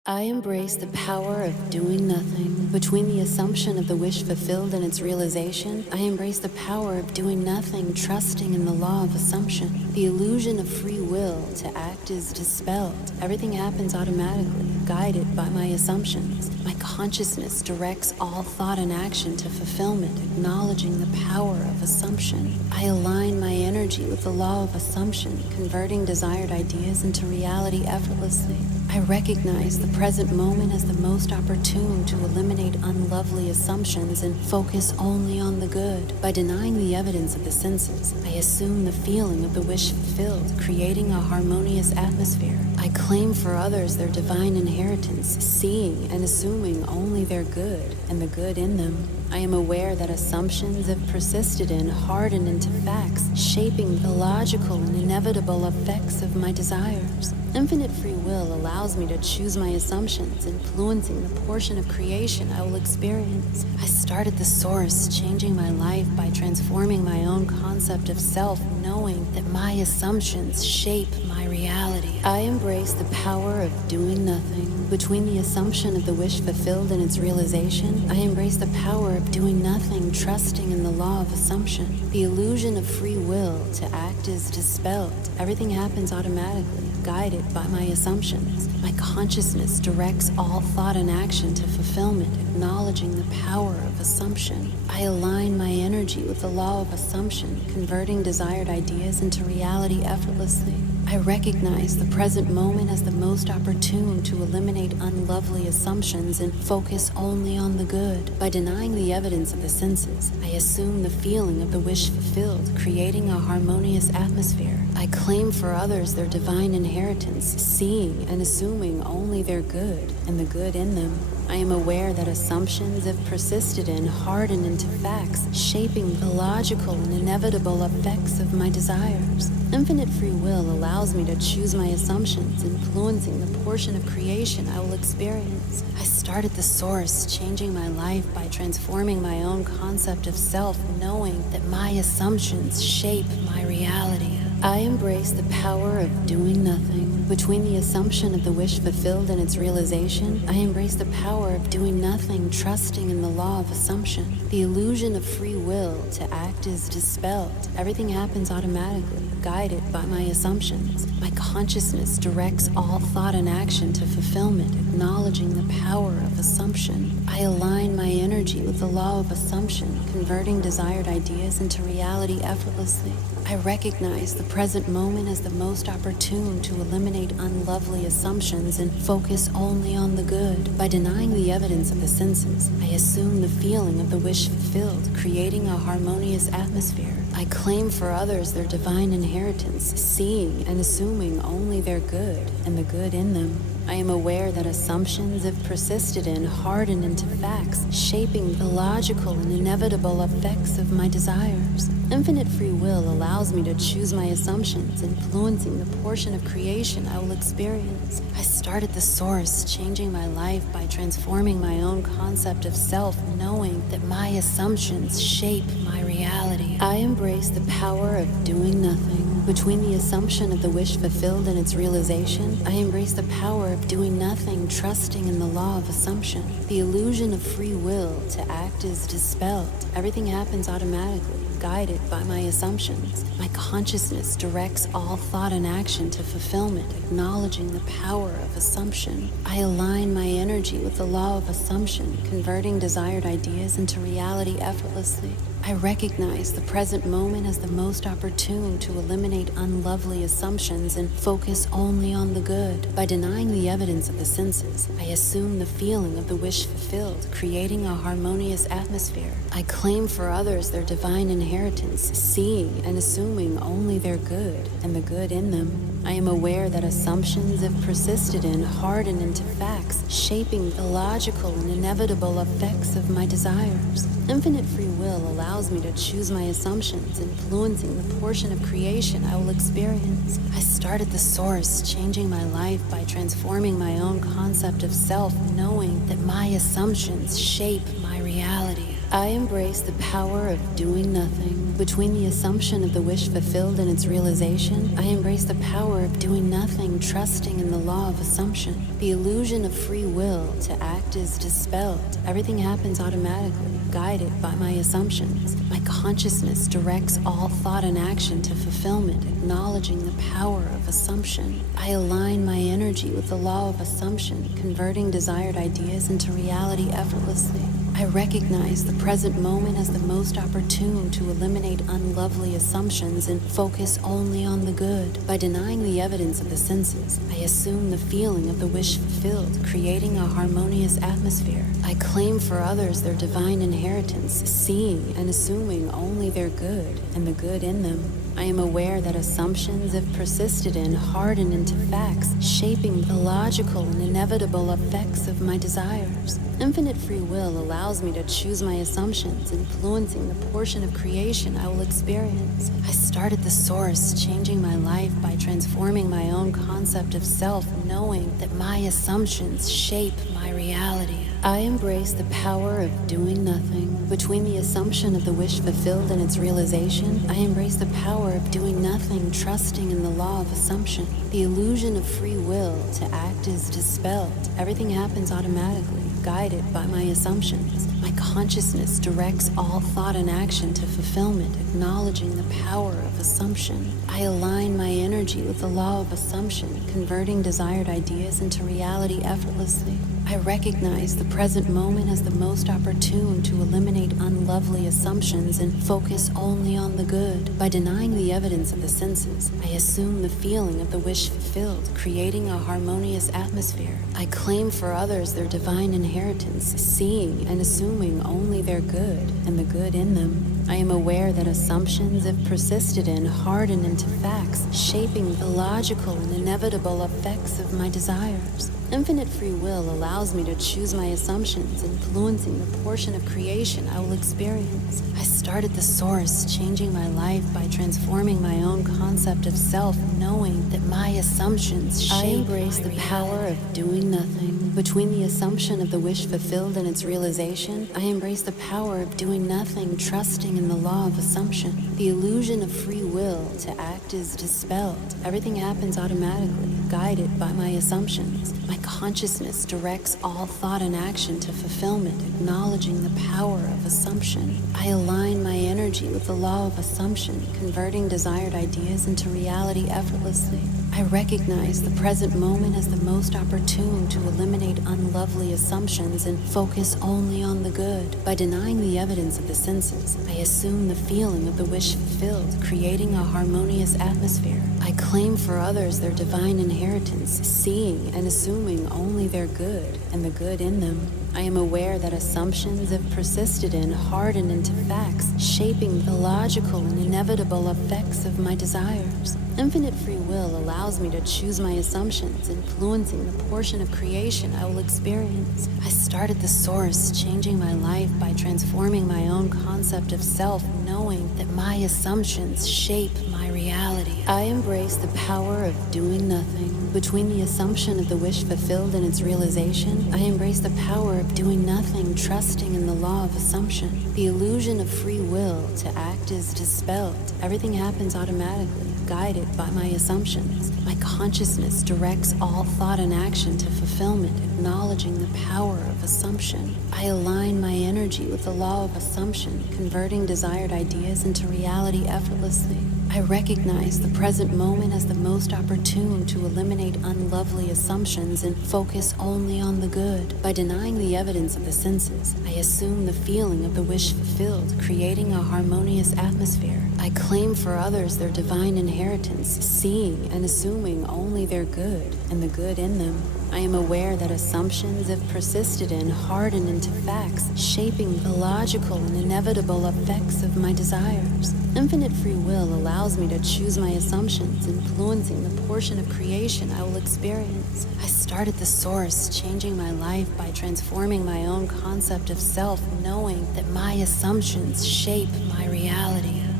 I embrace the power of doing nothing. Between the assumption of the wish fulfilled and its realization, I embrace the power of doing nothing, trusting in the law of assumption. The illusion of free will to act is dispelled. Everything happens automatically, guided by my assumptions. My consciousness directs all thought and action to fulfillment, acknowledging the power of assumption. I align my energy with the law of assumption, converting desired ideas into reality effortlessly. I recognize the present moment as the most opportune to eliminate unlovely assumptions and focus only on the good. By denying the evidence of the senses, I assume the feeling of the wish fulfilled, creating a harmonious atmosphere. I claim for others their divine inheritance, seeing and assuming only their good and the good in them. I am aware that assumptions have persisted in, hardened into facts, shaping the logical and inevitable effects of my desires. Infinite free will allows me to choose my assumptions, influencing the portion of creation I will experience. I start at the source, changing my life by transforming my own concept of self, knowing that my assumptions shape my reality. I embrace the power of doing nothing. Between the assumption of the wish fulfilled and its realization, I embrace the power of doing nothing, trusting in the law of assumption. The illusion of free will to act is dispelled. Everything happens automatically, guided by my assumptions. My consciousness directs all thought and action to fulfillment, acknowledging the power of assumption. I align my energy with the law of assumption, converting desired ideas into reality effortlessly. I recognize the present moment as the most opportune to eliminate unlovely assumptions and focus only on the good. By denying the evidence of the senses, I assume the feeling of the wish fulfilled, creating a harmonious atmosphere. I claim for others their divine inheritance, seeing and assuming only their good and the good in them. I am aware that assumptions have persisted in, hardened into facts, shaping the logical and inevitable effects of my desires. Infinite free will allows me to choose my assumptions, influencing the portion of creation I will experience. I start at the source, changing my life by transforming my own concept of self, knowing that my assumptions shape my reality. I embrace the power of doing nothing. Between the assumption of the wish fulfilled and its realization, I embrace the power of doing nothing, trusting in the law of assumption. The illusion of free will to act is dispelled. Everything happens automatically, guided by my assumptions. My consciousness directs all thought and action to fulfillment, acknowledging the power of assumption. I align my energy with the law of assumption, converting desired ideas into reality effortlessly. I recognize the present moment as the most opportune to eliminate unlovely assumptions and focus only on the good. By denying the evidence of the senses, I assume the feeling of the wish fulfilled, creating a harmonious atmosphere. I claim for others their divine inheritance, seeing and assuming only their good and the good in them. I am aware that assumptions have persisted in, hardened into facts, shaping the logical and inevitable effects of my desires. Infinite free will allows me to choose my assumptions, influencing the portion of creation I will experience. I start at the source, changing my life by transforming my own concept of self, knowing that my assumptions shape my reality. I embrace the power of doing nothing. Between the assumption of the wish fulfilled and its realization, I embrace the power of doing nothing, trusting in the law of assumption. The illusion of free will to act is dispelled. Everything happens automatically, guided by my assumptions. My consciousness directs all thought and action to fulfillment, acknowledging the power of assumption. I align my energy with the law of assumption, converting desired ideas into reality effortlessly. I recognize the present moment as the most opportune to eliminate unlovely assumptions and focus only on the good. By denying the evidence of the senses, I assume the feeling of the wish fulfilled, creating a harmonious atmosphere. I claim for others their divine inheritance, seeing and assuming only their good and the good in them. I am aware that assumptions have persisted in, hardened into facts, shaping the logical and inevitable effects of my desires. Infinite free will allows me to choose my assumptions, influencing the portion of creation I will experience. I start at the source, changing my life by transforming my own concept of self, knowing that my assumptions shape my reality. I embrace the power of doing nothing. Between the assumption of the wish fulfilled and its realization, I embrace the power of doing nothing, trusting in the law of assumption. The illusion of free will to act is dispelled. Everything happens automatically, guided by my assumptions. My consciousness directs all thought and action to fulfillment, acknowledging the power of assumption. I align my energy with the law of assumption, converting desired ideas into reality effortlessly. I recognize the present moment as the most opportune to eliminate unlovely assumptions and focus only on the good. By denying the evidence of the senses, I assume the feeling of the wish fulfilled, creating a harmonious atmosphere. I claim for others their divine inheritance, seeing and assuming only their good and the good in them. I am aware that assumptions, if persisted in, harden into facts, shaping the logical and inevitable effects of my desires. Infinite free will allows me to choose my assumptions, influencing the portion of creation I will experience. I start at the source, changing my life by transforming my own concept of self, knowing that my assumptions shape my reality. I embrace the power of doing nothing. Between the assumption of the wish fulfilled and its realization, I embrace the power of doing nothing, trusting in the law of assumption. The illusion of free will to act is dispelled. Everything happens automatically, guided by my assumptions. My consciousness directs all thought and action to fulfillment, acknowledging the power of assumption. I align my energy with the law of assumption, converting desired ideas into reality effortlessly. I recognize the present moment as the most opportune to eliminate unlovely assumptions and focus only on the good. By denying the evidence of the senses, I assume the feeling of the wish fulfilled, creating a harmonious atmosphere. I claim for others their divine inheritance, seeing and assuming only their good and the good in them. I am aware that assumptions, if persisted in, harden into facts, shaping the logical and inevitable effects of my desires. Infinite free will allows me to choose my assumptions, influencing the portion of creation I will experience. I start at the source, changing my life by transforming my own concept of self, knowing that my assumptions shape. I embrace the power of doing nothing. Between the assumption of the wish fulfilled and its realization, I embrace the power of doing nothing, trusting in the law of assumption. The illusion of free will to act is dispelled. Everything happens automatically, guided by my assumptions. My consciousness directs all thought and action to fulfillment, acknowledging the power of assumption. I align my energy with the law of assumption, converting desired ideas into reality effortlessly. I recognize the present moment as the most opportune to eliminate unlovely assumptions and focus only on the good. By denying the evidence of the senses, I assume the feeling of the wish fulfilled, creating a harmonious atmosphere. I claim for others their divine inheritance, seeing and assuming only their good and the good in them. I am aware that assumptions, if persisted in, harden into facts, shaping the logical and inevitable effects of my desires. Infinite free will allows me to choose my assumptions, influencing the portion of creation I will experience. I start at the source, changing my life by transforming my own concept of self, knowing that my assumptions shape my reality. I embrace the power of doing nothing. Between the assumption of the wish fulfilled and its realization, I embrace the power of doing nothing, trusting in the law of assumption. The illusion of free will to act is dispelled. Everything happens automatically, guided by my assumptions. My consciousness directs all thought and action to fulfillment, acknowledging the power of assumption. I align my energy with the law of assumption, converting desired ideas into reality effortlessly. I recognize the present moment as the most opportune to eliminate unlovely assumptions and focus only on the good. By denying the evidence of the senses, I assume the feeling of the wish fulfilled, creating a harmonious atmosphere. I claim for others their divine inheritance, seeing and assuming only their good and the good in them. I am aware that assumptions, if persisted in, harden into facts, shaping the logical and inevitable effects of my desires. Infinite free will allows me to choose my assumptions, influencing the portion of creation I will experience. I start at the source, changing my life by transforming my own concept of self, knowing that my assumptions shape my reality.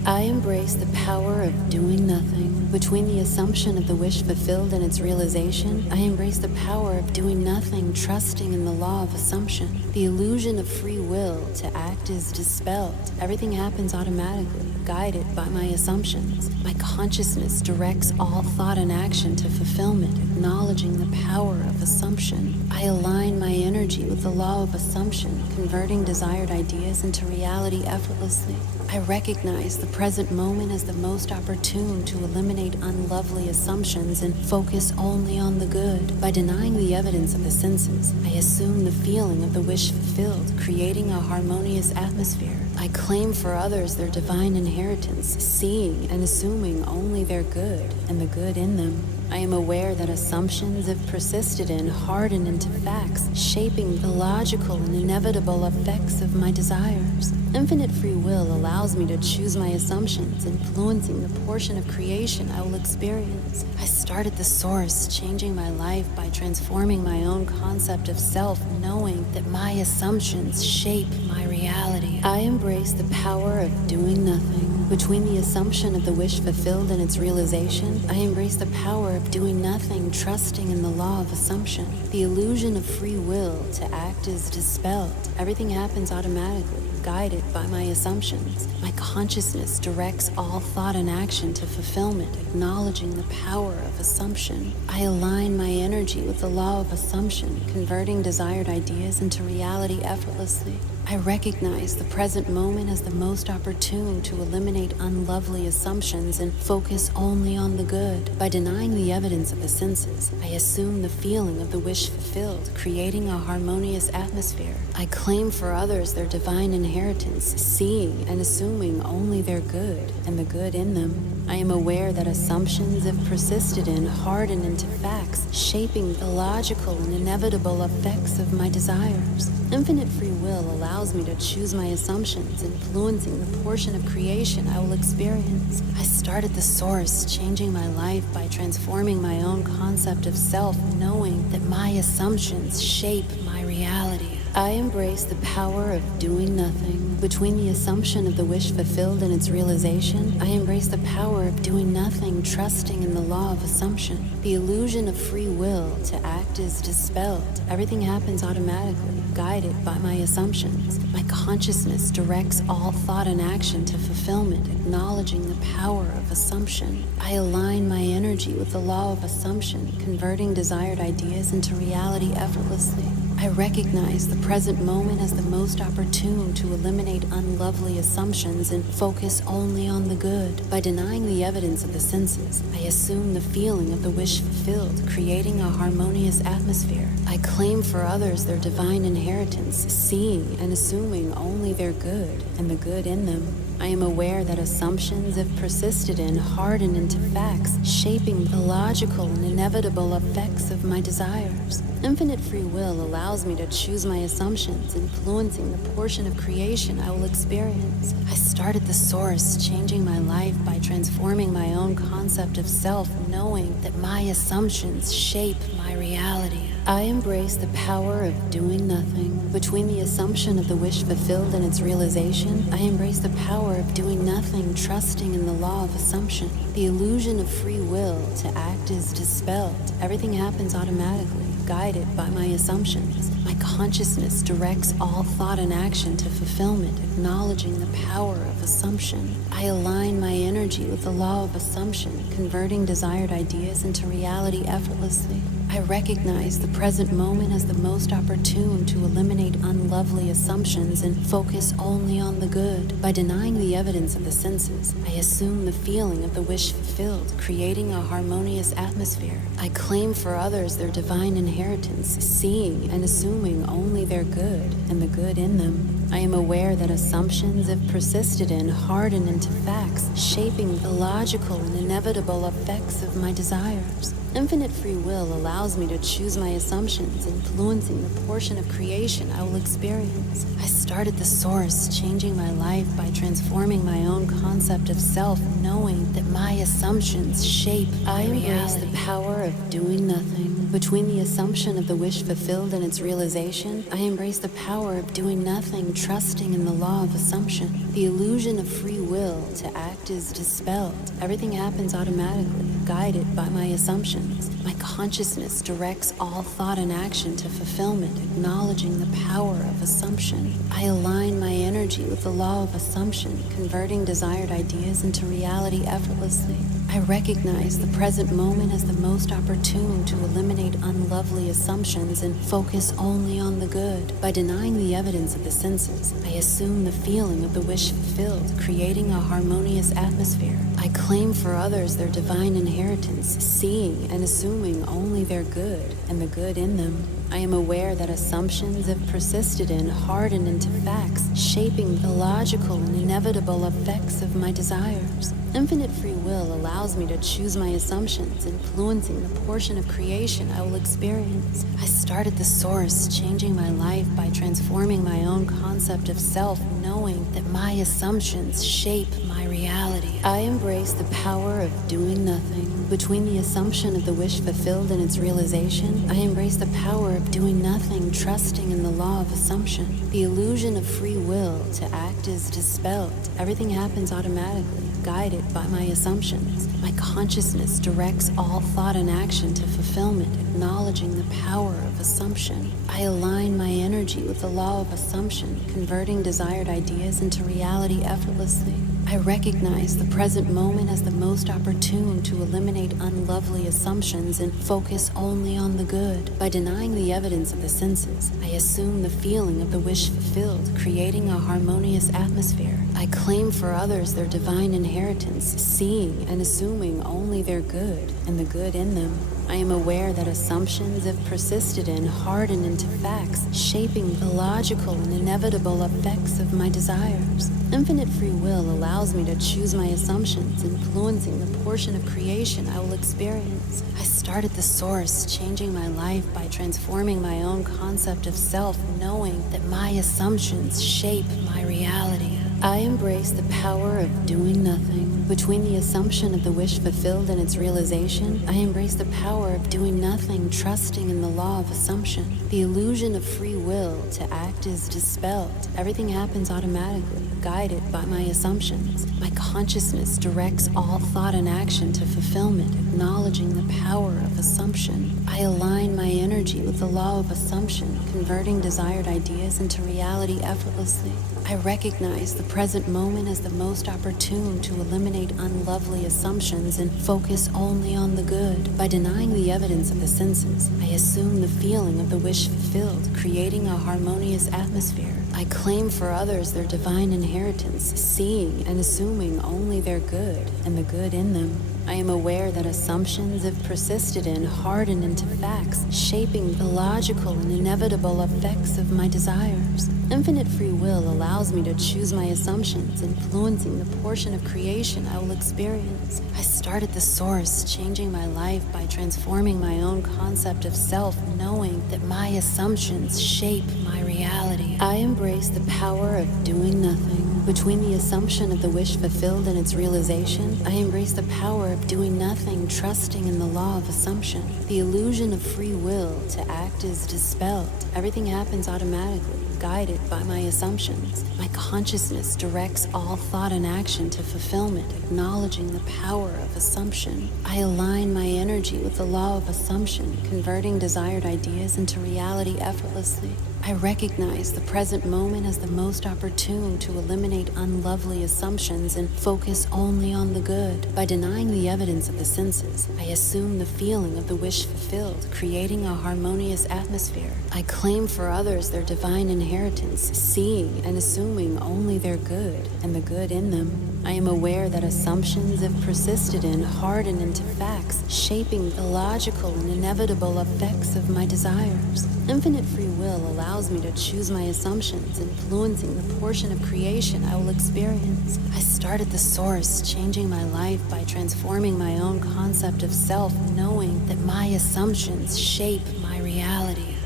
I embrace the power of doing nothing. Between the assumption of the wish fulfilled and its realization, I embrace the power of doing nothing, trusting in the law of assumption. The illusion of free will to act is dispelled. Everything happens automatically, guided by my assumptions. My consciousness directs all thought and action to fulfillment, acknowledging the power of assumption. I align my energy with the law of assumption, converting desired ideas into reality effortlessly. I recognize the present moment as the most opportune to eliminate unlovely assumptions and focus only on the good. By denying the evidence of the senses, I assume the feeling of the wish fulfilled, creating a harmonious atmosphere. I claim for others their divine inheritance, seeing and assuming only their good and the good in them. I am aware that assumptions, if persisted in, harden into facts, shaping the logical and inevitable effects of my desires. Infinite free will allows me to choose my assumptions, influencing the portion of creation I will experience. I start at the source, changing my life by transforming my own concept of self, knowing that my assumptions shape my reality. I embrace the power of doing nothing. Between the assumption of the wish fulfilled and its realization, I embrace the power of doing nothing, trusting in the law of assumption. The illusion of free will to act is dispelled. Everything happens automatically, guided by my assumptions. My consciousness directs all thought and action to fulfillment, acknowledging the power of assumption. I align my energy with the law of assumption, converting desired ideas into reality effortlessly. I recognize the present moment as the most opportune to eliminate unlovely assumptions and focus only on the good. By denying the evidence of the senses, I assume the feeling of the wish fulfilled, creating a harmonious atmosphere. I claim for others their divine inheritance, seeing and assuming only their good and the good in them. I am aware that assumptions, if persisted in, harden into facts, shaping the logical and inevitable effects of my desires. Infinite free will allows me to choose my assumptions, influencing the portion of creation I will experience. I start at the source, changing my life by transforming my own concept of self, knowing that my assumptions shape my reality. I embrace the power of doing nothing. Between the assumption of the wish fulfilled and its realization, I embrace the power of doing nothing, trusting in the law of assumption. The illusion of free will to act is dispelled. Everything happens automatically, guided by my assumptions. My consciousness directs all thought and action to fulfillment, acknowledging the power of assumption. I align my energy with the law of assumption, converting desired ideas into reality effortlessly. I recognize the present moment as the most opportune to eliminate unlovely assumptions and focus only on the good. By denying the evidence of the senses, I assume the feeling of the wish fulfilled, creating a harmonious atmosphere. I claim for others their divine inheritance, seeing and assuming only their good and the good in them. I am aware that assumptions, if persisted in, harden into facts, shaping the logical and inevitable effects of my desires. Infinite free will allows me to choose my assumptions, influencing the portion of creation I will experience. I start at the source, changing my life by transforming my own concept of self, knowing that my assumptions shape my reality. I embrace the power of doing nothing. Between the assumption of the wish fulfilled and its realization, I embrace the power of doing nothing, trusting in the law of assumption. The illusion of free will to act is dispelled. Everything happens automatically, guided by my assumptions. My consciousness directs all thought and action to fulfillment, acknowledging the power of assumption. I align my energy with the law of assumption, converting desired ideas into reality effortlessly. I recognize the present moment as the most opportune to eliminate unlovely assumptions and focus only on the good. By denying the evidence of the senses, I assume the feeling of the wish fulfilled, creating a harmonious atmosphere. I claim for others their divine inheritance, seeing and assuming only their good and the good in them. I am aware that assumptions, if persisted in, harden into facts, shaping the logical and inevitable effects of my desires. Infinite free will allows me to choose my assumptions, influencing the portion of creation I will experience. I start at the source, changing my life by transforming my own concept of self, knowing that my assumptions shape my reality. I embrace the power of doing nothing. Between the assumption of the wish fulfilled and its realization, I embrace the power of doing nothing, trusting in the law of assumption. The illusion of free will to act is dispelled. Everything happens automatically, guided by my assumptions. My consciousness directs all thought and action to fulfillment, acknowledging the power of assumption. I align my energy with the law of assumption, converting desired ideas into reality effortlessly. I recognize the present moment as the most opportune to eliminate unlovely assumptions and focus only on the good. By denying the evidence of the senses, I assume the feeling of the wish fulfilled, creating a harmonious atmosphere. I claim for others their divine inheritance, seeing and assuming only their good and the good in them. I am aware that assumptions, if persisted in, harden into facts, shaping the logical and inevitable effects of my desires. Infinite free will allows me to choose my assumptions, influencing the portion of creation I will experience. I start at the source, changing my life by transforming my own concept of self, knowing that my assumptions shape my reality. I embrace the power of doing nothing. Between the assumption of the wish fulfilled and its realization, I embrace the power of doing nothing, trusting in the law of assumption. The illusion of free will to act is dispelled. Everything happens automatically, guided by my assumptions. My consciousness directs all thought and action to fulfillment, acknowledging the power of assumption. I align my energy with the law of assumption, converting desired ideas into reality effortlessly. I recognize the present moment as the most opportune to eliminate unlovely assumptions and focus only on the good. By denying the evidence of the senses, I assume the feeling of the wish fulfilled, creating a harmonious atmosphere. I claim for others their divine inheritance, seeing and assuming only their good and the good in them. I am aware that assumptions, if persisted in, harden into facts, shaping the logical and inevitable effects of my desires. Infinite free will allows me to choose my assumptions, influencing the portion of creation I will experience. I start at the source, changing my life by transforming my own concept of self, knowing that my assumptions shape my reality. I embrace the power of doing nothing. Between the assumption of the wish fulfilled and its realization, I embrace the power of doing nothing, trusting in the law of assumption. The illusion of free will to act is dispelled. Everything happens automatically, guided by my assumptions. My consciousness directs all thought and action to fulfillment, acknowledging the power of assumption. I align my energy with the law of assumption, converting desired ideas into reality effortlessly. I recognize the present moment as the most opportune to eliminate unlovely assumptions and focus only on the good. By denying the evidence of the senses, I assume the feeling of the wish fulfilled, creating a harmonious atmosphere. I claim for others their divine inheritance, seeing and assuming only their good and the good in them. I am aware that assumptions, if persisted in, harden into facts, shaping the logical and inevitable effects of my desires. Infinite free will allows me to choose my assumptions, influencing the portion of creation I will experience. I start at the source, changing my life by transforming my own concept of self, knowing that my assumptions shape my reality. I embrace the power of doing nothing. Between the assumption of the wish fulfilled and its realization, I embrace the power of doing nothing, trusting in the law of assumption. The illusion of free will to act is dispelled. Everything happens automatically, guided by my assumptions. My consciousness directs all thought and action to fulfillment, acknowledging the power of assumption. I align my energy with the law of assumption, converting desired ideas into reality effortlessly. I recognize the present moment as the most opportune to eliminate unlovely assumptions and focus only on the good. By denying the evidence of the senses, I assume the feeling of the wish fulfilled, creating a harmonious atmosphere. I claim for others their divine inheritance, seeing and assuming only their good and the good in them. I am aware that assumptions, if persisted in, harden into facts, shaping the logical and inevitable effects of my desires. Infinite free will allows me to choose my assumptions, influencing the portion of creation I will experience. I start at the source, changing my life by transforming my own concept of self, knowing that my assumptions shape my reality.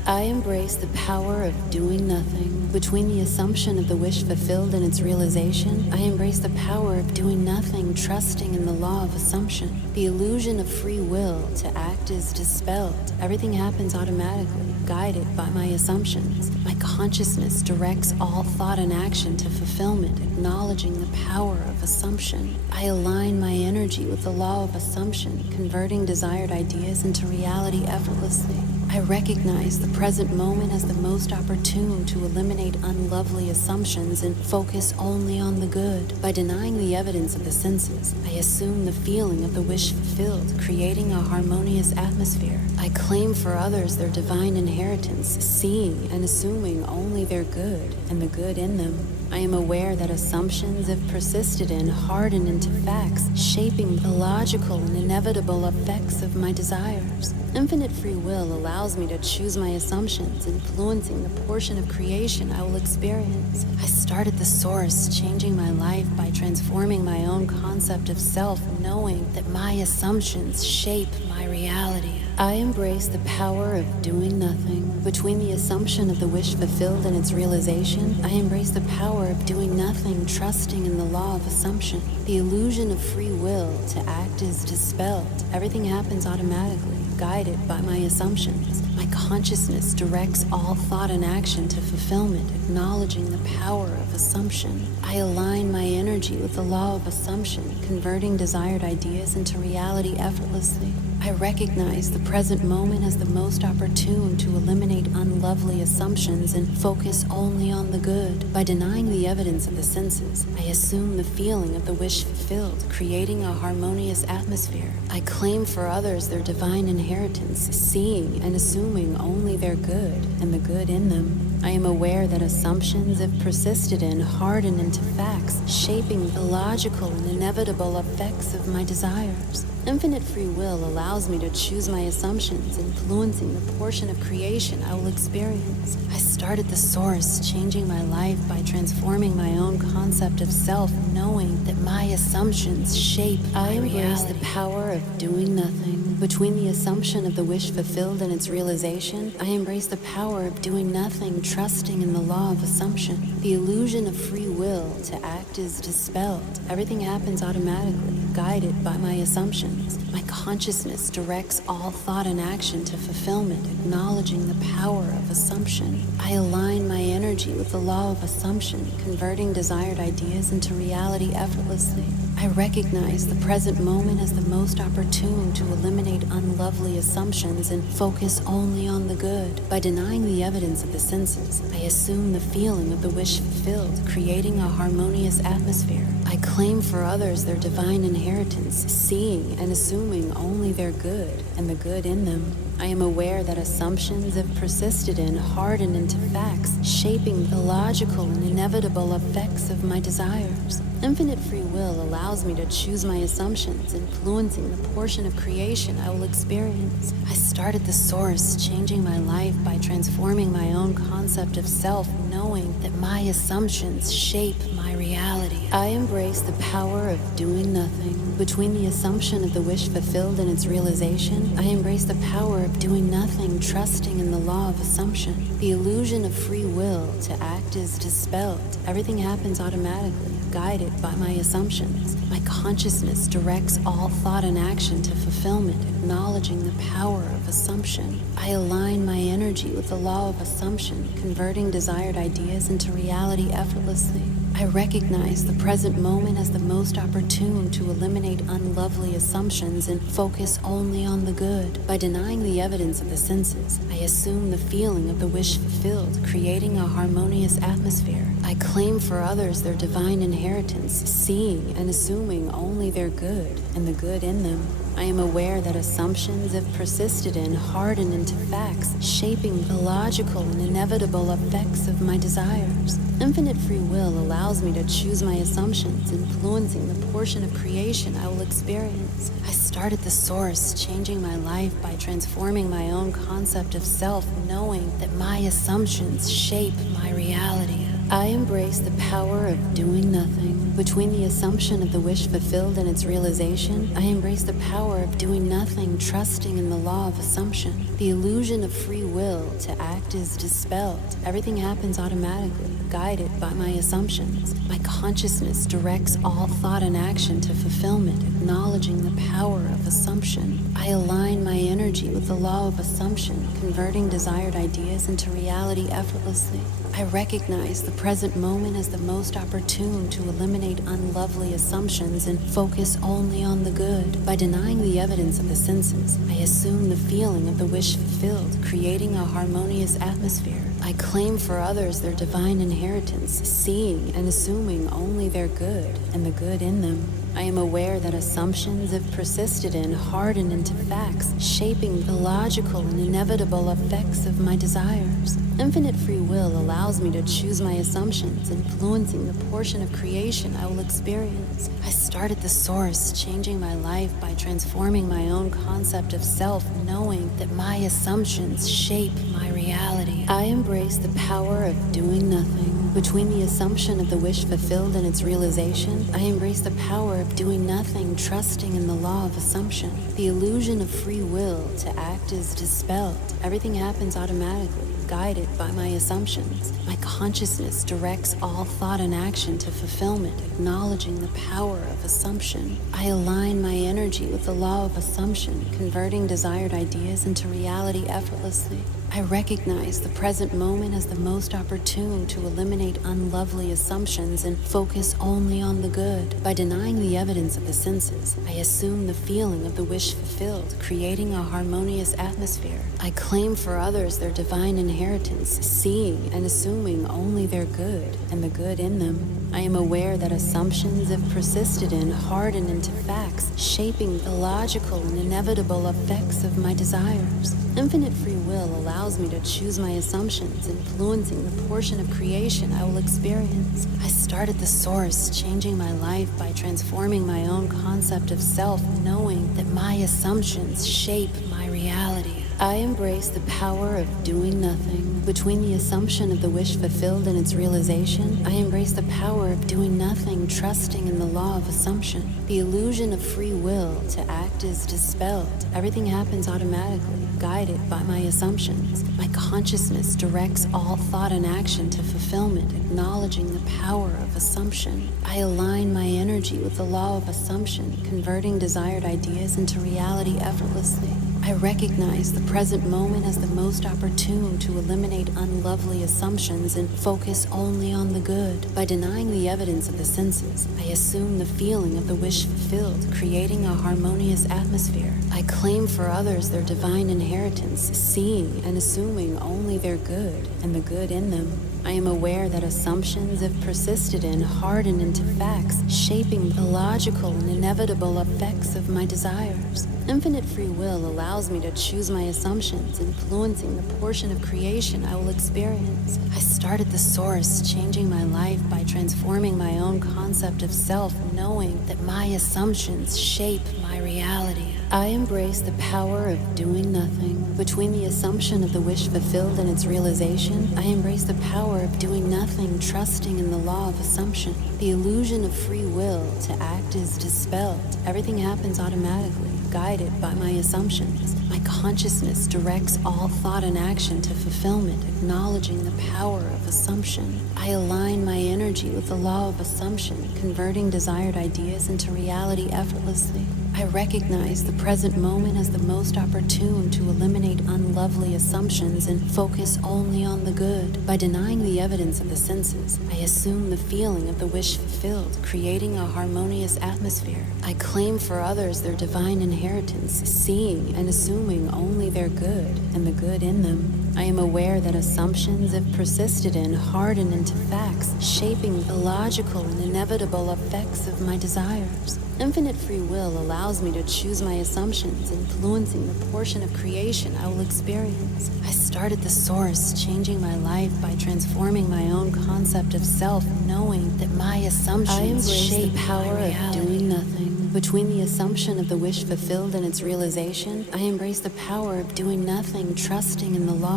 I embrace the power of doing nothing. Between the assumption of the wish fulfilled and its realization, I embrace the power of doing nothing, trusting in the law of assumption. The illusion of free will to act is dispelled. Everything happens automatically, guided by my assumptions. My consciousness directs all thought and action to fulfillment, acknowledging the power of assumption. I align my energy with the law of assumption, converting desired ideas into reality effortlessly. I recognize the present moment as the most opportune to eliminate unlovely assumptions and focus only on the good. By denying the evidence of the senses, I assume the feeling of the wish fulfilled, creating a harmonious atmosphere. I claim for others their divine inheritance, seeing and assuming only their good and the good in them. I am aware that assumptions, if persisted in, harden into facts, shaping the logical and inevitable effects of my desires. Infinite free will allows me to choose my assumptions, influencing the portion of creation I will experience. I start at the source, changing my life by transforming my own concept of self, knowing that my assumptions shape my reality. I embrace the power of doing nothing. Between the assumption of the wish fulfilled and its realization, I embrace the power of doing nothing, trusting in the law of assumption. The illusion of free will to act is dispelled. Everything happens automatically, guided by my assumptions. My consciousness directs all thought and action to fulfillment, acknowledging the power of assumption. I align my energy with the law of assumption, converting desired ideas into reality effortlessly. I recognize the present moment as the most opportune to eliminate unlovely assumptions and focus only on the good. By denying the evidence of the senses, I assume the feeling of the wish fulfilled, creating a harmonious atmosphere. I claim for others their divine inheritance, seeing and assuming only their good and the good in them. I am aware that assumptions, if persisted in, harden into facts, shaping the logical and inevitable effects of my desires. Infinite free will allows me to choose my assumptions, influencing the portion of creation I will experience. I start at the source, changing my life by transforming my own concept of self, knowing that my assumptions shape my reality. I embrace the power of doing nothing. Between the assumption of the wish fulfilled and its realization, I embrace the power of doing nothing, trusting in the law of assumption. The illusion of free will to act is dispelled. Everything happens automatically, guided by my assumptions. My consciousness directs all thought and action to fulfillment, acknowledging the power of assumption. I align my energy with the law of assumption, converting desired ideas into reality effortlessly. I recognize the present moment as the most opportune to eliminate unlovely assumptions and focus only on the good. By denying the evidence of the senses, I assume the feeling of the wish fulfilled, creating a harmonious atmosphere. I claim for others their divine inheritance, seeing and assuming only their good and the good in them. I am aware that assumptions, if persisted in, harden into facts, shaping the logical and inevitable effects of my desires. Infinite free will allows me to choose my assumptions, influencing the portion of creation I will experience. I start at the source, changing my life by transforming my own concept of self, knowing that my assumptions shape my reality. I embrace the power of doing nothing. Between the assumption of the wish fulfilled and its realization, I embrace the power of doing nothing, trusting in the law of assumption. The illusion of free will to act is dispelled. Everything happens automatically, guided by my assumptions. My consciousness directs all thought and action to fulfillment, acknowledging the power of assumption. I align my energy with the law of assumption, converting desired ideas into reality effortlessly. I recognize the present moment as the most opportune to eliminate unlovely assumptions and focus only on the good. By denying the evidence of the senses, I assume the feeling of the wish fulfilled, creating a harmonious atmosphere. I claim for others their divine inheritance, seeing and assuming only their good and the good in them. I am aware that assumptions, if persisted in, harden into facts, shaping the logical and inevitable effects of my desires. Infinite free will allows me to choose my assumptions, influencing the portion of creation I will experience. I start at the source, changing my life by transforming my own concept of self, knowing that my assumptions shape my reality. I embrace the power of doing nothing. Between the assumption of the wish fulfilled and its realization, I embrace the power of doing nothing, trusting in the law of assumption. The illusion of free will to act is dispelled. Everything happens automatically, guided by my assumptions. My consciousness directs all thought and action to fulfillment, acknowledging the power of assumption. I align my energy with the law of assumption, converting desired ideas into reality effortlessly. I recognize the present moment as the most opportune to eliminate unlovely assumptions and focus only on the good. By denying the evidence of the senses, I assume the feeling of the wish fulfilled, creating a harmonious atmosphere. I claim for others their divine inheritance, seeing and assuming only their good and the good in them. I am aware that assumptions, if persisted in, harden into facts, shaping the logical and inevitable effects of my desires. Infinite free will allows me to choose my assumptions, influencing the portion of creation I will experience. I start at the source, changing my life by transforming my own concept of self, knowing that my assumptions shape my reality. I embrace the power of doing nothing. Between the assumption of the wish fulfilled and its realization, I embrace the power of doing nothing, trusting in the law of assumption. The illusion of free will to act is dispelled. Everything happens automatically, guided by my assumptions. My consciousness directs all thought and action to fulfillment, acknowledging the power of assumption. I align my energy with the law of assumption, converting desired ideas into reality effortlessly. I recognize the present moment as the most opportune to eliminate unlovely assumptions and focus only on the good. By denying the evidence of the senses, I assume the feeling of the wish fulfilled, creating a harmonious atmosphere. I claim for others their divine inheritance, seeing and assuming only their good and the good in them. I am aware that assumptions, if persisted in, harden into facts, shaping the logical and inevitable effects of my desires. Infinite free will allows me to choose my assumptions, influencing the portion of creation I will experience. I start at the source, changing my life by transforming my own concept of self, knowing that my assumptions shape my reality. I embrace the power of doing nothing. Between the assumption of the wish fulfilled and its realization, I embrace the power of doing nothing, trusting in the law of assumption. The illusion of free will to act is dispelled. Everything happens automatically, guided by my assumptions. My consciousness directs all thought and action to fulfillment, acknowledging the power of assumption. I align my energy with the law of assumption, converting desired ideas into reality effortlessly. I recognize the present moment as the most opportune to eliminate unlovely assumptions and focus only on the good. By denying the evidence of the senses, I assume the feeling of the wish fulfilled, creating a harmonious atmosphere. I claim for others their divine inheritance, seeing and assuming only their good and the good in them. I am aware that assumptions, if persisted in, harden into facts, shaping the logical and inevitable effects of my desires. Infinite free will allows me to choose my assumptions, influencing the portion of creation I will experience. I start at the source, changing my life by transforming my own concept of self, knowing that my assumptions shape my reality. I embrace the power of doing nothing. Between the assumption of the wish fulfilled and its realization, I embrace the power of doing nothing, trusting in the law of assumption. The illusion of free will to act is dispelled. Everything happens automatically, guided by my assumptions. My consciousness directs all thought and action to fulfillment, acknowledging the power of assumption. I align my energy with the law of assumption, converting desired ideas into reality effortlessly. I recognize the present moment as the most opportune to eliminate unlovely assumptions and focus only on the good. By denying the evidence of the senses, I assume the feeling of the wish fulfilled, creating a harmonious atmosphere. I claim for others their divine inheritance, seeing and assuming only their good and the good in them. I am aware that assumptions, if persisted in, harden into facts, shaping the logical and inevitable effects of my desires. Infinite free will allows me to choose my assumptions, influencing the portion of creation I will experience. I start at the source, changing my life by transforming my own concept of self, knowing that my assumptions shape the power of doing nothing. Between the assumption of the wish fulfilled and its realization, I embrace the power of doing nothing, trusting in the law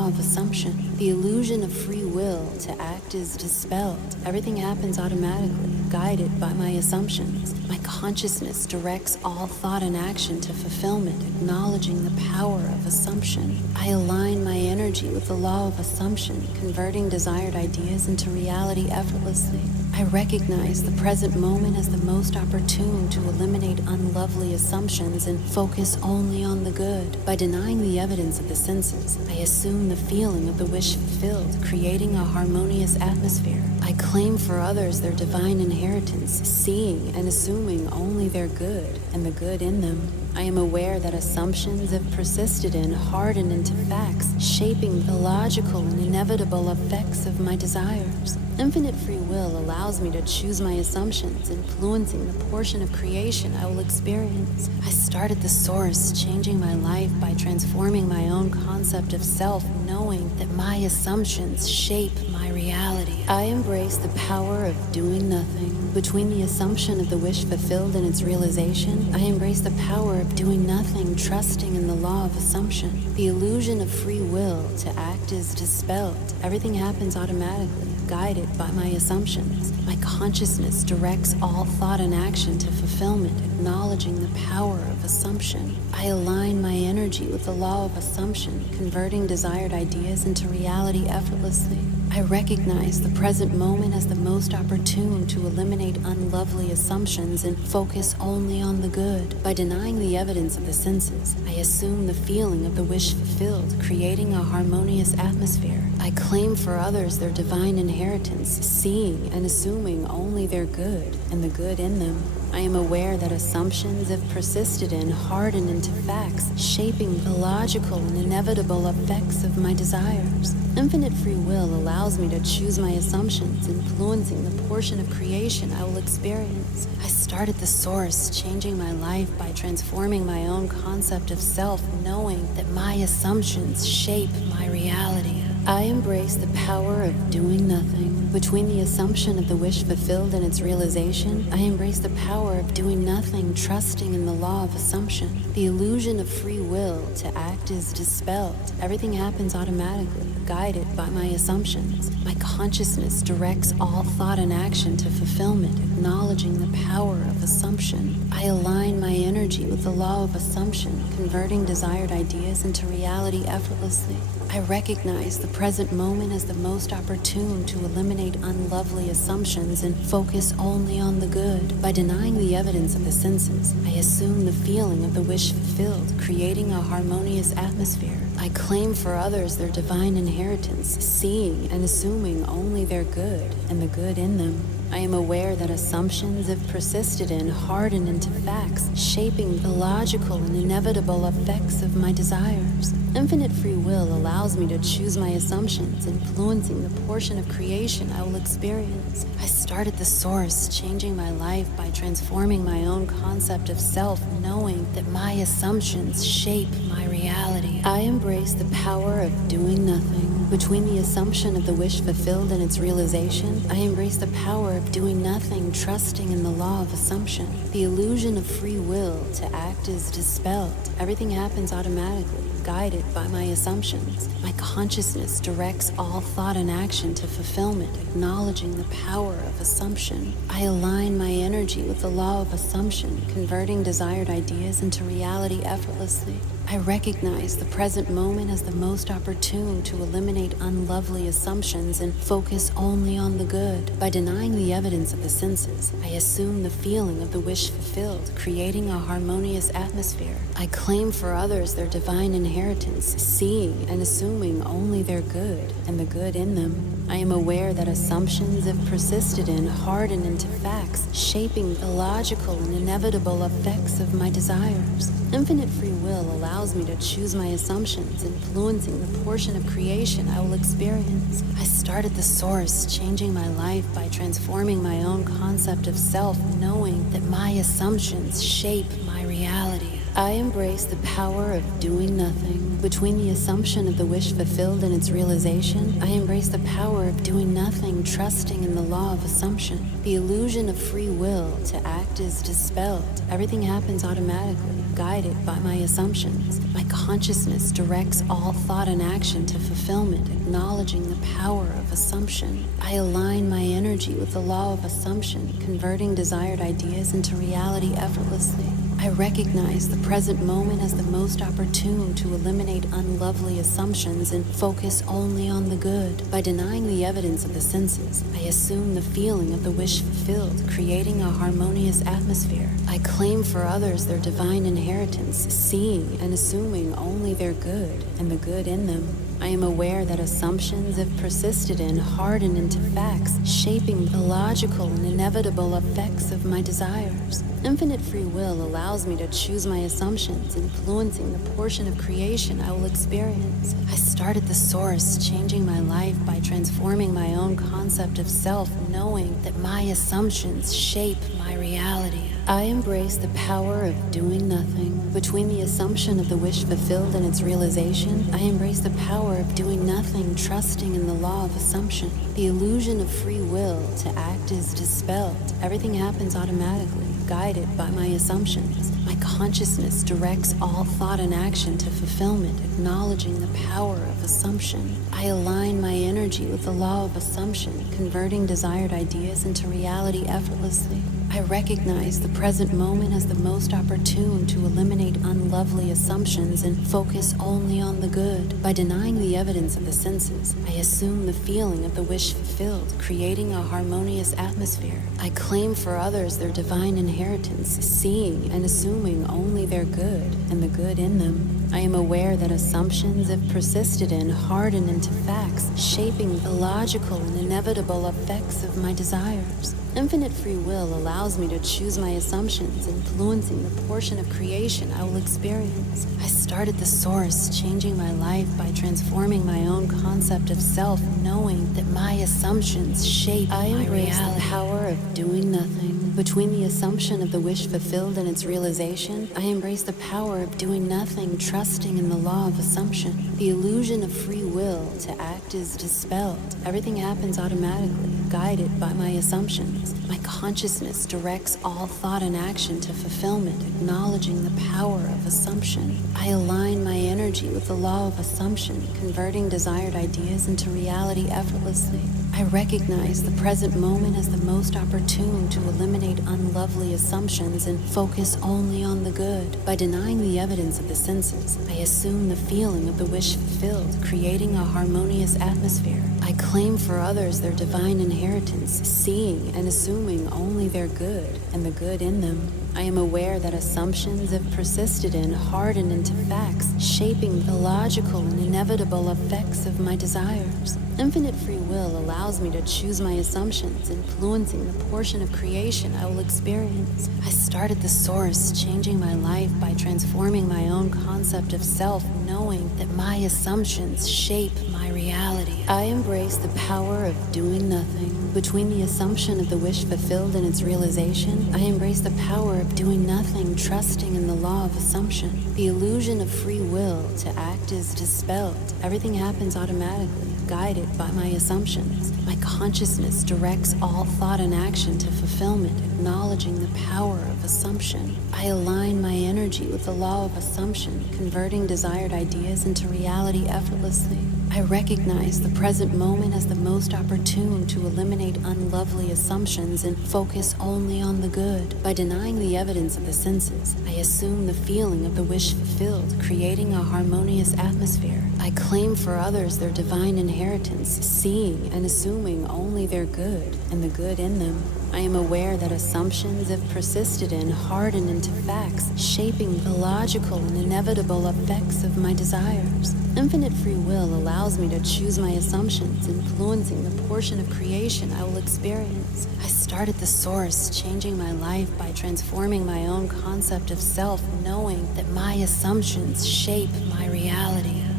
law of assumption. The illusion of free will to act is dispelled. Everything happens automatically, guided by my assumptions. My consciousness directs all thought and action to fulfillment, acknowledging the power of assumption. I align my energy with the law of assumption, converting desired ideas into reality effortlessly. I recognize the present moment as the most opportune to eliminate unlovely assumptions and focus only on the good. By denying the evidence of the senses, I assume the feeling of the wish fulfilled, creating a harmonious atmosphere. I claim for others their divine inheritance, seeing and assuming only their good and the good in them. I am aware that assumptions, if persisted in, harden into facts, shaping the logical and inevitable effects of my desires. Infinite free will allows me to choose my assumptions, influencing the portion of creation I will experience. I start at the source, changing my life by transforming my own concept of self, knowing that my assumptions shape my reality. I embrace the power of doing nothing. Between the assumption of the wish fulfilled and its realization, I embrace the power of doing nothing, trusting in the law of assumption. The illusion of free will to act is dispelled. Everything happens automatically, guided by my assumptions. My consciousness directs all thought and action to fulfillment, acknowledging the power of assumption. I align my energy with the law of assumption, converting desired ideas into reality effortlessly. I recognize the present moment as the most opportune to eliminate unlovely assumptions and focus only on the good. By denying the evidence of the senses, I assume the feeling of the wish fulfilled, creating a harmonious atmosphere. I claim for others their divine inheritance, seeing and assuming only their good and the good in them. I am aware that assumptions, if persisted in, harden into facts, shaping the logical and inevitable effects of my desires. Infinite free will allows me to choose my assumptions, influencing the portion of creation I will experience. I start at the source, changing my life by transforming my own concept of self, knowing that my assumptions shape my reality. I embrace the power of doing nothing. Between the assumption of the wish fulfilled and its realization, I embrace the power of doing nothing, trusting in the law of assumption. The illusion of free will to act is dispelled. Everything happens automatically, guided by my assumptions. My consciousness directs all thought and action to fulfillment, acknowledging the power of assumption. I align my energy with the law of assumption, converting desired ideas into reality effortlessly. I recognize the present moment as the most opportune to eliminate unlovely assumptions and focus only on the good. By denying the evidence of the senses, I assume the feeling of the wish fulfilled, creating a harmonious atmosphere. I claim for others their divine inheritance, seeing and assuming only their good and the good in them. I am aware that assumptions, if persisted in, harden into facts, shaping the logical and inevitable effects of my desires. Infinite free will allows me to choose my assumptions, influencing the portion of creation I will experience. I start at the source, changing my life by transforming my own concept of self, knowing that my assumptions shape my reality. I embrace the power of doing nothing. Between the assumption of the wish fulfilled and its realization, I embrace the power of doing nothing, trusting in the law of assumption. The illusion of free will to act is dispelled. Everything happens automatically, guided by my assumptions. My consciousness directs all thought and action to fulfillment, acknowledging the power of assumption. I align my energy with the law of assumption, converting desired ideas into reality effortlessly. I recognize the present moment as the most opportune to eliminate unlovely assumptions and focus only on the good. By denying the evidence of the senses, I assume the feeling of the wish fulfilled, creating a harmonious atmosphere. I claim for others their divine inheritance, seeing and assuming only their good and the good in them. I am aware that assumptions, if persisted in, harden into facts, shaping the logical and inevitable effects of my desires. Infinite free will allows me to choose my assumptions, influencing the portion of creation I will experience. I start at the source, changing my life by transforming my own concept of self, knowing that my assumptions shape my reality. I embrace the power of doing nothing. Between the assumption of the wish fulfilled and its realization, I embrace the power of doing nothing, trusting in the law of assumption. The illusion of free will to act is dispelled. Everything happens automatically, guided by my assumptions. My consciousness directs all thought and action to fulfillment, acknowledging the power of assumption. I align my energy with the law of assumption, converting desired ideas into reality effortlessly. I recognize the present moment as the most opportune to eliminate unlovely assumptions and focus only on the good. By denying the evidence of the senses, I assume the feeling of the wish fulfilled, creating a harmonious atmosphere. I claim for others their divine inheritance, seeing and assuming only their good and the good in them. I am aware that assumptions, if persisted in, harden into facts, shaping the logical and inevitable effects of my desires. Infinite free will allows me to choose my assumptions, influencing the portion of creation I will experience. I start at the source, changing my life by transforming my own concept of self, knowing that my assumptions shape my reality. I embrace the power of doing nothing. Between the assumption of the wish fulfilled and its realization, I embrace the power of doing nothing, trusting in the law of assumption. The illusion of free will to act is dispelled. Everything happens automatically, guided by my assumptions. My consciousness directs all thought and action to fulfillment, acknowledging the power of assumption. I align my energy with the law of assumption, converting desired ideas into reality effortlessly. I recognize the present moment as the most opportune to eliminate unlovely assumptions and focus only on the good. By denying the evidence of the senses, I assume the feeling of the wish fulfilled, creating a harmonious atmosphere. I claim for others their divine inheritance, seeing and assuming only their good and the good in them. I am aware that assumptions, if persisted in, harden into facts, shaping the logical and inevitable effects of my desires. Infinite free will allows me to choose my assumptions, influencing the portion of creation I will experience. I start at the source, changing my life by transforming my own concept of self, knowing that my assumptions shape my reality. I embrace the power of doing nothing. Between the assumption of the wish fulfilled and its realization, I embrace the power of doing nothing, trusting in the law of assumption. The illusion of free will to act is dispelled. Everything happens automatically, guided by my assumptions. My consciousness directs all thought and action to fulfillment, acknowledging the power of assumption. I align my energy with the law of assumption, converting desired ideas into reality effortlessly. I recognize the present moment as the most opportune to eliminate unlovely assumptions and focus only on the good. By denying the evidence of the senses, I assume the feeling of the wish fulfilled, creating a harmonious atmosphere. I claim for others their divine inheritance, seeing and assuming only their good and the good in them. I am aware that assumptions, if persisted in, harden into facts, shaping the logical and inevitable effects of my desires. Infinite free will allows me to choose my assumptions, influencing the portion of creation I will experience. I start at the source, changing my life by transforming my own concept of self, knowing that my assumptions shape my reality. I embrace the power of doing nothing. Between the assumption of the wish fulfilled and its realization, I embrace the power of doing nothing, trusting in the law of assumption. The illusion of free will to act is dispelled. Everything happens automatically, guided by my assumptions. My consciousness directs all thought and action to fulfillment, acknowledging the power of assumption. I align my energy with the law of assumption, converting desired ideas into reality effortlessly. I recognize the present moment as the most opportune to eliminate unlovely assumptions and focus only on the good. By denying the evidence of the senses, I assume the feeling of the wish fulfilled, creating a harmonious atmosphere. I claim for others their divine inheritance, seeing and assuming only their good and the good in them. I am aware that assumptions, if persisted in, harden into facts, shaping the logical and inevitable effects of my desires. Infinite free will allows me to choose my assumptions, influencing the portion of creation I will experience. I start at the source, changing my life by transforming my own concept of self, knowing that my assumptions shape my reality.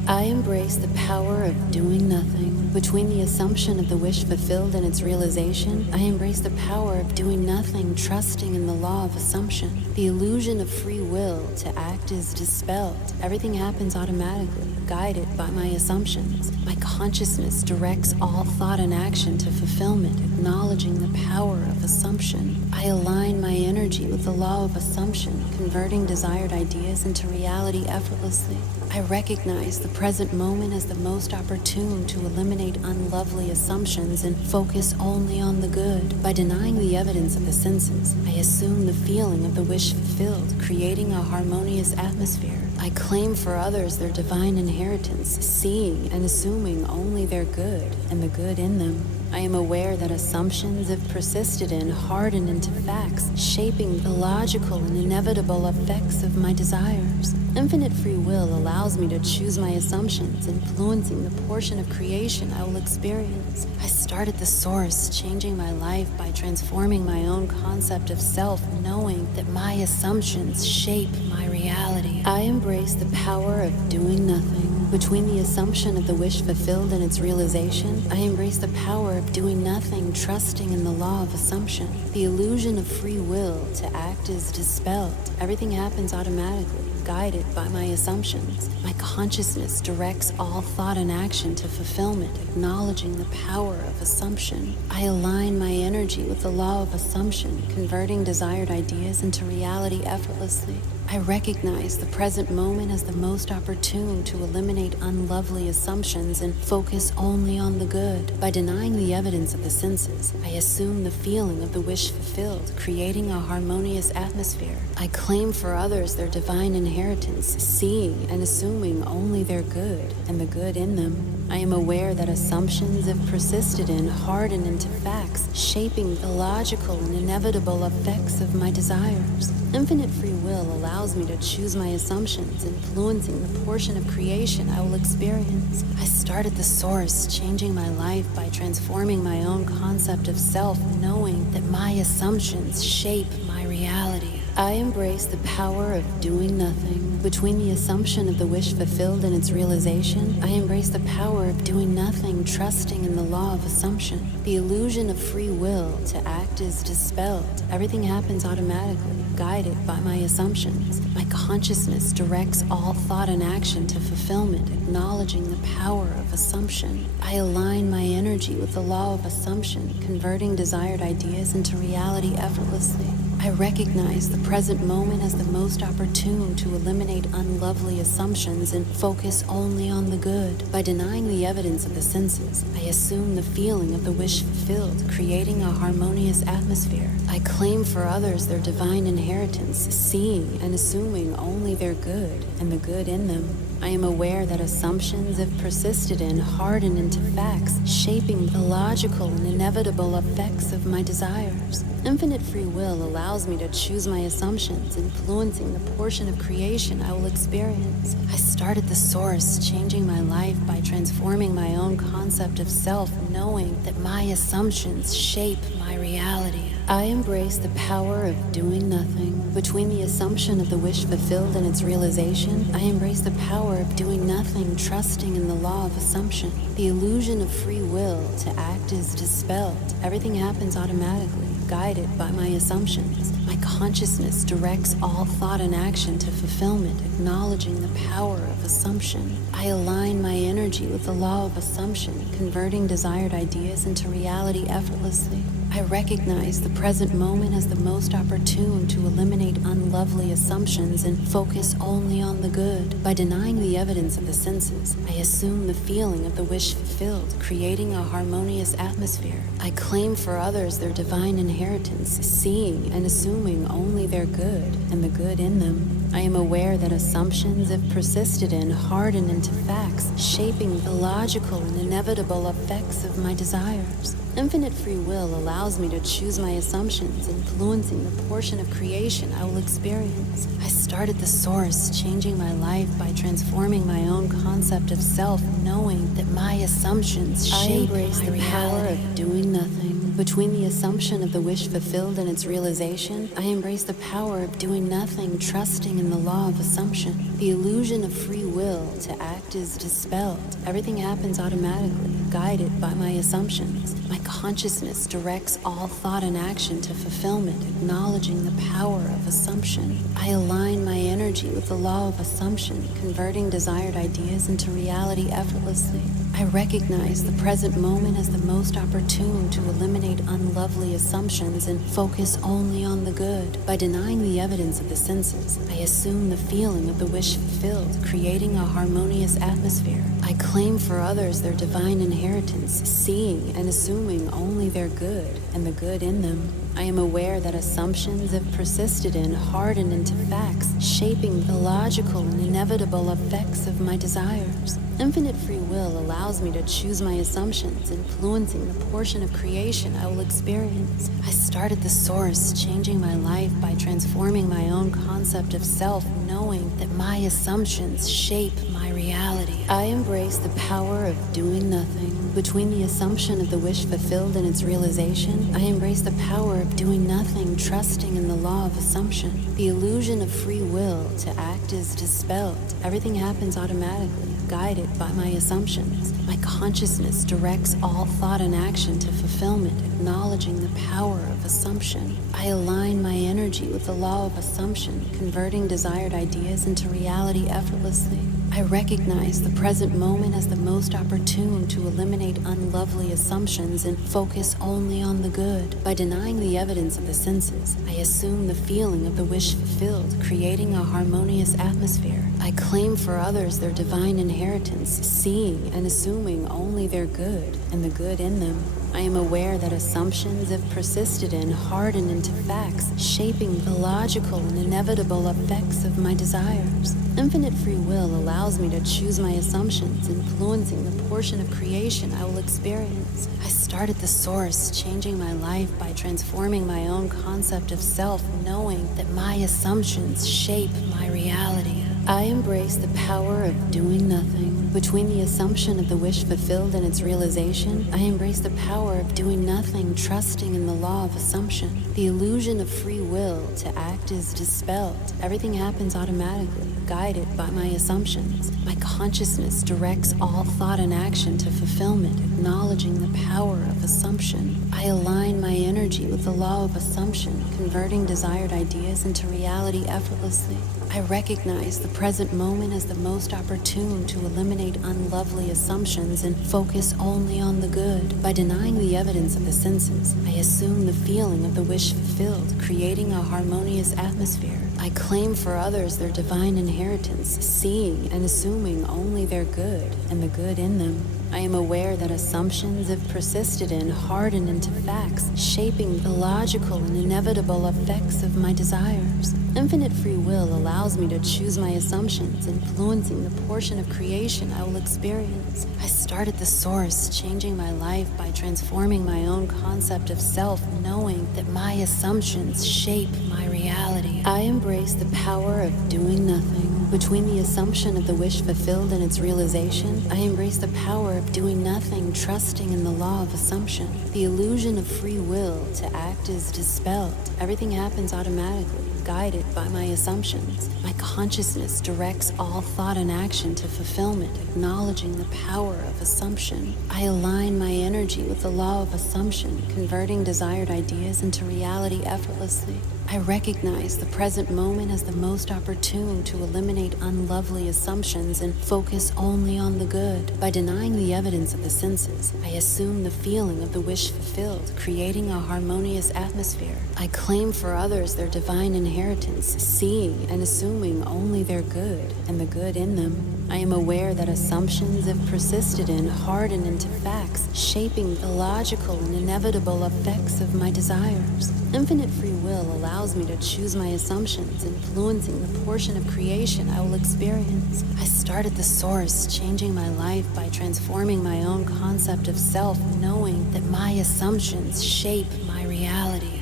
I embrace the power of doing nothing. Between the assumption of the wish fulfilled and its realization, I embrace the power of doing nothing, trusting in the law of assumption. The illusion of free will to act is dispelled. Everything happens automatically, guided by my assumptions. My consciousness directs all thought and action to fulfillment, acknowledging the power of assumption. I align my energy with the law of assumption, converting desired ideas into reality effortlessly. I recognize the present moment as the most opportune to eliminate unlovely assumptions and focus only on the good. By denying the evidence of the senses, I assume the feeling of the wish fulfilled, creating a harmonious atmosphere. I claim for others their divine inheritance, seeing and assuming only their good and the good in them. I am aware that assumptions, if persisted in, harden into facts, shaping the logical and inevitable effects of my desires. Infinite free will allows me to choose my assumptions, influencing the portion of creation I will experience. I start at the source, changing my life by transforming my own concept of self, knowing that my assumptions shape my reality. I embrace the power of doing nothing. Between the assumption of the wish fulfilled and its realization, I embrace the power of doing nothing, trusting in the law of assumption. The illusion of free will to act is dispelled. Everything happens automatically, guided by my assumptions. My consciousness directs all thought and action to fulfillment, acknowledging the power of assumption. I align my energy with the law of assumption, converting desired ideas into reality effortlessly. I recognize the present moment as the most opportune to eliminate unlovely assumptions and focus only on the good. By denying the evidence of the senses, I assume the feeling of the wish fulfilled, creating a harmonious atmosphere. I claim for others their divine inheritance, seeing and assuming only their good and the good in them. I am aware that assumptions, if persisted in, harden into facts, shaping the logical and inevitable effects of my desires. Infinite free will allows me to choose my assumptions, influencing the portion of creation I will experience. I start at the source, changing my life by transforming my own concept of self, knowing that my assumptions shape my reality. I embrace the power of doing nothing. Between the assumption of the wish fulfilled and its realization, I embrace the power of doing nothing, trusting in the law of assumption. The illusion of free will to act is dispelled. Everything happens automatically, guided by my assumptions. My consciousness directs all thought and action to fulfillment, acknowledging the power of assumption. I align my energy with the law of assumption, converting desired ideas into reality effortlessly. I recognize the present moment as the most opportune to eliminate unlovely assumptions and focus only on the good. By denying the evidence of the senses, I assume the feeling of the wish fulfilled, creating a harmonious atmosphere. I claim for others their divine inheritance, seeing and assuming only their good and the good in them. I am aware that assumptions, if persisted in, harden into facts, shaping the logical and inevitable effects of my desires. Infinite free will allows me to choose my assumptions, influencing the portion of creation I will experience. I start at the source, changing my life by transforming my own concept of self, knowing that my assumptions shape my reality. I embrace the power of doing nothing. Between the assumption of the wish fulfilled and its realization, I embrace the power of doing nothing, trusting in the law of assumption. The illusion of free will to act is dispelled. Everything happens automatically, guided by my assumptions. My consciousness directs all thought and action to fulfillment, acknowledging the power of assumption. I align my energy with the law of assumption, converting desired ideas into reality effortlessly. I recognize the present moment as the most opportune to eliminate unlovely assumptions and focus only on the good. By denying the evidence of the senses, I assume the feeling of the wish fulfilled, creating a harmonious atmosphere. I claim for others their divine inheritance, seeing and assuming only their good and the good in them. I am aware that assumptions, if persisted in, harden into facts, shaping the logical and inevitable effects of my desires. Infinite free will allows me to choose my assumptions, influencing the portion of creation I will experience. I start at the source, changing my life by transforming my own concept of self, knowing that my assumptions shape my reality. I embrace the power of doing nothing. Between the assumption of the wish fulfilled and its realization, I embrace the power of doing nothing, trusting in the law of assumption. The illusion of free will to act is dispelled. Everything happens automatically, guided by my assumptions. My consciousness directs all thought and action to fulfillment, acknowledging the power of assumption. I align my energy with the law of assumption, converting desired ideas into reality effortlessly. I recognize the present moment as the most opportune to eliminate unlovely assumptions and focus only on the good. By denying the evidence of the senses, I assume the feeling of the wish fulfilled, creating a harmonious atmosphere. I claim for others their divine inheritance, seeing and assuming only their good and the good in them. I am aware that assumptions, if persisted in, harden into facts, shaping the logical and inevitable effects of my desires. Infinite free will allows me to choose my assumptions, influencing the portion of creation I will experience. I start at the source, changing my life by transforming my own concept of self, knowing that my assumptions shape my reality. I embrace the power of doing nothing. Between the assumption of the wish fulfilled and its realization, I embrace the power of doing nothing, trusting in the law of assumption. The illusion of free will to act is dispelled. Everything happens automatically, guided by my assumptions. My consciousness directs all thought and action to fulfillment, acknowledging the power of assumption. I align my energy with the law of assumption, converting desired ideas into reality effortlessly. I recognize the present moment as the most opportune to eliminate unlovely assumptions and focus only on the good. By denying the evidence of the senses, I assume the feeling of the wish fulfilled, creating a harmonious atmosphere. I claim for others their divine inheritance, seeing and assuming only their good and the good in them. I am aware that assumptions, if persisted in, harden into facts, shaping the logical and inevitable effects of my desires. Infinite free will allows me to choose my assumptions, influencing the portion of creation I will experience. I start at the source, changing my life by transforming my own concept of self, knowing that my assumptions shape my reality. I embrace the power of doing nothing. Between the assumption of the wish fulfilled and its realization, I embrace the power of doing nothing, trusting in the law of assumption. The illusion of free will to act is dispelled. Everything happens automatically, guided by my assumptions. My consciousness directs all thought and action to fulfillment, acknowledging the power of assumption. I align my energy with the law of assumption, converting desired ideas into reality effortlessly. I recognize the present moment as the most opportune to eliminate unlovely assumptions and focus only on the good. By denying the evidence of the senses, I assume the feeling of the wish fulfilled, creating a harmonious atmosphere. I claim for others their divine inheritance, seeing and assuming only their good and the good in them. I am aware that assumptions, if persisted in, harden into facts, shaping the logical and inevitable effects of my desires. Infinite free will allows me to choose my assumptions, influencing the portion of creation I will experience. I start at the source, changing my life by transforming my own concept of self, knowing that my assumptions shape my reality. I embrace the power of doing nothing. Between the assumption of the wish fulfilled and its realization, I embrace the power of doing nothing, trusting in the law of assumption. The illusion of free will to act is dispelled. Everything happens automatically, guided by my assumptions. My consciousness directs all thought and action to fulfillment, acknowledging the power of assumption. I align my energy with the law of assumption, converting desired ideas into reality effortlessly. I recognize the present moment as the most opportune to eliminate unlovely assumptions and focus only on the good. By denying the evidence of the senses, I assume the feeling of the wish fulfilled, creating a harmonious atmosphere. I claim for others their divine inheritance, seeing and assuming only their good and the good in them. I am aware that assumptions, if persisted in, harden into facts, shaping the logical and inevitable effects of my desires. Infinite free will allows me to choose my assumptions, influencing the portion of creation I will experience. I start at the source, changing my life by transforming my own concept of self, knowing that my assumptions shape my reality.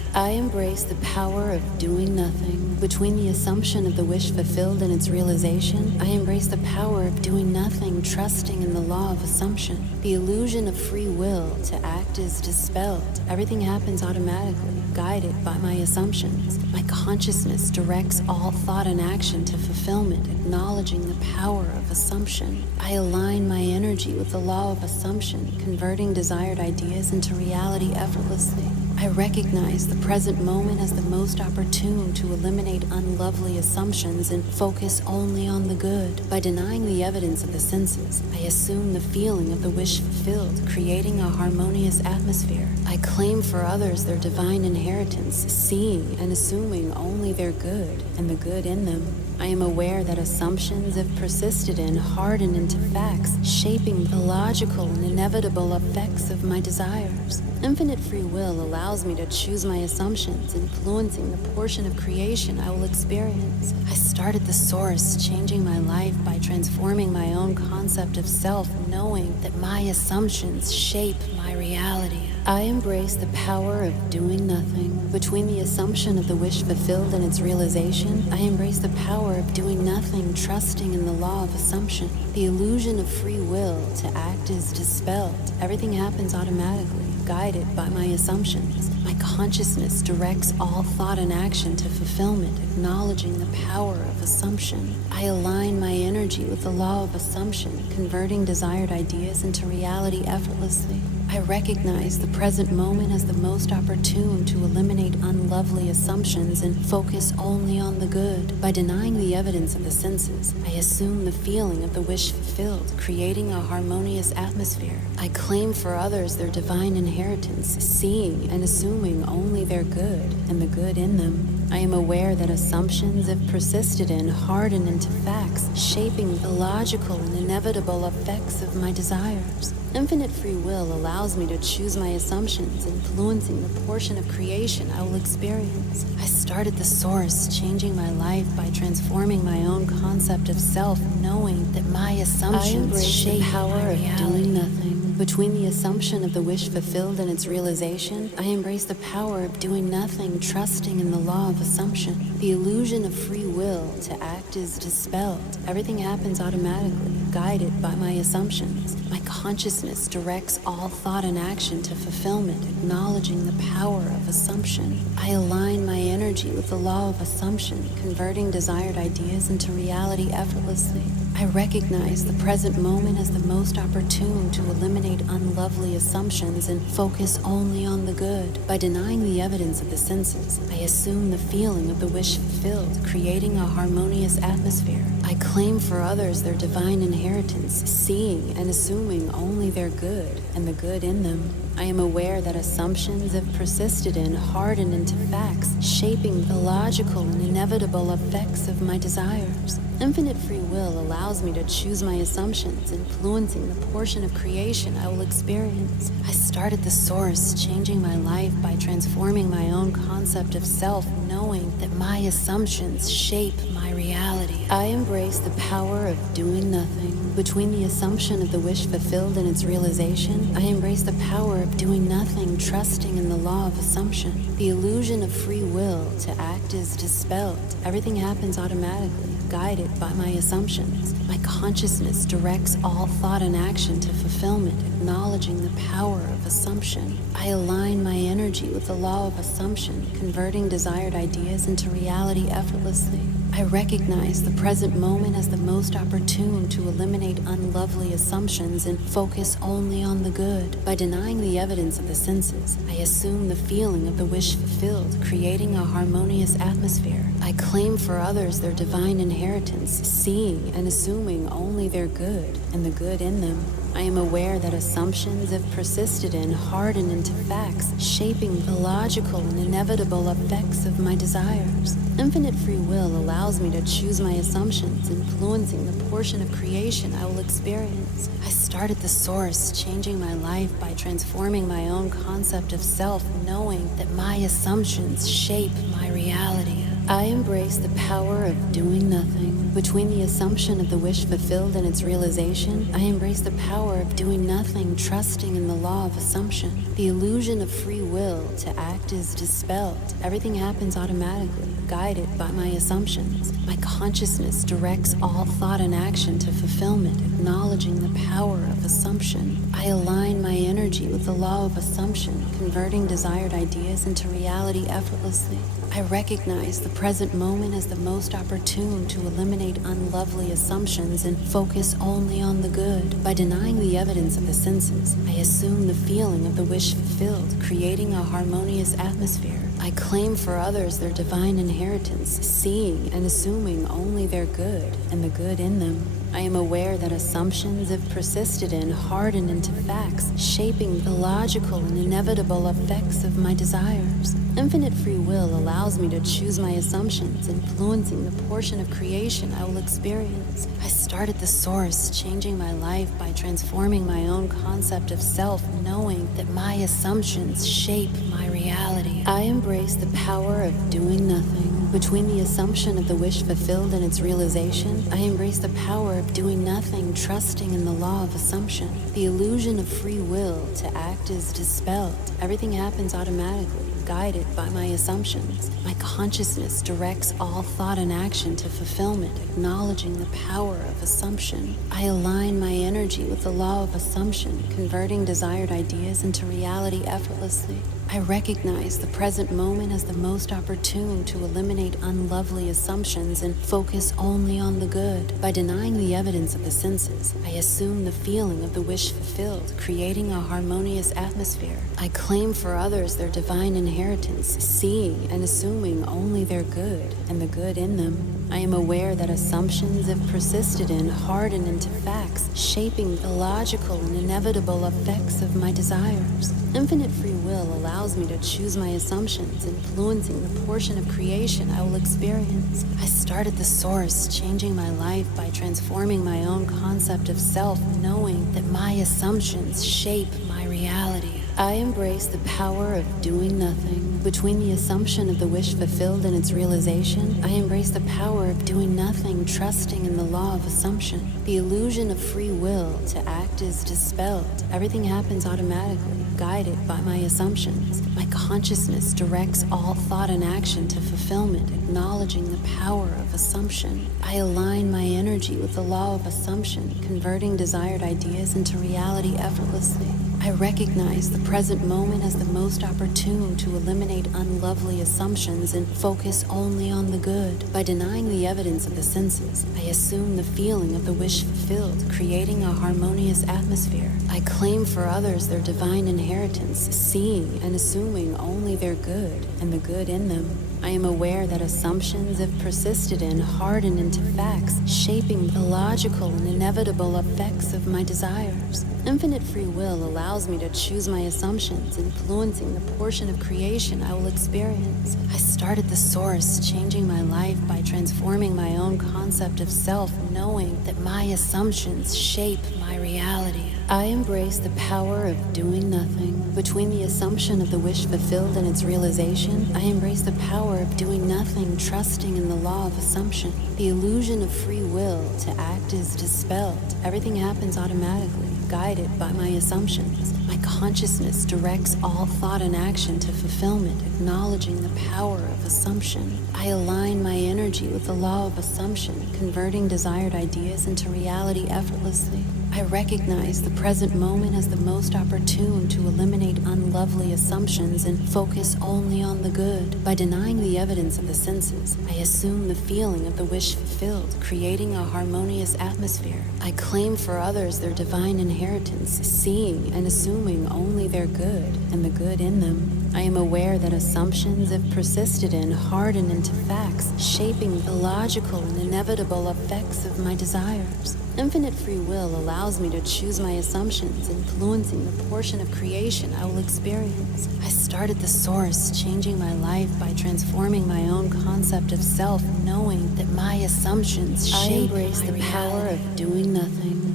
I embrace the power of doing nothing. Between the assumption of the wish fulfilled and its realization, I embrace the power of doing nothing, trusting in the law of assumption. The illusion of free will to act is dispelled. Everything happens automatically, guided by my assumptions. My consciousness directs all thought and action to fulfillment, acknowledging the power of assumption. I align my energy with the law of assumption, converting desired ideas into reality effortlessly. I recognize the present moment as the most opportune to eliminate unlovely assumptions and focus only on the good. By denying the evidence of the senses, I assume the feeling of the wish fulfilled, creating a harmonious atmosphere. I claim for others their divine inheritance, seeing and assuming only their good and the good in them. I am aware that assumptions, if persisted in, harden into facts, shaping the logical and inevitable effects of my desires. Infinite free will allows me to choose my assumptions, influencing the portion of creation I will experience. I start at the source, changing my life by transforming my own concept of self, knowing that my assumptions shape my reality. I embrace the power of doing nothing. Between the assumption of the wish fulfilled and its realization, I embrace the power of doing nothing, trusting in the law of assumption. The illusion of free will to act is dispelled. Everything happens automatically, guided by my assumptions. My consciousness directs all thought and action to fulfillment, acknowledging the power of assumption. I align my energy with the law of assumption, converting desired ideas into reality effortlessly. I recognize the present moment as the most opportune to eliminate unlovely assumptions and focus only on the good. By denying the evidence of the senses, I assume the feeling of the wish fulfilled, creating a harmonious atmosphere. I claim for others their divine inheritance, seeing and assuming only their good and the good in them. I am aware that assumptions, if persisted in, harden into facts, shaping the logical and inevitable effects of my desires. Infinite free will allows me to choose my assumptions, influencing the portion of creation I will experience. I start at the source, changing my life by transforming my own concept of self, knowing that my assumptions shape the power of doing nothing. Between the assumption of the wish fulfilled and its realization, I embrace the power of doing nothing, trusting in the law of assumption. The illusion of free will to act is dispelled. Everything happens automatically, guided by my assumptions. My consciousness directs all thought and action to fulfillment, acknowledging the power of assumption. I align my energy with the law of assumption, converting desired ideas into reality effortlessly. I recognize the present moment as the most opportune to eliminate unlovely assumptions and focus only on the good. By denying the evidence of the senses, I assume the feeling of the wish fulfilled, creating a harmonious atmosphere. I claim for others their divine inheritance, seeing and assuming only their good and the good in them. I am aware that assumptions, if persisted in, harden into facts, shaping the logical and inevitable effects of my desires. Infinite free will allows me to choose my assumptions, influencing the portion of creation I will experience. I start at the source, changing my life by transforming my own concept of self, knowing that my assumptions shape my reality. I embrace the power of doing nothing. Between the assumption of the wish fulfilled and its realization, I embrace the power of doing nothing, trusting in the law of assumption. The illusion of free will to act is dispelled. Everything happens automatically, guided by my assumptions. My consciousness directs all thought and action to fulfillment, acknowledging the power of assumption. I align my energy with the law of assumption, converting desired ideas into reality effortlessly. I recognize the present moment as the most opportune to eliminate unlovely assumptions and focus only on the good. By denying the evidence of the senses, I assume the feeling of the wish fulfilled, creating a harmonious atmosphere. I claim for others their divine inheritance, seeing and assuming only their good and the good in them. I am aware that assumptions, if persisted in, harden into facts, shaping the logical and inevitable effects of my desires. Infinite free will allows me to choose my assumptions, influencing the portion of creation I will experience. I start at the source, changing my life by transforming my own concept of self, knowing that my assumptions shape my reality. I embrace the power of doing nothing. Between the assumption of the wish fulfilled and its realization, I embrace the power of doing nothing, trusting in the law of assumption. The illusion of free will to act is dispelled. Everything happens automatically, guided by my assumptions. My consciousness directs all thought and action to fulfillment, acknowledging the power of assumption. I align my energy with the law of assumption, converting desired ideas into reality effortlessly. I recognize the present moment as the most opportune to eliminate unlovely assumptions and focus only on the good. By denying the evidence of the senses, I assume the feeling of the wish fulfilled, creating a harmonious atmosphere. I claim for others their divine inheritance, seeing and assuming only their good and the good in them. I am aware that assumptions, if persisted in, harden into facts, shaping the logical and inevitable effects of my desires. Infinite free will allows me to choose my assumptions, influencing the portion of creation I will experience. I start at the source, changing my life by transforming my own concept of self, knowing that my assumptions shape my reality. I embrace the power of doing nothing. Between the assumption of the wish fulfilled and its realization, I embrace the power of doing nothing, trusting in the law of assumption. The illusion of free will to act is dispelled. Everything happens automatically, guided by my assumptions. My consciousness directs all thought and action to fulfillment, acknowledging the power of assumption. I align my energy with the law of assumption, converting desired ideas into reality effortlessly. I recognize the present moment as the most opportune to eliminate unlovely assumptions and focus only on the good. By denying the evidence of the senses, I assume the feeling of the wish fulfilled, creating a harmonious atmosphere. I claim for others their divine inheritance, seeing and assuming only their good and the good in them. I am aware that assumptions, if persisted in, harden into facts, shaping the logical and inevitable effects of my desires. Infinite free will allows me to choose my assumptions, influencing the portion of creation I will experience. I start at the source, changing my life by transforming my own concept of self, knowing that my assumptions shape my reality. I embrace the power of doing nothing. Between the assumption of the wish fulfilled and its realization, I embrace the power of doing nothing, trusting in the law of assumption. The illusion of free will to act is dispelled. Everything happens automatically, guided by my assumptions. My consciousness directs all thought and action to fulfillment, acknowledging the power of assumption. I align my energy with the law of assumption, converting desired ideas into reality effortlessly. I recognize the present moment as the most opportune to eliminate unlovely assumptions and focus only on the good. By denying the evidence of the senses, I assume the feeling of the wish fulfilled, creating a harmonious atmosphere. I claim for others their divine inheritance, seeing and assuming only their good and the good in them. I am aware that assumptions, if persisted in, harden into facts, shaping the logical and inevitable effects of my desires. Infinite free will allows me to choose my assumptions, influencing the portion of creation I will experience. I start at the source, changing my life by transforming my own concept of self, knowing that my assumptions shape my reality. I embrace the power of doing nothing. Between the assumption of the wish fulfilled and its realization, I embrace the power of doing nothing, trusting in the law of assumption. The illusion of free will to act is dispelled. Everything happens automatically, guided by my assumptions. My consciousness directs all thought and action to fulfillment, acknowledging the power of assumption. I align my energy with the law of assumption, converting desired ideas into reality effortlessly. I recognize the present moment as the most opportune to eliminate unlovely assumptions and focus only on the good. By denying the evidence of the senses, I assume the feeling of the wish fulfilled, creating a harmonious atmosphere. I claim for others their divine inheritance, seeing and assuming only their good and the good in them. I am aware that assumptions, if persisted in, harden into facts, shaping the logical and inevitable effects of my desires. Infinite free will allows me to choose my assumptions, influencing the portion of creation I will experience. I start at the source, changing my life by transforming my own concept of self, knowing that my assumptions shape my reality. I embrace the power of doing nothing.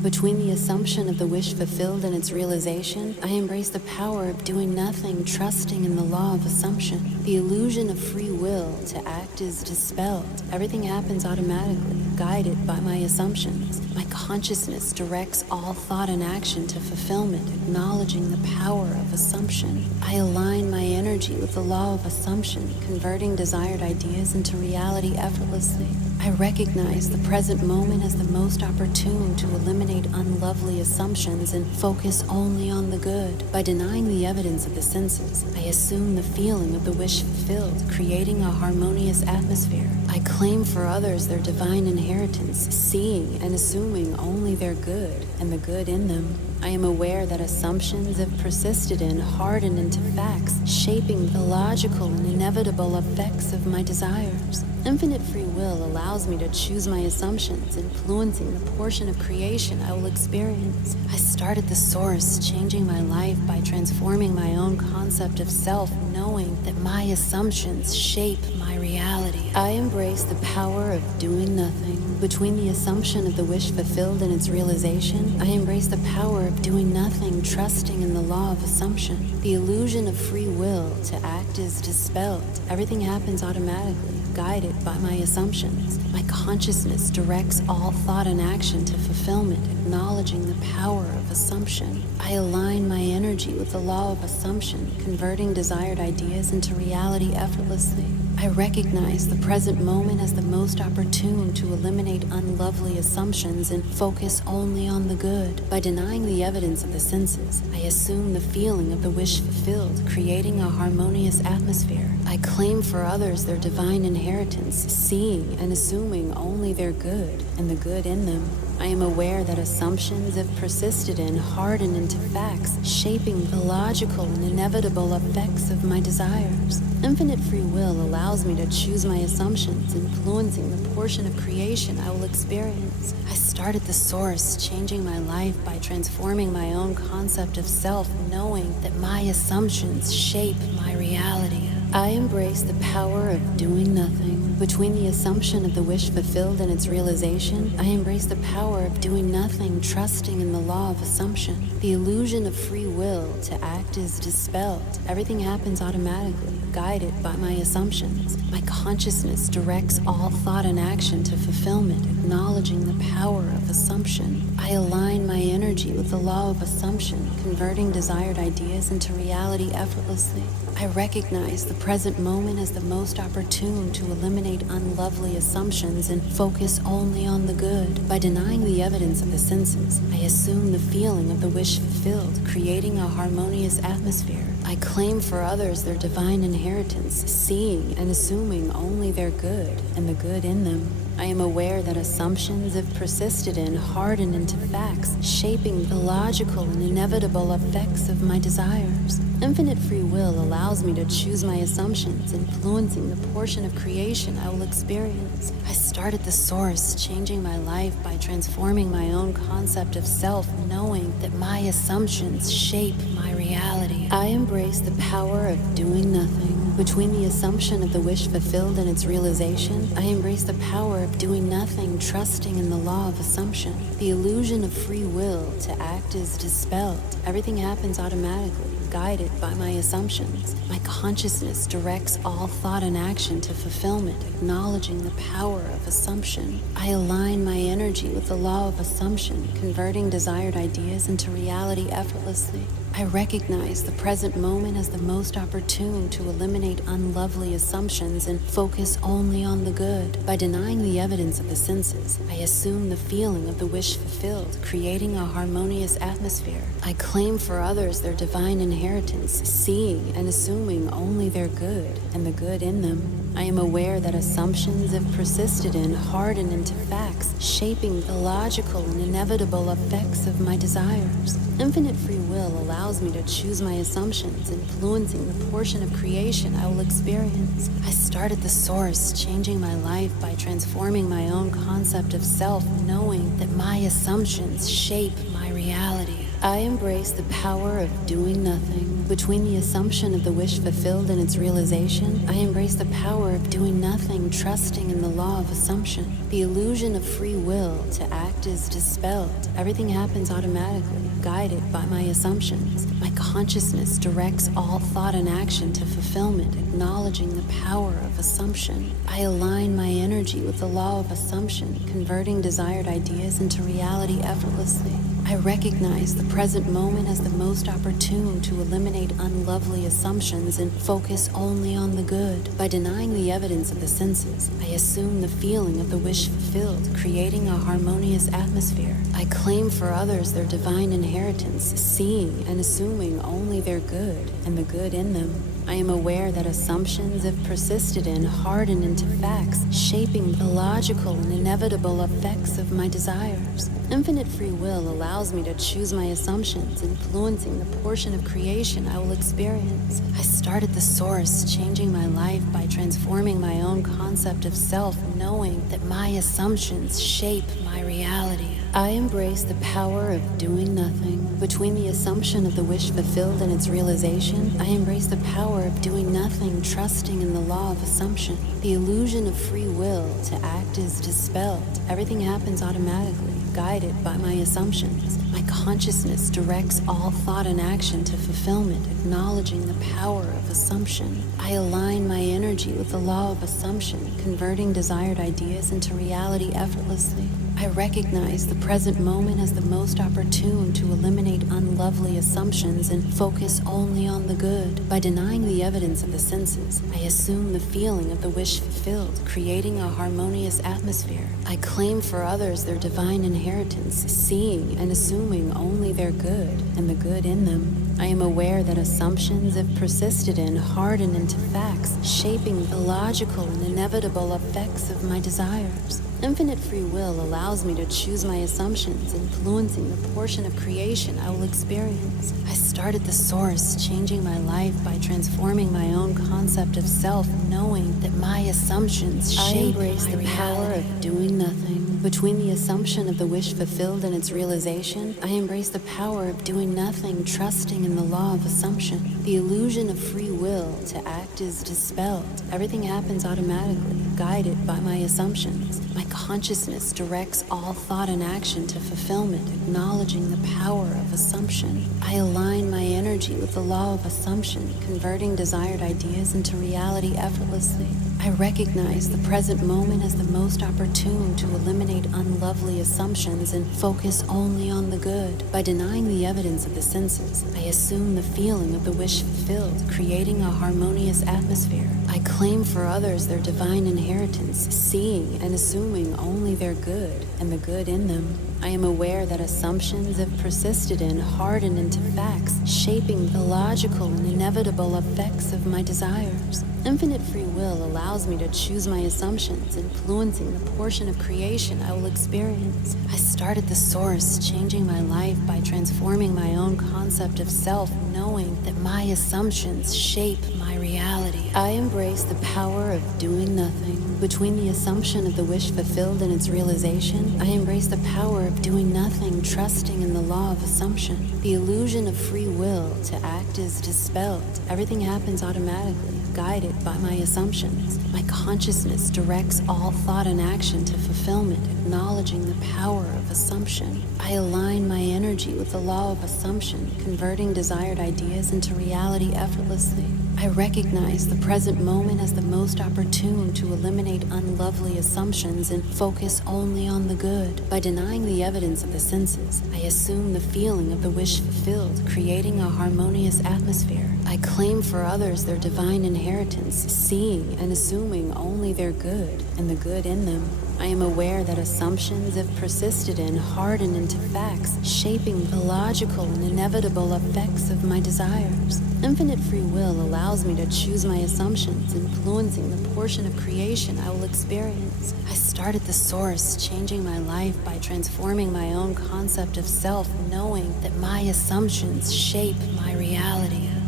Between the assumption of the wish fulfilled and its realization, I embrace the power of doing nothing, trusting in the law of assumption. The illusion of free will to act is dispelled. Everything happens automatically, guided by my assumptions. My consciousness directs all thought and action to fulfillment, acknowledging the power of assumption. I align my energy with the law of assumption, converting desired ideas into reality effortlessly. I recognize the present moment as the most opportune to eliminate unlovely assumptions and focus only on the good. By denying the evidence of the senses, I assume the feeling of the wish fulfilled, creating a harmonious atmosphere. I claim for others their divine inheritance, seeing and assuming only their good and the good in them. I am aware that assumptions, if persisted in, harden into facts, shaping the logical and inevitable effects of my desires. Infinite free will allows me to choose my assumptions, influencing the portion of creation I will experience. I start at the source, changing my life by transforming my own concept of self, knowing that my assumptions shape my reality. I embrace the power of doing nothing. Between the assumption of the wish fulfilled and its realization, I embrace the power of doing nothing, trusting in the law of assumption. The illusion of free will to act is dispelled. Everything happens automatically, guided by my assumptions. My consciousness directs all thought and action to fulfillment, acknowledging the power of assumption. I align my energy with the law of assumption, converting desired ideas into reality effortlessly. I recognize the present moment as the most opportune to eliminate unlovely assumptions and focus only on the good. By denying the evidence of the senses, I assume the feeling of the wish fulfilled, creating a harmonious atmosphere. I claim for others their divine inheritance, seeing and assuming only their good and the good in them. I am aware that assumptions, if persisted in, harden into facts, shaping the logical and inevitable effects of my desires. Infinite free will allows me to choose my assumptions, influencing the portion of creation I will experience. I start at the source, changing my life by transforming my own concept of self, knowing that my assumptions shape my reality. I embrace the power of doing nothing. Between the assumption of the wish fulfilled and its realization, I embrace the power of doing nothing, trusting in the law of assumption. The illusion of free will to act is dispelled. Everything happens automatically, guided by my assumptions. My consciousness directs all thought and action to fulfillment, acknowledging the power of assumption. I align my energy with the law of assumption, converting desired ideas into reality effortlessly. I recognize the present moment as the most opportune to eliminate unlovely assumptions and focus only on the good. By denying the evidence of the senses, I assume the feeling of the wish fulfilled, creating a harmonious atmosphere. I claim for others their divine inheritance, seeing and assuming only their good and the good in them. I am aware that assumptions, if persisted in, harden into facts, shaping the logical and inevitable effects of my desires. Infinite free will allows me to choose my assumptions, influencing the portion of creation I will experience. I start at the source, changing my life by transforming my own concept of self, knowing that my assumptions shape my reality. I embrace the power of doing nothing. Between the assumption of the wish fulfilled and its realization, I embrace the power of doing nothing, trusting in the law of assumption. The illusion of free will to act is dispelled. Everything happens automatically, guided by my assumptions. My consciousness directs all thought and action to fulfillment, acknowledging the power of assumption. I align my energy with the law of assumption, converting desired ideas into reality effortlessly. I recognize the present moment as the most opportune to eliminate unlovely assumptions and focus only on the good. By denying the evidence of the senses, I assume the feeling of the wish fulfilled, creating a harmonious atmosphere. I claim for others their divine inheritance, seeing and assuming only their good and the good in them. I am aware that assumptions, if persisted in, harden into facts, shaping the logical and inevitable effects of my desires. Infinite free will allows me to choose my assumptions, influencing the portion of creation I will experience. I start at the source, changing my life by transforming my own concept of self, knowing that my assumptions shape my reality. I embrace the power of doing nothing. Between the assumption of the wish fulfilled and its realization, I embrace the power of doing nothing, trusting in the law of assumption. The illusion of free will to act is dispelled. Everything happens automatically, guided by my assumptions. My consciousness directs all thought and action to fulfillment, acknowledging the power of assumption. I align my energy with the law of assumption, converting desired ideas into reality effortlessly. I recognize the present moment as the most opportune to eliminate unlovely assumptions and focus only on the good. By denying the evidence of the senses, I assume the feeling of the wish fulfilled, creating a harmonious atmosphere. I claim for others their divine inheritance, seeing and assuming only their good and the good in them. I am aware that assumptions, if persisted in, harden into facts, shaping the logical and inevitable effects of my desires. Infinite free will allows me to choose my assumptions, influencing the portion of creation I will experience. I start at the source, changing my life by transforming my own concept of self, knowing that my assumptions shape my reality. I embrace the power of doing nothing. Between the assumption of the wish fulfilled and its realization, I embrace the power of doing nothing, trusting in the law of assumption. The illusion of free will to act is dispelled. Everything happens automatically, guided by my assumptions. My consciousness directs all thought and action to fulfillment, acknowledging the power of assumption. I align my energy with the law of assumption, converting desired ideas into reality effortlessly. I recognize the present moment as the most opportune to eliminate unlovely assumptions and focus only on the good. By denying the evidence of the senses, I assume the feeling of the wish fulfilled, creating a harmonious atmosphere. I claim for others their divine inheritance, seeing and assuming only their good and the good in them. I am aware that assumptions, if persisted in, harden into facts, shaping the logical and inevitable effects of my desires. Infinite free will allows me to choose my assumptions, influencing the portion of creation I will experience. I start at the source, changing my life by transforming my own concept of self, knowing that my assumptions shape the power of doing nothing. Between the assumption of the wish fulfilled and its realization, I embrace the power of doing nothing, trusting in the law of assumption. The illusion of free will to act is dispelled. Everything happens automatically, guided by my assumptions. My consciousness directs all thought and action to fulfillment, acknowledging the power of assumption. I align my energy with the law of assumption, converting desired ideas into reality effortlessly. I recognize the present moment as the most opportune to eliminate unlovely assumptions and focus only on the good. By denying the evidence of the senses, I assume the feeling of the wish fulfilled, creating a harmonious atmosphere. I claim for others their divine inheritance, seeing and assuming only their good and the good in them. I am aware that assumptions, if persisted in, harden into facts, shaping the logical and inevitable effects of my desires. Infinite free will allows me to choose my assumptions, influencing the portion of creation I will experience. I start at the source, changing my life by transforming my own concept of self, knowing that my assumptions shape my reality. I embrace the power of doing nothing. Between the assumption of the wish fulfilled and its realization, I embrace the power of doing nothing, trusting in the law of assumption. The illusion of free will to act is dispelled. Everything happens automatically, guided by my assumptions. My consciousness directs all thought and action to fulfillment, acknowledging the power of assumption. I align my energy with the law of assumption, converting desired ideas into reality effortlessly. I recognize the present moment as the most opportune to eliminate unlovely assumptions and focus only on the good. By denying the evidence of the senses, I assume the feeling of the wish fulfilled, creating a harmonious atmosphere. I claim for others their divine inheritance, seeing and assuming only their good and the good in them. I am aware that assumptions, if persisted in, harden into facts, shaping the logical and inevitable effects of my desires. Infinite free will allows me to choose my assumptions, influencing the portion of creation I will experience. I start at the source, changing my life by transforming my own concept of self, knowing that my assumptions shape my reality.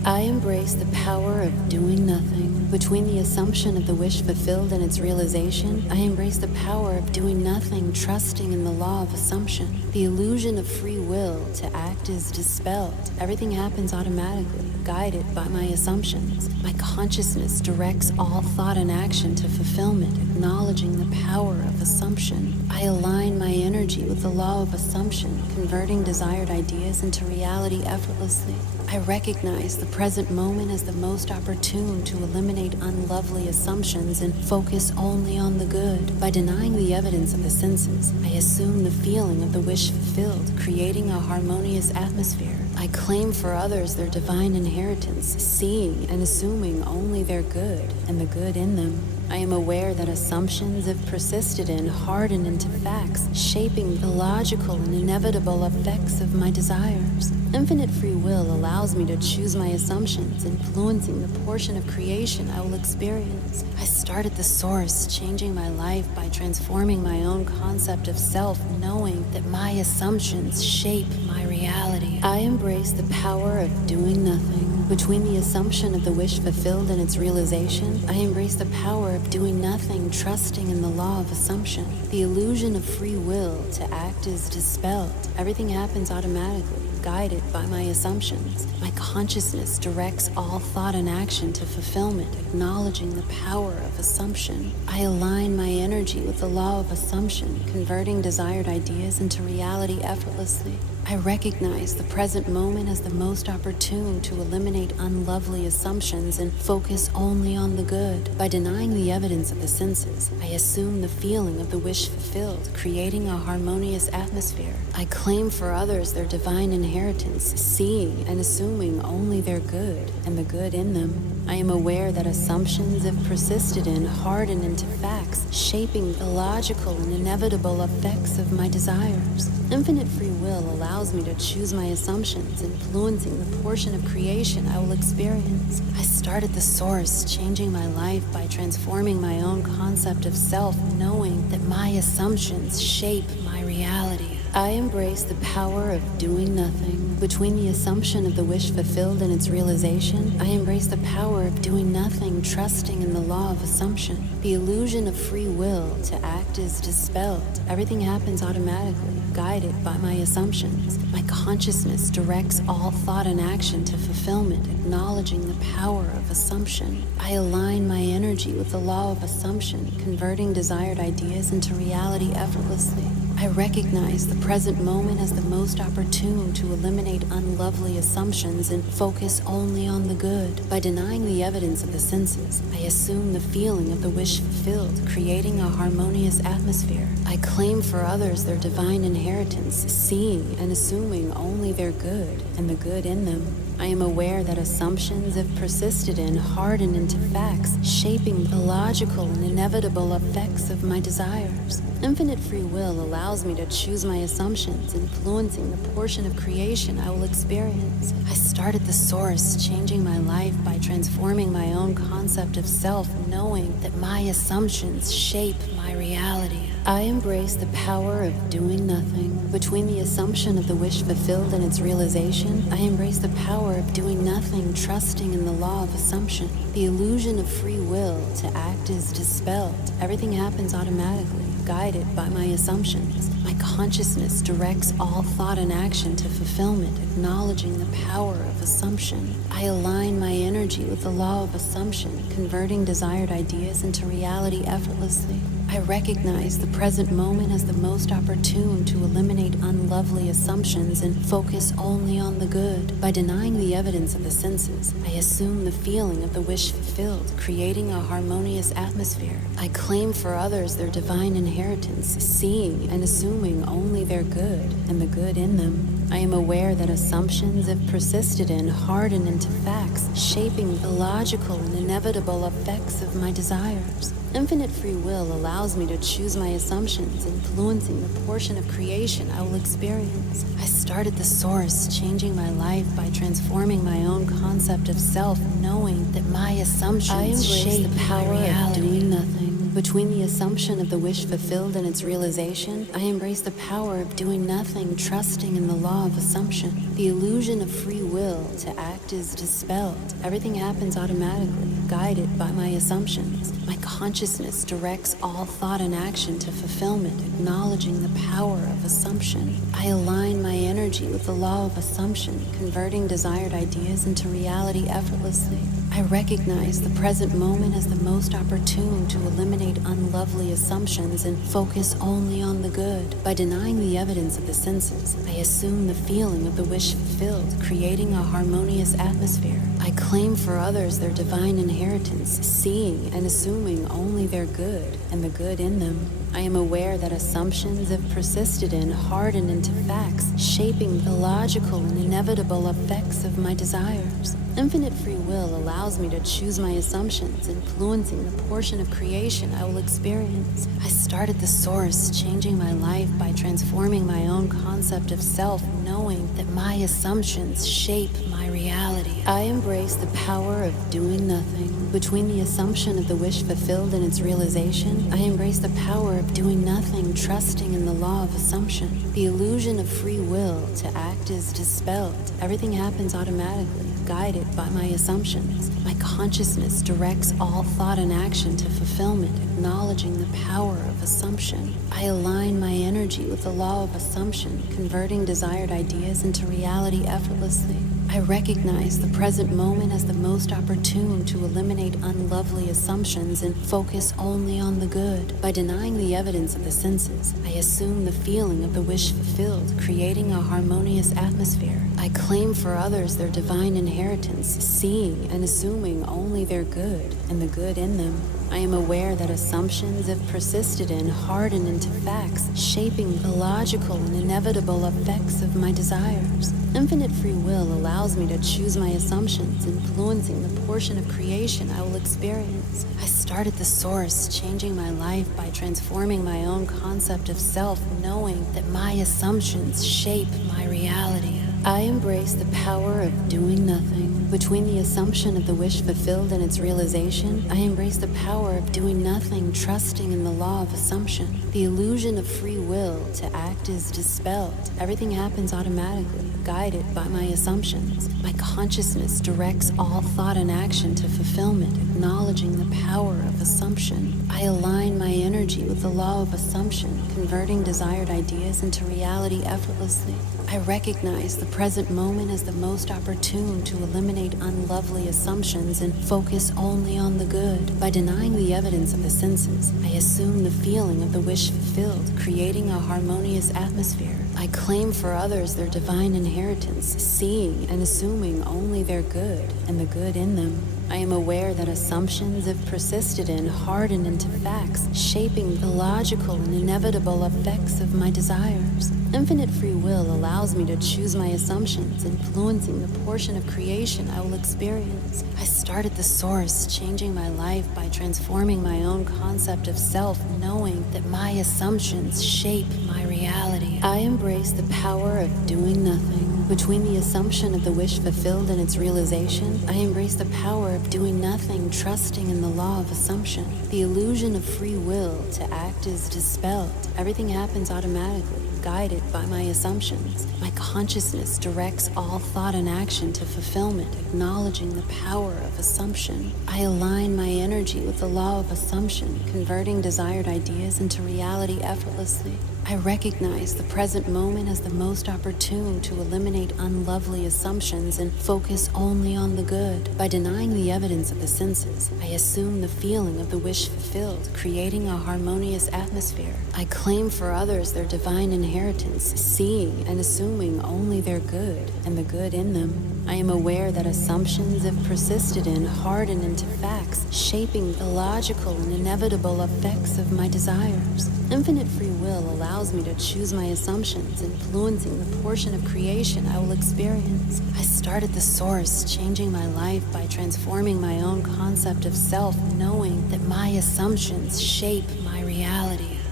I embrace the power of doing nothing. Between the assumption of the wish fulfilled and its realization, I embrace the power of doing nothing, trusting in the law of assumption. The illusion of free will to act is dispelled. Everything happens automatically, guided by my assumptions. My consciousness directs all thought and action to fulfillment, acknowledging the power of assumption. I align my energy with the law of assumption, converting desired ideas into reality effortlessly. I recognize the present moment as the most opportune to eliminate unlovely assumptions and focus only on the good. By denying the evidence of the senses, I assume the feeling of the wish fulfilled, creating a harmonious atmosphere. I claim for others their divine inheritance, seeing and assuming only their good and the good in them. I am aware that assumptions, if persisted in, harden into facts, shaping the logical and inevitable effects of my desires. Infinite free will allows me to choose my assumptions, influencing the portion of creation I will experience. I start at the source, changing my life by transforming my own concept of self, knowing that my assumptions shape my reality. I embrace the power of doing nothing. Between the assumption of the wish fulfilled and its realization, I embrace the power of doing nothing, trusting in the law of assumption. The illusion of free will to act is dispelled. Everything happens automatically, guided by my assumptions. My consciousness directs all thought and action to fulfillment, acknowledging the power of assumption. I align my energy with the law of assumption, converting desired ideas into reality effortlessly. I recognize the present moment as the most opportune to eliminate unlovely assumptions and focus only on the good. By denying the evidence of the senses, I assume the feeling of the wish fulfilled, creating a harmonious atmosphere. I claim for others their divine inheritance, seeing and assuming only their good and the good in them. I am aware that assumptions, if persisted in, harden into facts, shaping the logical and inevitable effects of my desires. Infinite free will allows me to choose my assumptions, influencing the portion of creation I will experience. I start at the source, changing my life by transforming my own concept of self, knowing that my assumptions shape my reality. I embrace the power of doing nothing. Between the assumption of the wish fulfilled and its realization, I embrace the power of doing nothing, trusting in the law of assumption. The illusion of free will to act is dispelled. Everything happens automatically, guided by my assumptions. My consciousness directs all thought and action to fulfillment, acknowledging the power of assumption. I align my energy with the law of assumption, converting desired ideas into reality effortlessly. I recognize the present moment as the most opportune to eliminate unlovely assumptions and focus only on the good. By denying the evidence of the senses, I assume the feeling of the wish fulfilled, creating a harmonious atmosphere. I claim for others their divine inheritance, seeing and assuming only their good and the good in them. I am aware that assumptions, if persisted in, harden into facts, shaping the logical and inevitable effects of my desires. Infinite free will allows me to choose my assumptions, influencing the portion of creation I will experience. I start at the source, changing my life by transforming my own concept of self, knowing that my assumptions shape my reality. I embrace the power of doing nothing. Between the assumption of the wish fulfilled and its realization, I embrace the power of doing nothing, trusting in the law of assumption. The illusion of free will to act is dispelled. Everything happens automatically, guided by my assumptions. My consciousness directs all thought and action to fulfillment, acknowledging the power of assumption. I align my energy with the law of assumption, converting desired ideas into reality effortlessly. I recognize the present moment as the most opportune to eliminate unlovely assumptions and focus only on the good. By denying the evidence of the senses, I assume the feeling of the wish fulfilled, creating a harmonious atmosphere. I claim for others their divine inheritance, seeing and assuming only their good and the good in them. I am aware that assumptions, if persisted in, harden into facts, shaping the logical and inevitable effects of my desires. Infinite free will allows me to choose my assumptions, influencing the portion of creation I will experience. I start at the source, changing my life by transforming my own concept of self, knowing that my assumptions shape the power of doing nothing. Between the assumption of the wish fulfilled and its realization, I embrace the power of doing nothing, trusting in the law of assumption. The illusion of free will will to act is dispelled. Everything happens automatically, guided by my assumptions. My consciousness directs all thought and action to fulfillment, acknowledging the power of assumption. I align my energy with the law of assumption, converting desired ideas into reality effortlessly. I recognize the present moment as the most opportune to eliminate unlovely assumptions and focus only on the good. By denying the evidence of the senses, I assume the feeling of the wish fulfilled, creating a harmonious atmosphere. I claim for others their divine inheritance, seeing and assuming only their good and the good in them. I am aware that assumptions, if persisted in, harden into facts, shaping the logical and inevitable effects of my desires. Infinite free will allows me to choose my assumptions, influencing the portion of creation I will experience. I start at the source, changing my life by transforming my own concept of self, knowing that my assumptions shape my reality. I embrace the power of doing nothing. Between the assumption of the wish fulfilled and its realization, I embrace the power of doing nothing, trusting in the law of assumption. The illusion of free will to act is dispelled. Everything happens automatically, guided by my assumptions. My consciousness directs all thought and action to fulfillment, acknowledging the power of assumption. I align my energy with the law of assumption, converting desired ideas into reality effortlessly. I recognize the present moment as the most opportune to eliminate unlovely assumptions and focus only on the good. By denying the evidence of the senses, I assume the feeling of the wish fulfilled, creating a harmonious atmosphere. I claim for others their divine inheritance, seeing and assuming only their good and the good in them. I am aware that assumptions, if persisted in, harden into facts, shaping the logical and inevitable effects of my desires. Infinite free will allows me to choose my assumptions, influencing the portion of creation I will experience. I start at the source, changing my life by transforming my own concept of self, knowing that my assumptions shape my reality. I embrace the power of doing nothing. Between the assumption of the wish fulfilled and its realization, I embrace the power of doing nothing, trusting in the law of assumption. The illusion of free will to act is dispelled. Everything happens automatically, guided by my assumptions. My consciousness directs all thought and action to fulfillment, acknowledging the power of assumption. I align my energy with the law of assumption, converting desired ideas into reality effortlessly. I recognize the present moment as the most opportune to eliminate unlovely assumptions and focus only on the good. By denying the evidence of the senses, I assume the feeling of the wish fulfilled, creating a harmonious atmosphere. I claim for others their divine inheritance, seeing and assuming only their good and the good in them. I am aware that assumptions, if persisted in, harden into facts, shaping the logical and inevitable effects of my desires. Infinite free will allows me to choose my assumptions, influencing the portion of creation I will experience. I start at the source, changing my life by transforming my own concept of self, knowing that my assumptions shape my reality. I embrace the power of doing nothing. Between the assumption of the wish fulfilled and its realization, I embrace the power of doing nothing, trusting in the law of assumption. The illusion of free will to act is dispelled. Everything happens automatically, guided by my assumptions. My consciousness directs all thought and action to fulfillment, acknowledging the power of assumption. I align my energy with the law of assumption, converting desired ideas into reality effortlessly. I recognize the present moment as the most opportune to eliminate unlovely assumptions and focus only on the good. By denying the evidence of the senses, I assume the feeling of the wish fulfilled, creating a harmonious atmosphere. I claim for others their divine inheritance, seeing and assuming only their good and the good in them. I am aware that assumptions, if persisted in, harden into facts, shaping the logical and inevitable effects of my desires. Infinite free will allows me to choose my assumptions, influencing the portion of creation I will experience. I start at the source, changing my life by transforming my own concept of self, knowing that my assumptions shape my reality.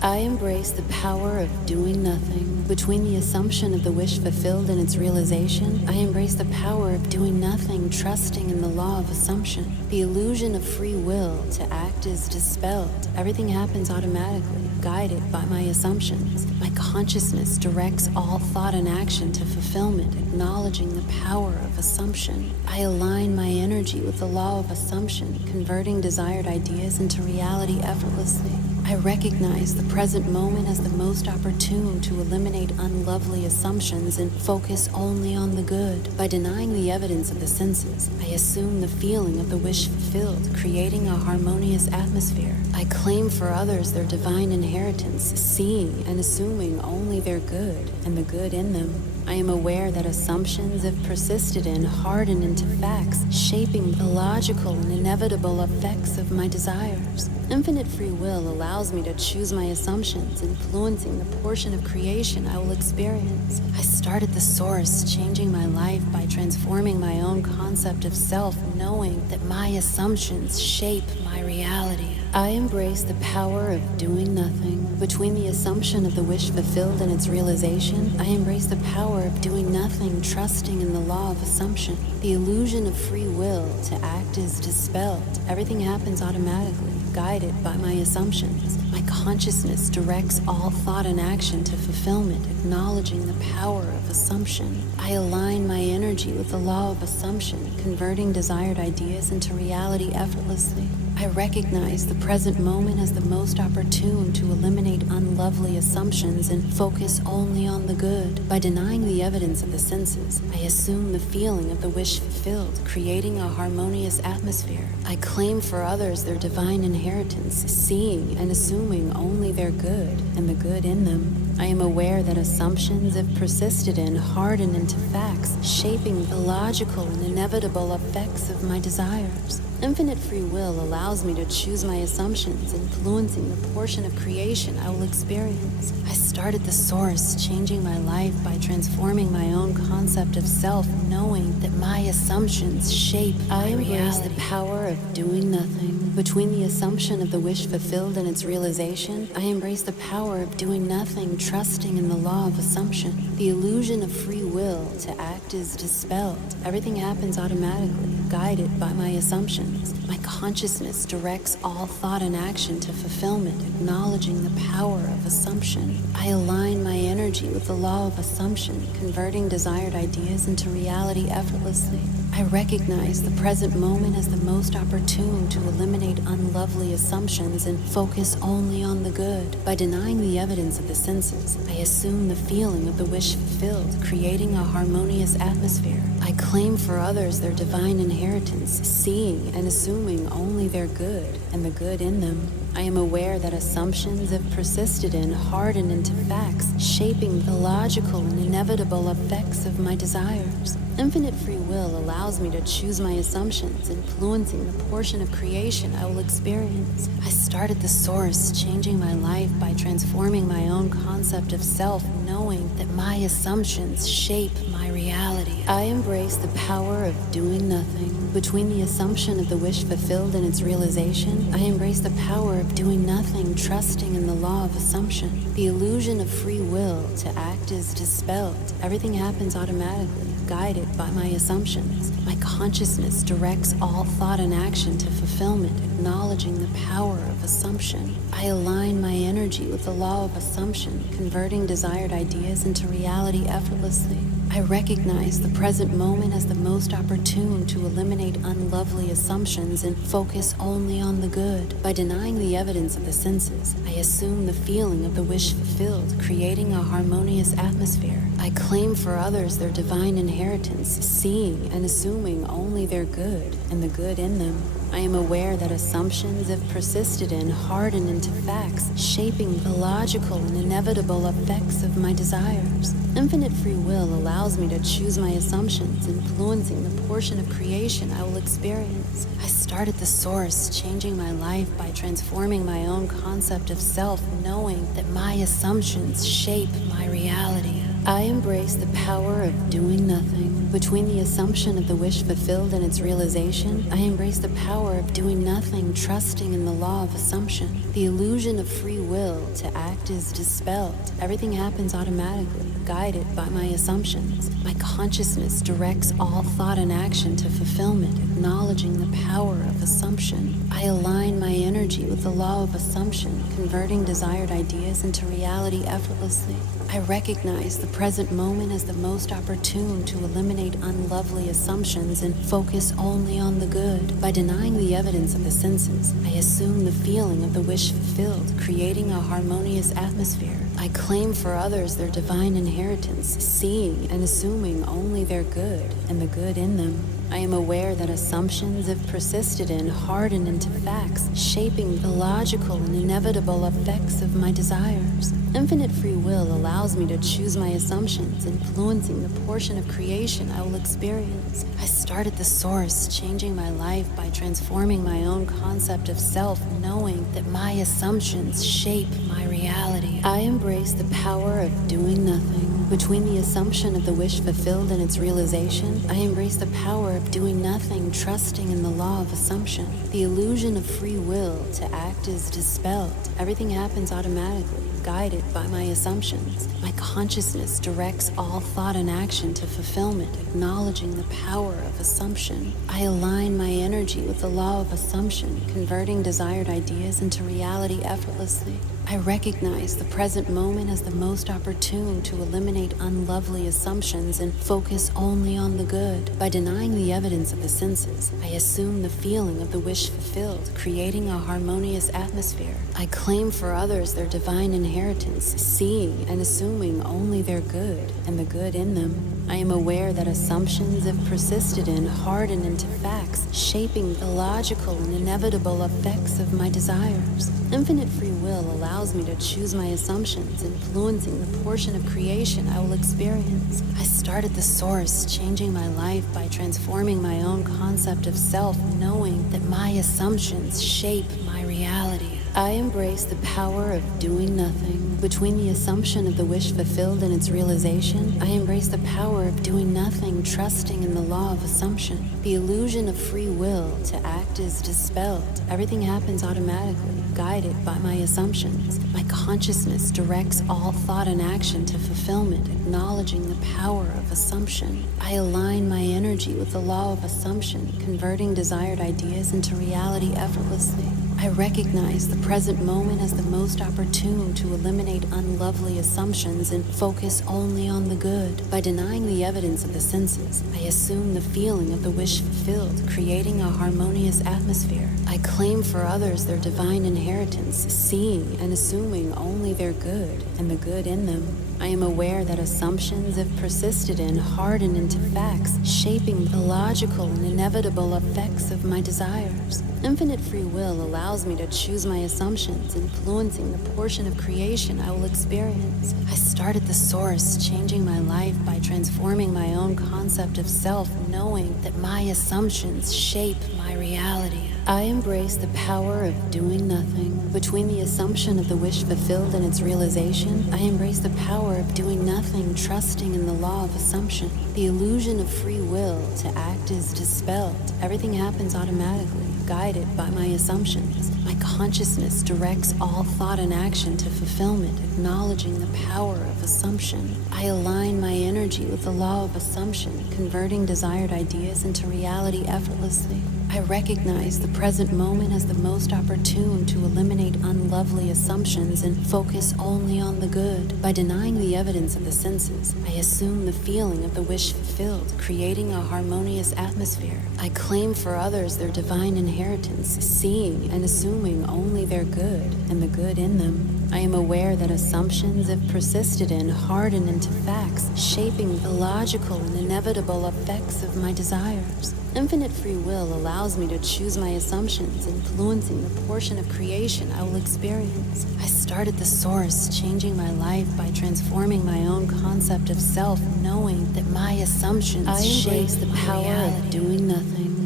I embrace the power of doing nothing. Between the assumption of the wish fulfilled and its realization, I embrace the power of doing nothing, trusting in the law of assumption. The illusion of free will to act is dispelled. Everything happens automatically, guided by my assumptions. My consciousness directs all thought and action to fulfillment, acknowledging the power of assumption. I align my energy with the law of assumption, converting desired ideas into reality effortlessly. I recognize the present moment as the most opportune to eliminate unlovely assumptions and focus only on the good. By denying the evidence of the senses, I assume the feeling of the wish fulfilled, creating a harmonious atmosphere. I claim for others their divine inheritance, seeing and assuming only their good and the good in them. I am aware that assumptions, if persisted in, harden into facts, shaping the logical and inevitable effects of my desires. Infinite free will allows me to choose my assumptions, influencing the portion of creation I will experience. I start at the source, changing my life by transforming my own concept of self, knowing that my assumptions shape my reality. I embrace the power of doing nothing. Between the assumption of the wish fulfilled and its realization, I embrace the power of doing nothing, trusting in the law of assumption. The illusion of free will to act is dispelled. Everything happens automatically, guided by my assumptions. My consciousness directs all thought and action to fulfillment, acknowledging the power of assumption. I align my energy with the law of assumption, converting desired ideas into reality effortlessly. I recognize the present moment as the most opportune to eliminate unlovely assumptions and focus only on the good. By denying the evidence of the senses, I assume the feeling of the wish fulfilled, creating a harmonious atmosphere. I claim for others their divine inheritance, seeing and assuming only their good and the good in them. I am aware that assumptions, if persisted in, harden into facts, shaping the logical and inevitable effects of my desires. Infinite free will allows me to choose my assumptions, influencing the portion of creation I will experience. I start at the source, changing my life by transforming my own concept of self, knowing that my assumptions shape my reality. I embrace the power of doing nothing. Between the assumption of the wish fulfilled and its realization, I embrace the power of doing nothing, trusting in the law of assumption. The illusion of free will to act is dispelled. Everything happens automatically, guided by my assumptions. My consciousness directs all thought and action to fulfillment, acknowledging the power of assumption. I align my energy with the law of assumption, converting desired ideas into reality effortlessly. I recognize the present moment as the most opportune to eliminate unlovely assumptions and focus only on the good. By denying the evidence of the senses, I assume the feeling of the wish fulfilled, creating a harmonious atmosphere. I claim for others their divine inheritance, seeing and assuming only their good and the good in them. I am aware that assumptions, if persisted in, harden into facts, shaping the logical and inevitable effects of my desires. Infinite free will allows me to choose my assumptions, influencing the portion of creation I will experience. I start at the source, changing my life by transforming my own concept of self, knowing that my assumptions shape my reality. I embrace the power of doing nothing. Between the assumption of the wish fulfilled and its realization, I embrace the power of doing nothing, trusting in the law of assumption. The illusion of free will to act is dispelled. Everything happens automatically, guided by my assumptions. My consciousness directs all thought and action to fulfillment, acknowledging the power of assumption. I align my energy with the law of assumption, converting desired ideas into reality effortlessly. I recognize the present moment as the most opportune to eliminate unlovely assumptions and focus only on the good. By denying the evidence of the senses, I assume the feeling of the wish fulfilled, creating a harmonious atmosphere. I claim for others their divine inheritance, seeing and assuming only their good and the good in them. I am aware that assumptions, if persisted in, harden into facts, shaping the logical and inevitable effects of my desires. Infinite free will allows me to choose my assumptions, influencing the portion of creation I will experience. I start at the source, changing my life by transforming my own concept of self, knowing that my assumptions shape my reality. I embrace the power of doing nothing. Between the assumption of the wish fulfilled and its realization, I embrace the power of doing nothing, trusting in the law of assumption. The illusion of free will to act is dispelled. Everything happens automatically, guided by my assumptions. My consciousness directs all thought and action to fulfillment, acknowledging the power of assumption. I align my energy with the law of assumption, converting desired ideas into reality effortlessly. I recognize the present moment as the most opportune to eliminate unlovely assumptions and focus only on the good. By denying the evidence of the senses, I assume the feeling of the wish fulfilled, creating a harmonious atmosphere. I claim for others their divine inheritance, seeing and assuming only their good and the good in them. I am aware that assumptions, if persisted in, harden into facts, shaping the logical and inevitable effects of my desires. Infinite free will allows me to choose my assumptions, influencing the portion of creation I will experience. I start at the source, changing my life by transforming my own concept of self, knowing that my assumptions shape my reality. I embrace the power of doing nothing. Between the assumption of the wish fulfilled and its realization, I embrace the power of doing nothing, trusting in the law of assumption. The illusion of free will to act is dispelled. Everything happens automatically, guided by my assumptions. My consciousness directs all thought and action to fulfillment, acknowledging the power of assumption. I align my energy with the law of assumption, converting desired ideas into reality effortlessly. I recognize the present moment as the most opportune to eliminate unlovely assumptions and focus only on the good. By denying the evidence of the senses, I assume the feeling of the wish fulfilled, creating a harmonious atmosphere. I claim for others their divine inheritance, seeing and assuming only their good and the good in them. I am aware that assumptions, if persisted in, harden into facts, shaping the logical and inevitable effects of my desires. Infinite free will allows me to choose my assumptions, influencing the portion of creation I will experience. I start at the source, changing my life by transforming my own concept of self, knowing that my assumptions shape my reality. I embrace the power of doing nothing. Between the assumption of the wish fulfilled and its realization, I embrace the power of doing nothing, trusting in the law of assumption. The illusion of free will to act is dispelled. Everything happens automatically, guided by my assumptions. My consciousness directs all thought and action to fulfillment, acknowledging the power of assumption. I align my energy with the law of assumption, converting desired ideas into reality effortlessly. I recognize the present moment as the most opportune to eliminate unlovely assumptions and focus only on the good. By denying the evidence of the senses, I assume the feeling of the wish fulfilled, creating a harmonious atmosphere. I claim for others their divine inheritance, seeing and assuming only their good and the good in them. I am aware that assumptions, if persisted in, harden into facts, shaping the logical and inevitable effects of my desires. Infinite free will allows me to choose my assumptions, influencing the portion of creation I will experience. I start at the source, changing my life by transforming my own concept of self, knowing that my assumptions shape my reality. I embrace the power of doing nothing. Between the assumption of the wish fulfilled and its realization, I embrace the power of doing nothing, trusting in the law of assumption. The illusion of free will to act is dispelled. Everything happens automatically, guided by my assumptions. My consciousness directs all thought and action to fulfillment, acknowledging the power of assumption. I align my energy with the law of assumption, converting desired ideas into reality effortlessly. I recognize the present moment as the most opportune to eliminate unlovely assumptions and focus only on the good. By denying the evidence of the senses, I assume the feeling of the wish fulfilled, creating a harmonious atmosphere. I claim for others their divine inheritance, seeing and assuming only their good and the good in them. I am aware that assumptions, if persisted in, harden into facts, shaping the logical and inevitable effects of my desires. Infinite free will allows me to choose my assumptions, influencing the portion of creation I will experience. I start at the source, changing my life by transforming my own concept of self, knowing that my assumptions shape the power of doing nothing.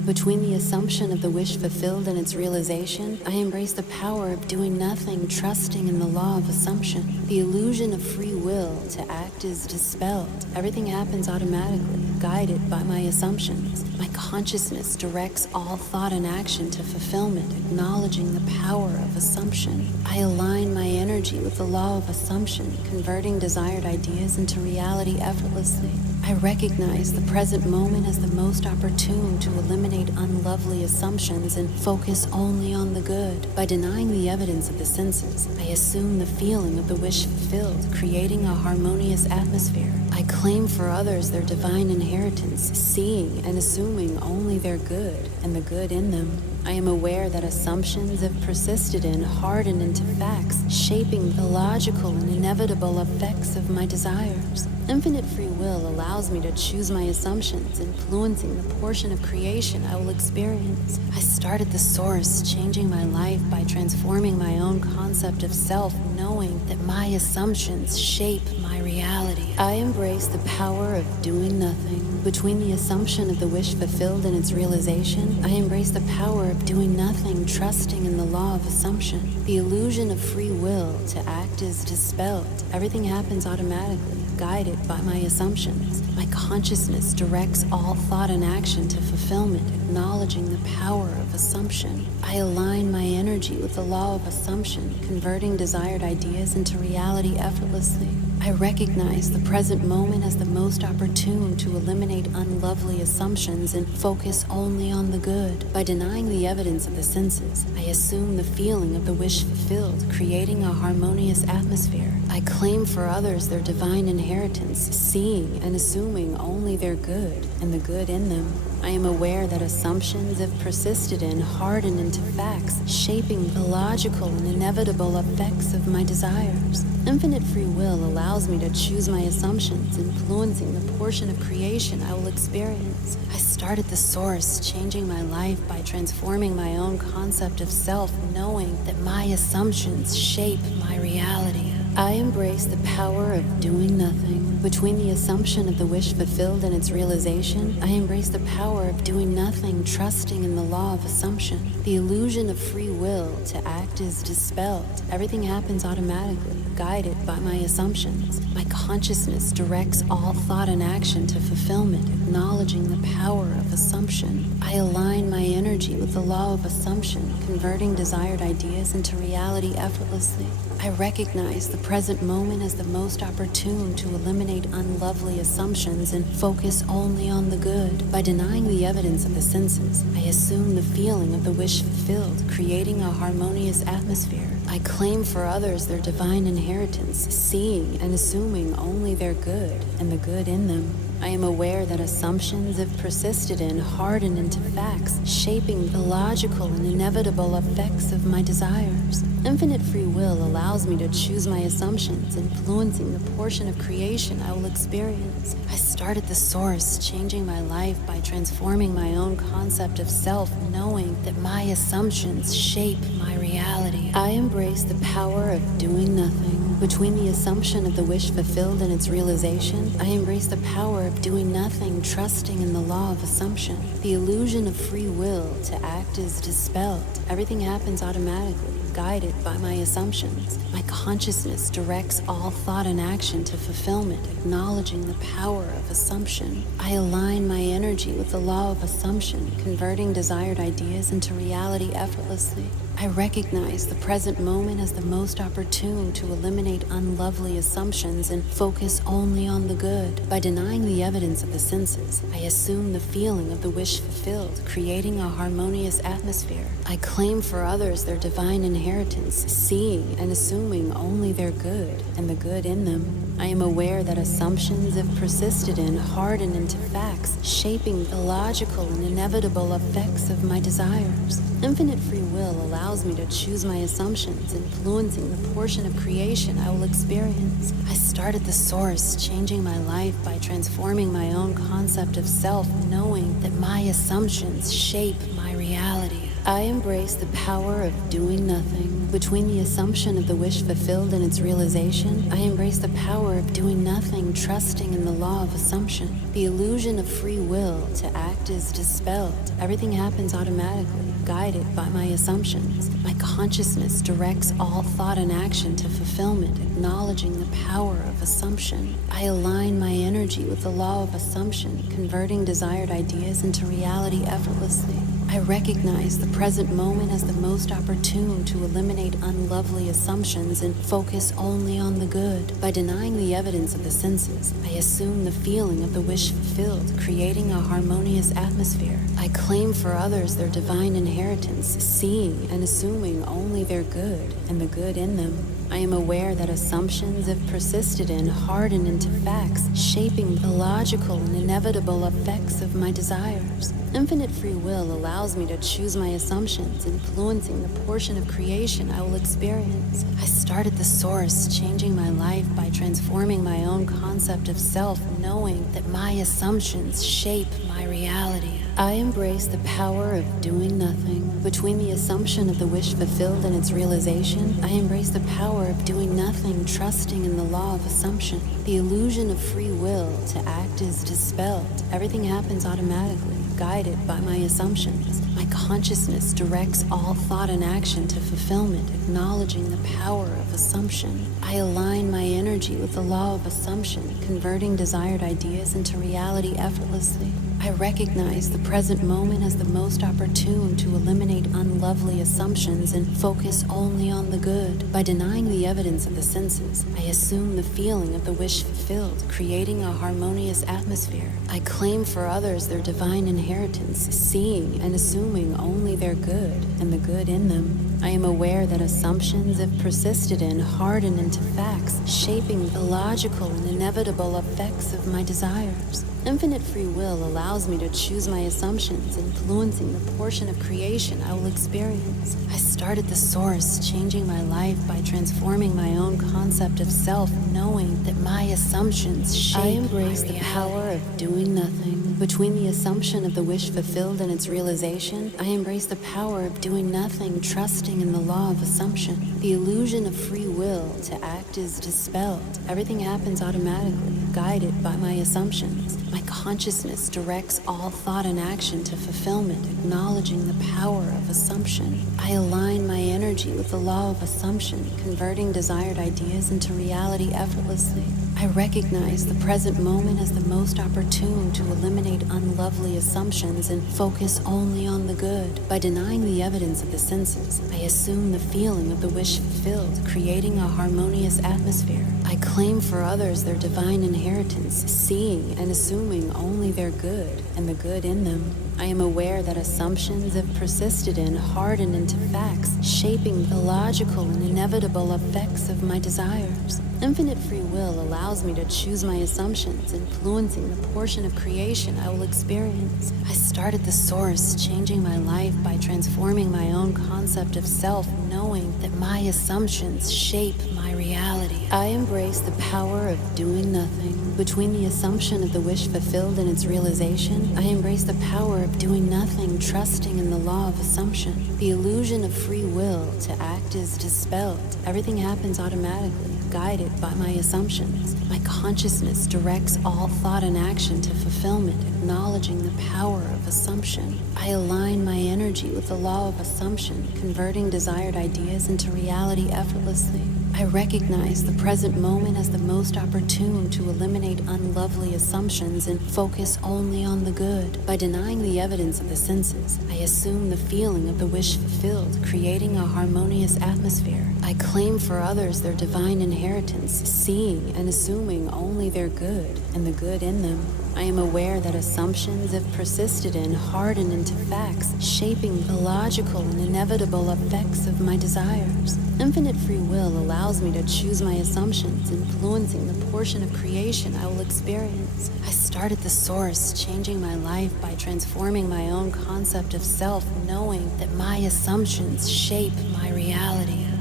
Between the assumption of the wish fulfilled and its realization, I embrace the power of doing nothing, trusting in the law of assumption. The illusion of free will to act is dispelled. Everything happens automatically, guided by my assumptions. My consciousness directs all thought and action to fulfillment, acknowledging the power of assumption. I align my energy with the law of assumption, converting desired ideas into reality effortlessly. I recognize the present moment as the most opportune to eliminate unlovely assumptions and focus only on the good. By denying the evidence of the senses, I assume the feeling of the wish fulfilled, creating a harmonious atmosphere. I claim for others their divine inheritance, seeing and assuming only their good and the good in them. I am aware that assumptions, if persisted in, harden into facts, shaping the logical and inevitable effects of my desires. Infinite free will allows me to choose my assumptions, influencing the portion of creation I will experience. I start at the source, changing my life by transforming my own concept of self, knowing that my assumptions shape my reality. I embrace the power of doing nothing. Between the assumption of the wish fulfilled and its realization, I embrace the power of doing nothing, trusting in the law of assumption. The illusion of free will to act is dispelled. Everything happens automatically, guided by my assumptions. My consciousness directs all thought and action to fulfillment, acknowledging the power of assumption. I align my energy with the law of assumption, converting desired ideas into reality effortlessly. I recognize the present moment as the most opportune to eliminate unlovely assumptions and focus only on the good. By denying the evidence of the senses, I assume the feeling of the wish fulfilled, creating a harmonious atmosphere. I claim for others their divine inheritance, seeing and assuming only their good and the good in them. I am aware that assumptions, if persisted in, harden into facts, shaping the logical and inevitable effects of my desires. Infinite free will allows me to choose my assumptions, influencing the portion of creation I will experience. I start at the source, changing my life by transforming my own concept of self, knowing that my assumptions shape my reality. I embrace the power of doing nothing. Between the assumption of the wish fulfilled and its realization, I embrace the power of doing nothing, trusting in the law of assumption. The illusion of free will to act is dispelled. Everything happens automatically, guided by my assumptions. My consciousness directs all thought and action to fulfillment, acknowledging the power of assumption. I align my energy with the law of assumption, converting desired ideas into reality effortlessly. I recognize the present moment as the most opportune to eliminate unlovely assumptions and focus only on the good. By denying the evidence of the senses, I assume the feeling of the wish fulfilled, creating a harmonious atmosphere. I claim for others their divine inheritance, seeing and assuming only their good and the good in them. I am aware that assumptions, if persisted in, harden into facts, shaping the logical and inevitable effects of my desires. Infinite free will allows me to choose my assumptions, influencing the portion of creation I will experience. I start at the source, changing my life by transforming my own concept of self, knowing that my assumptions shape my reality. I embrace the power of doing nothing. Between the assumption of the wish fulfilled and its realization, I embrace the power of doing nothing, trusting in the law of assumption. The illusion of free will to act is dispelled. Everything happens automatically, guided by my assumptions. My consciousness directs all thought and action to fulfillment, acknowledging the power of assumption. I align my energy with the law of assumption, converting desired ideas into reality effortlessly. I recognize the present moment as the most opportune to eliminate unlovely assumptions and focus only on the good. By denying the evidence of the senses, I assume the feeling of the wish fulfilled, creating a harmonious atmosphere. I claim for others their divine inheritance, seeing and assuming only their good and the good in them. I am aware that assumptions, if persisted in, harden into facts, shaping the logical and inevitable effects of my desires. Infinite free will allows me to choose my assumptions, influencing the portion of creation I will experience. I start at the source, changing my life by transforming my own concept of self, knowing that my assumptions shape my reality. I embrace the power of doing nothing. Between the assumption of the wish fulfilled and its realization, I embrace the power of doing nothing, trusting in the law of assumption. The illusion of free will to act is dispelled. Everything happens automatically, guided by my assumptions. My consciousness directs all thought and action to fulfillment, acknowledging the power of assumption. I align my energy with the law of assumption, converting desired ideas into reality effortlessly. I recognize the present moment as the most opportune to eliminate unlovely assumptions and focus only on the good. By denying the evidence of the senses, I assume the feeling of the wish fulfilled, creating a harmonious atmosphere. I claim for others their divine inheritance, seeing and assuming only their good and the good in them. I am aware that assumptions, if persisted in, harden into facts, shaping the logical and inevitable effects of my desires. Infinite free will allows me to choose my assumptions, influencing the portion of creation I will experience. I start at the source, changing my life by transforming my own concept of self, knowing that my assumptions shape my reality. I embrace the power of doing nothing. Between the assumption of the wish fulfilled and its realization, I embrace the power of doing nothing, trusting in the law of assumption. The illusion of free will to act is dispelled. Everything happens automatically, guided by my assumptions. My consciousness directs all thought and action to fulfillment, acknowledging the power of assumption. I align my energy with the law of assumption, converting desired ideas into reality effortlessly. I recognize the present moment as the most opportune to eliminate unlovely assumptions and focus only on the good. By denying the evidence of the senses, I assume the feeling of the wish fulfilled, creating a harmonious atmosphere. I claim for others their divine inheritance, seeing and assuming only their good and the good in them. I am aware that assumptions, if persisted in, harden into facts, shaping the logical and inevitable effects of my desires. Infinite free will allows me to choose my assumptions, influencing the portion of creation I will experience. I start at the source, changing my life by transforming my own concept of self, knowing that my assumptions shape my reality. I embrace the power of doing nothing. Between the assumption of the wish fulfilled and its realization, I embrace the power of doing nothing, trusting in the law of assumption. The illusion of free will to act is dispelled. Everything happens automatically, guided by my assumptions. My consciousness directs all thought and action to fulfillment, acknowledging the power of assumption. I align my energy with the law of assumption, converting desired ideas into reality effortlessly. I recognize the present moment as the most opportune to eliminate unlovely assumptions and focus only on the good. By denying the evidence of the senses, I assume the feeling of the wish fulfilled, creating a harmonious atmosphere. I claim for others their divine inheritance, seeing and assuming only their good and the good in them. I am aware that assumptions, if persisted in, harden into facts, shaping the logical and inevitable effects of my desires. Infinite free will allows me to choose my assumptions, influencing the portion of creation I will experience. I start at the source, changing my life by transforming my own concept of self, knowing that my assumptions shape my reality. I embrace the power of doing nothing. Between the assumption of the wish fulfilled and its realization, I embrace the power of doing nothing, trusting in the law of assumption. The illusion of free will to act is dispelled. Everything happens automatically, guided by my assumptions. My consciousness directs all thought and action to fulfillment, acknowledging the power of assumption. I align my energy with the law of assumption, converting desired ideas into reality effortlessly. I recognize the present moment as the most opportune to eliminate unlovely assumptions and focus only on the good. By denying the evidence of the senses, I assume the feeling of the wish fulfilled, creating a harmonious atmosphere. I claim for others their divine inheritance, seeing and assuming only their good and the good in them. I am aware that assumptions, if persisted in, harden into facts, shaping the logical and inevitable effects of my desires. Infinite free will allows me to choose my assumptions, influencing the portion of creation I will experience. I start at the source, changing my life by transforming my own concept of self, knowing that my assumptions shape my reality.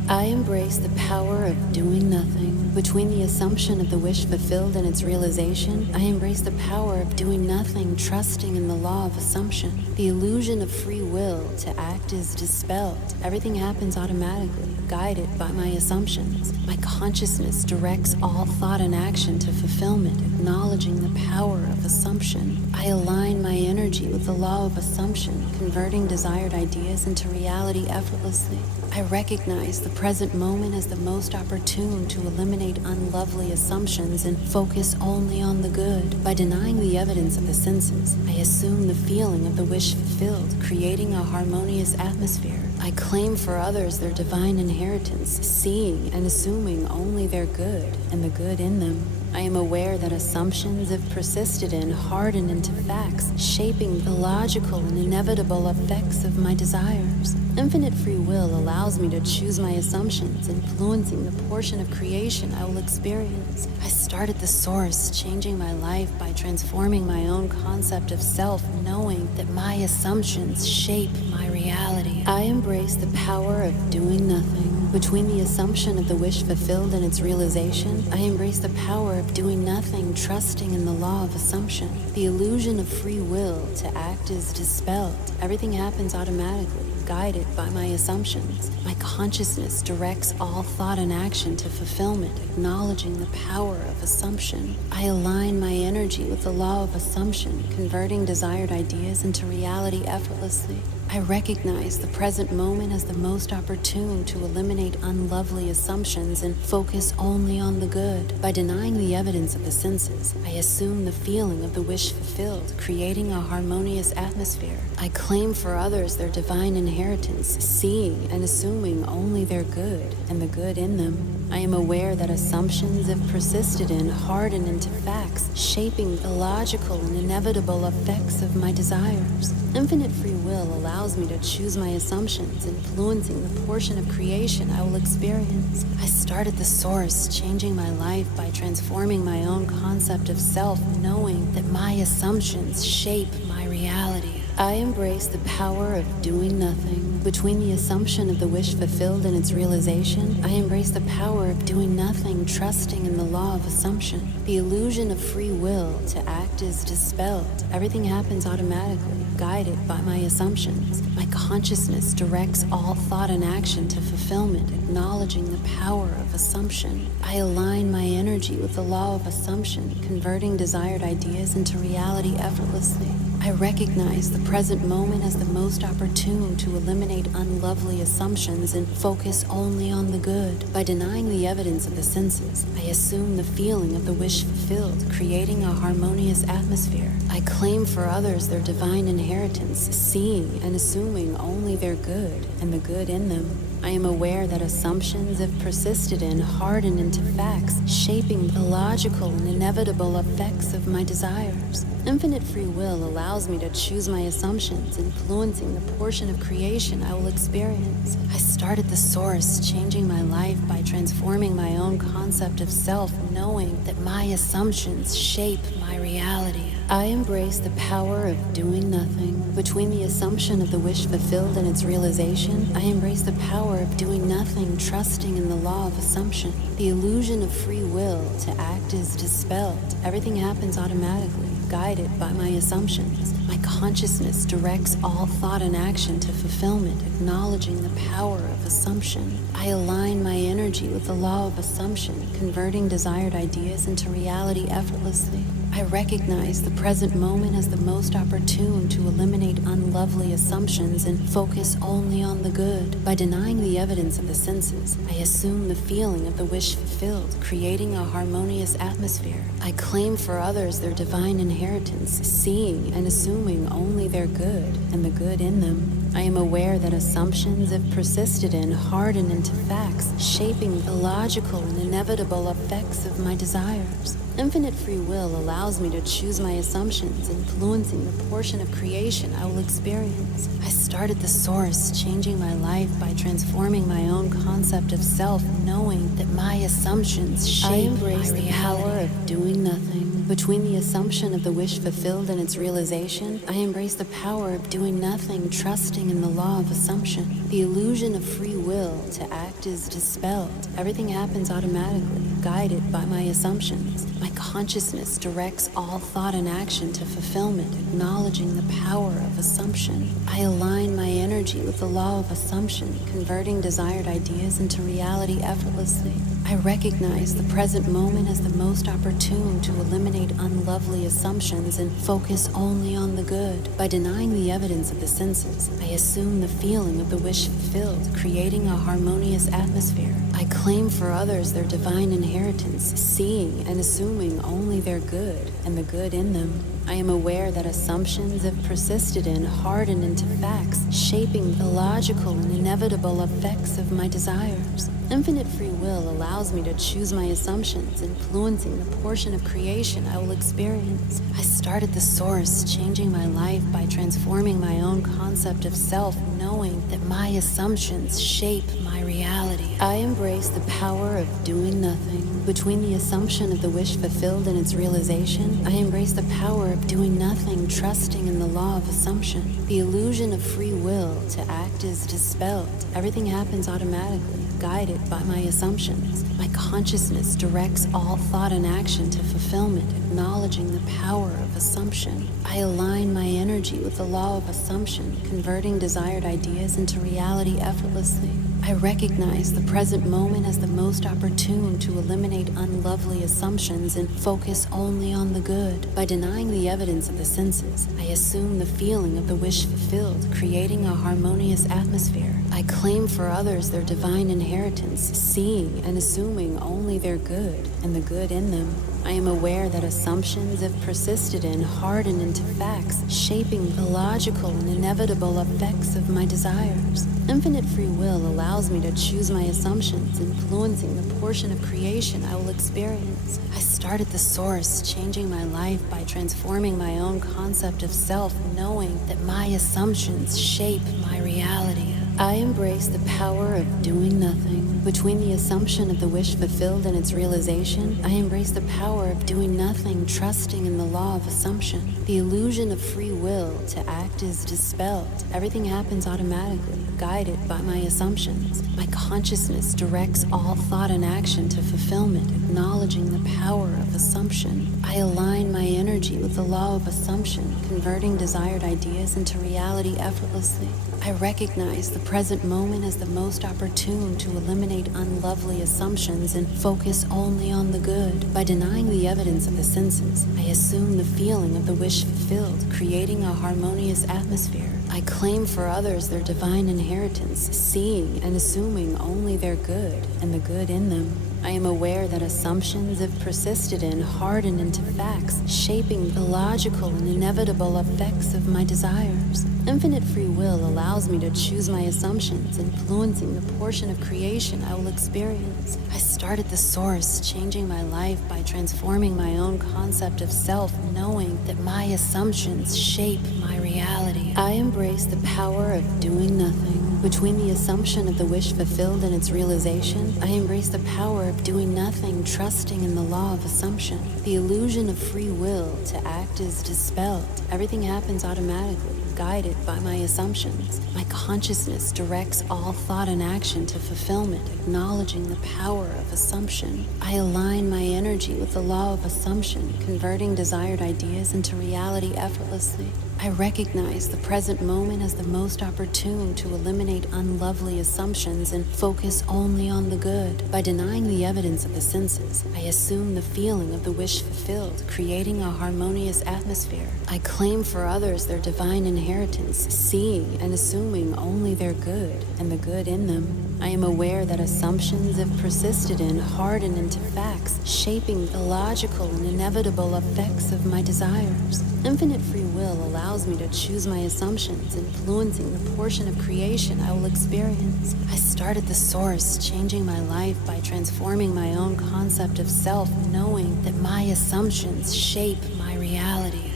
I embrace the power of doing nothing. Between the assumption of the wish fulfilled and its realization, I embrace the power of doing nothing, trusting in the law of assumption. The illusion of free will to act is dispelled. Everything happens automatically, guided by my assumptions. My consciousness directs all thought and action to fulfillment, acknowledging the power of assumption. I align my energy with the law of assumption, converting desired ideas into reality effortlessly. I recognize the present moment as the most opportune to eliminate unlovely assumptions and focus only on the good. By denying the evidence of the senses, I assume the feeling of the wish fulfilled, creating a harmonious atmosphere. I claim for others their divine inheritance, seeing and assuming only their good and the good in them. I am aware that assumptions, if persisted in, harden into facts, shaping the logical and inevitable effects of my desires. Infinite free will allows me to choose my assumptions, influencing the portion of creation I will experience. I start at the source, changing my life by transforming my own concept of self, knowing that my assumptions shape my reality. I embrace the power of doing nothing. Between the assumption of the wish fulfilled and its realization, I embrace the power of doing nothing, trusting in the law of assumption. The illusion of free will to act is dispelled. Everything happens automatically, guided by my assumptions. My consciousness directs all thought and action to fulfillment, acknowledging the power of assumption. I align my energy with the law of assumption, converting desired ideas into reality effortlessly. I recognize the present moment as the most opportune to eliminate unlovely assumptions and focus only on the good. By denying the evidence of the senses, I assume the feeling of the wish fulfilled, creating a harmonious atmosphere. I claim for others their divine inheritance, seeing and assuming only their good and the good in them. I am aware that assumptions, if persisted in, harden into facts, shaping the logical and inevitable effects of my desires. Infinite free will allows me to choose my assumptions, influencing the portion of creation I will experience. I start at the source, changing my life by transforming my own concept of self, knowing that my assumptions shape my reality. I embrace the power of doing nothing. Between the assumption of the wish fulfilled and its realization, I embrace the power of doing nothing, trusting in the law of assumption. The illusion of free will to act is dispelled. Everything happens automatically, guided by my assumptions. My consciousness directs all thought and action to fulfillment, acknowledging the power of assumption. I align my energy with the law of assumption, converting desired ideas into reality effortlessly. I recognize the present moment as the most opportune to eliminate unlovely assumptions and focus only on the good. By denying the evidence of the senses, I assume the feeling of the wish fulfilled, creating a harmonious atmosphere. I claim for others their divine inheritance, seeing and assuming only their good and the good in them. I am aware that assumptions, if persisted in, harden into facts, shaping the logical and inevitable effects of my desires. Infinite free will allows me to choose my assumptions, influencing the portion of creation I will experience. I start at the source, changing my life by transforming my own concept of self, knowing that my assumptions shape my reality. I embrace the power of doing nothing. Between the assumption of the wish fulfilled and its realization, I embrace the power of doing nothing, trusting in the law of assumption. The illusion of free will to act is dispelled. Everything happens automatically, guided by my assumptions. My consciousness directs all thought and action to fulfillment, acknowledging the power of assumption. I align my energy with the law of assumption, converting desired ideas into reality effortlessly. I recognize the present moment as the most opportune to eliminate unlovely assumptions and focus only on the good. By denying the evidence of the senses, I assume the feeling of the wish fulfilled, creating a harmonious atmosphere. I claim for others their divine inheritance, seeing and assuming only their good and the good in them. I am aware that assumptions, if persisted in, harden into facts, shaping the logical and inevitable effects of my desires. Infinite free will allows me to choose my assumptions, influencing the portion of creation I will experience. I start at the source, changing my life by transforming my own concept of self, knowing that my assumptions shape my reality. I embrace the power of doing nothing. Between the assumption of the wish fulfilled and its realization, realization, I embrace the power of doing nothing, trusting in the law of assumption. The illusion of free will to act is dispelled. Everything happens automatically, guided by my assumptions. My consciousness directs all thought and action to fulfillment, acknowledging the power of assumption. I align my energy with the law of assumption, converting desired ideas into reality effortlessly. I recognize the present moment as the most opportune to eliminate unlovely assumptions and focus only on the good. By denying the evidence of the senses, I assume the feeling of the wish fulfilled, creating a harmonious atmosphere. I claim for others their divine inheritance, seeing and assuming only their good and the good in them. I am aware that assumptions have persisted in, hardened into facts, shaping the logical and inevitable effects of my desires. Infinite free will allows me to choose my assumptions, influencing the portion of creation I will experience. I start at the source, changing my life by transforming my own concept of self, knowing that my assumptions shape my reality. I embrace the power of doing nothing. Between the assumption of the wish fulfilled and its realization, I embrace the power of doing nothing, trusting in the law of assumption. The illusion of free will to act is dispelled. Everything happens automatically, guided by my assumptions. My consciousness directs all thought and action to fulfillment, acknowledging the power of assumption. I align my energy with the law of assumption, converting desired ideas into reality effortlessly. I recognize the present moment as the most opportune to eliminate unlovely assumptions and focus only on the good. By denying the evidence of the senses, I assume the feeling of the wish fulfilled, creating a harmonious atmosphere. I claim for others their divine inheritance, seeing and assuming only their good and the good in them. I am aware that assumptions have persisted in, hardened into facts, shaping the logical and inevitable effects of my desires. Infinite free will allows me to choose my assumptions, influencing the portion of creation I will experience. I start at the source, changing my life by transforming my own concept of self, knowing that my assumptions shape my reality. I embrace the power of doing nothing. Between the assumption of the wish fulfilled and its realization, I embrace the power of doing nothing, trusting in the law of assumption. The illusion of free will to act is dispelled. Everything happens automatically, guided by my assumptions. My consciousness directs all thought and action to fulfillment, acknowledging the power of assumption. I align my energy with the law of assumption, converting desired ideas into reality effortlessly. I recognize the present moment as the most opportune to eliminate unlovely assumptions and focus only on the good. By denying the evidence of the senses, I assume the feeling of the wish fulfilled, creating a harmonious atmosphere. I claim for others their divine inheritance, seeing and assuming only their good and the good in them. I am aware that assumptions have persisted in, hardened into facts, shaping the logical and inevitable effects of my desires. Infinite free will allows me to choose my assumptions, influencing the portion of creation I will experience. I start at the source, changing my life by transforming my own concept of self, knowing that my assumptions shape my reality. I embrace the power of doing nothing. Between the assumption of the wish fulfilled and its realization, I embrace the power of doing nothing, trusting in the law of assumption. The illusion of free will to act is dispelled. Everything happens automatically, guided by my assumptions. My consciousness directs all thought and action to fulfillment, acknowledging the power of assumption. I align my energy with the law of assumption, converting desired ideas into reality effortlessly. I recognize the present moment as the most opportune to eliminate unlovely assumptions and focus only on the good. By denying the evidence of the senses, I assume the feeling of the wish fulfilled, creating a harmonious atmosphere. I claim for others their divine inheritance, seeing and assuming only their good and the good in them. I am aware that assumptions have persisted in, hardened into facts, shaping the logical and inevitable effects of my desires. Infinite free will allows me to choose my assumptions, influencing the portion of creation I will experience. I start at the source, changing my life by transforming my own concept of self, knowing that my assumptions shape my reality.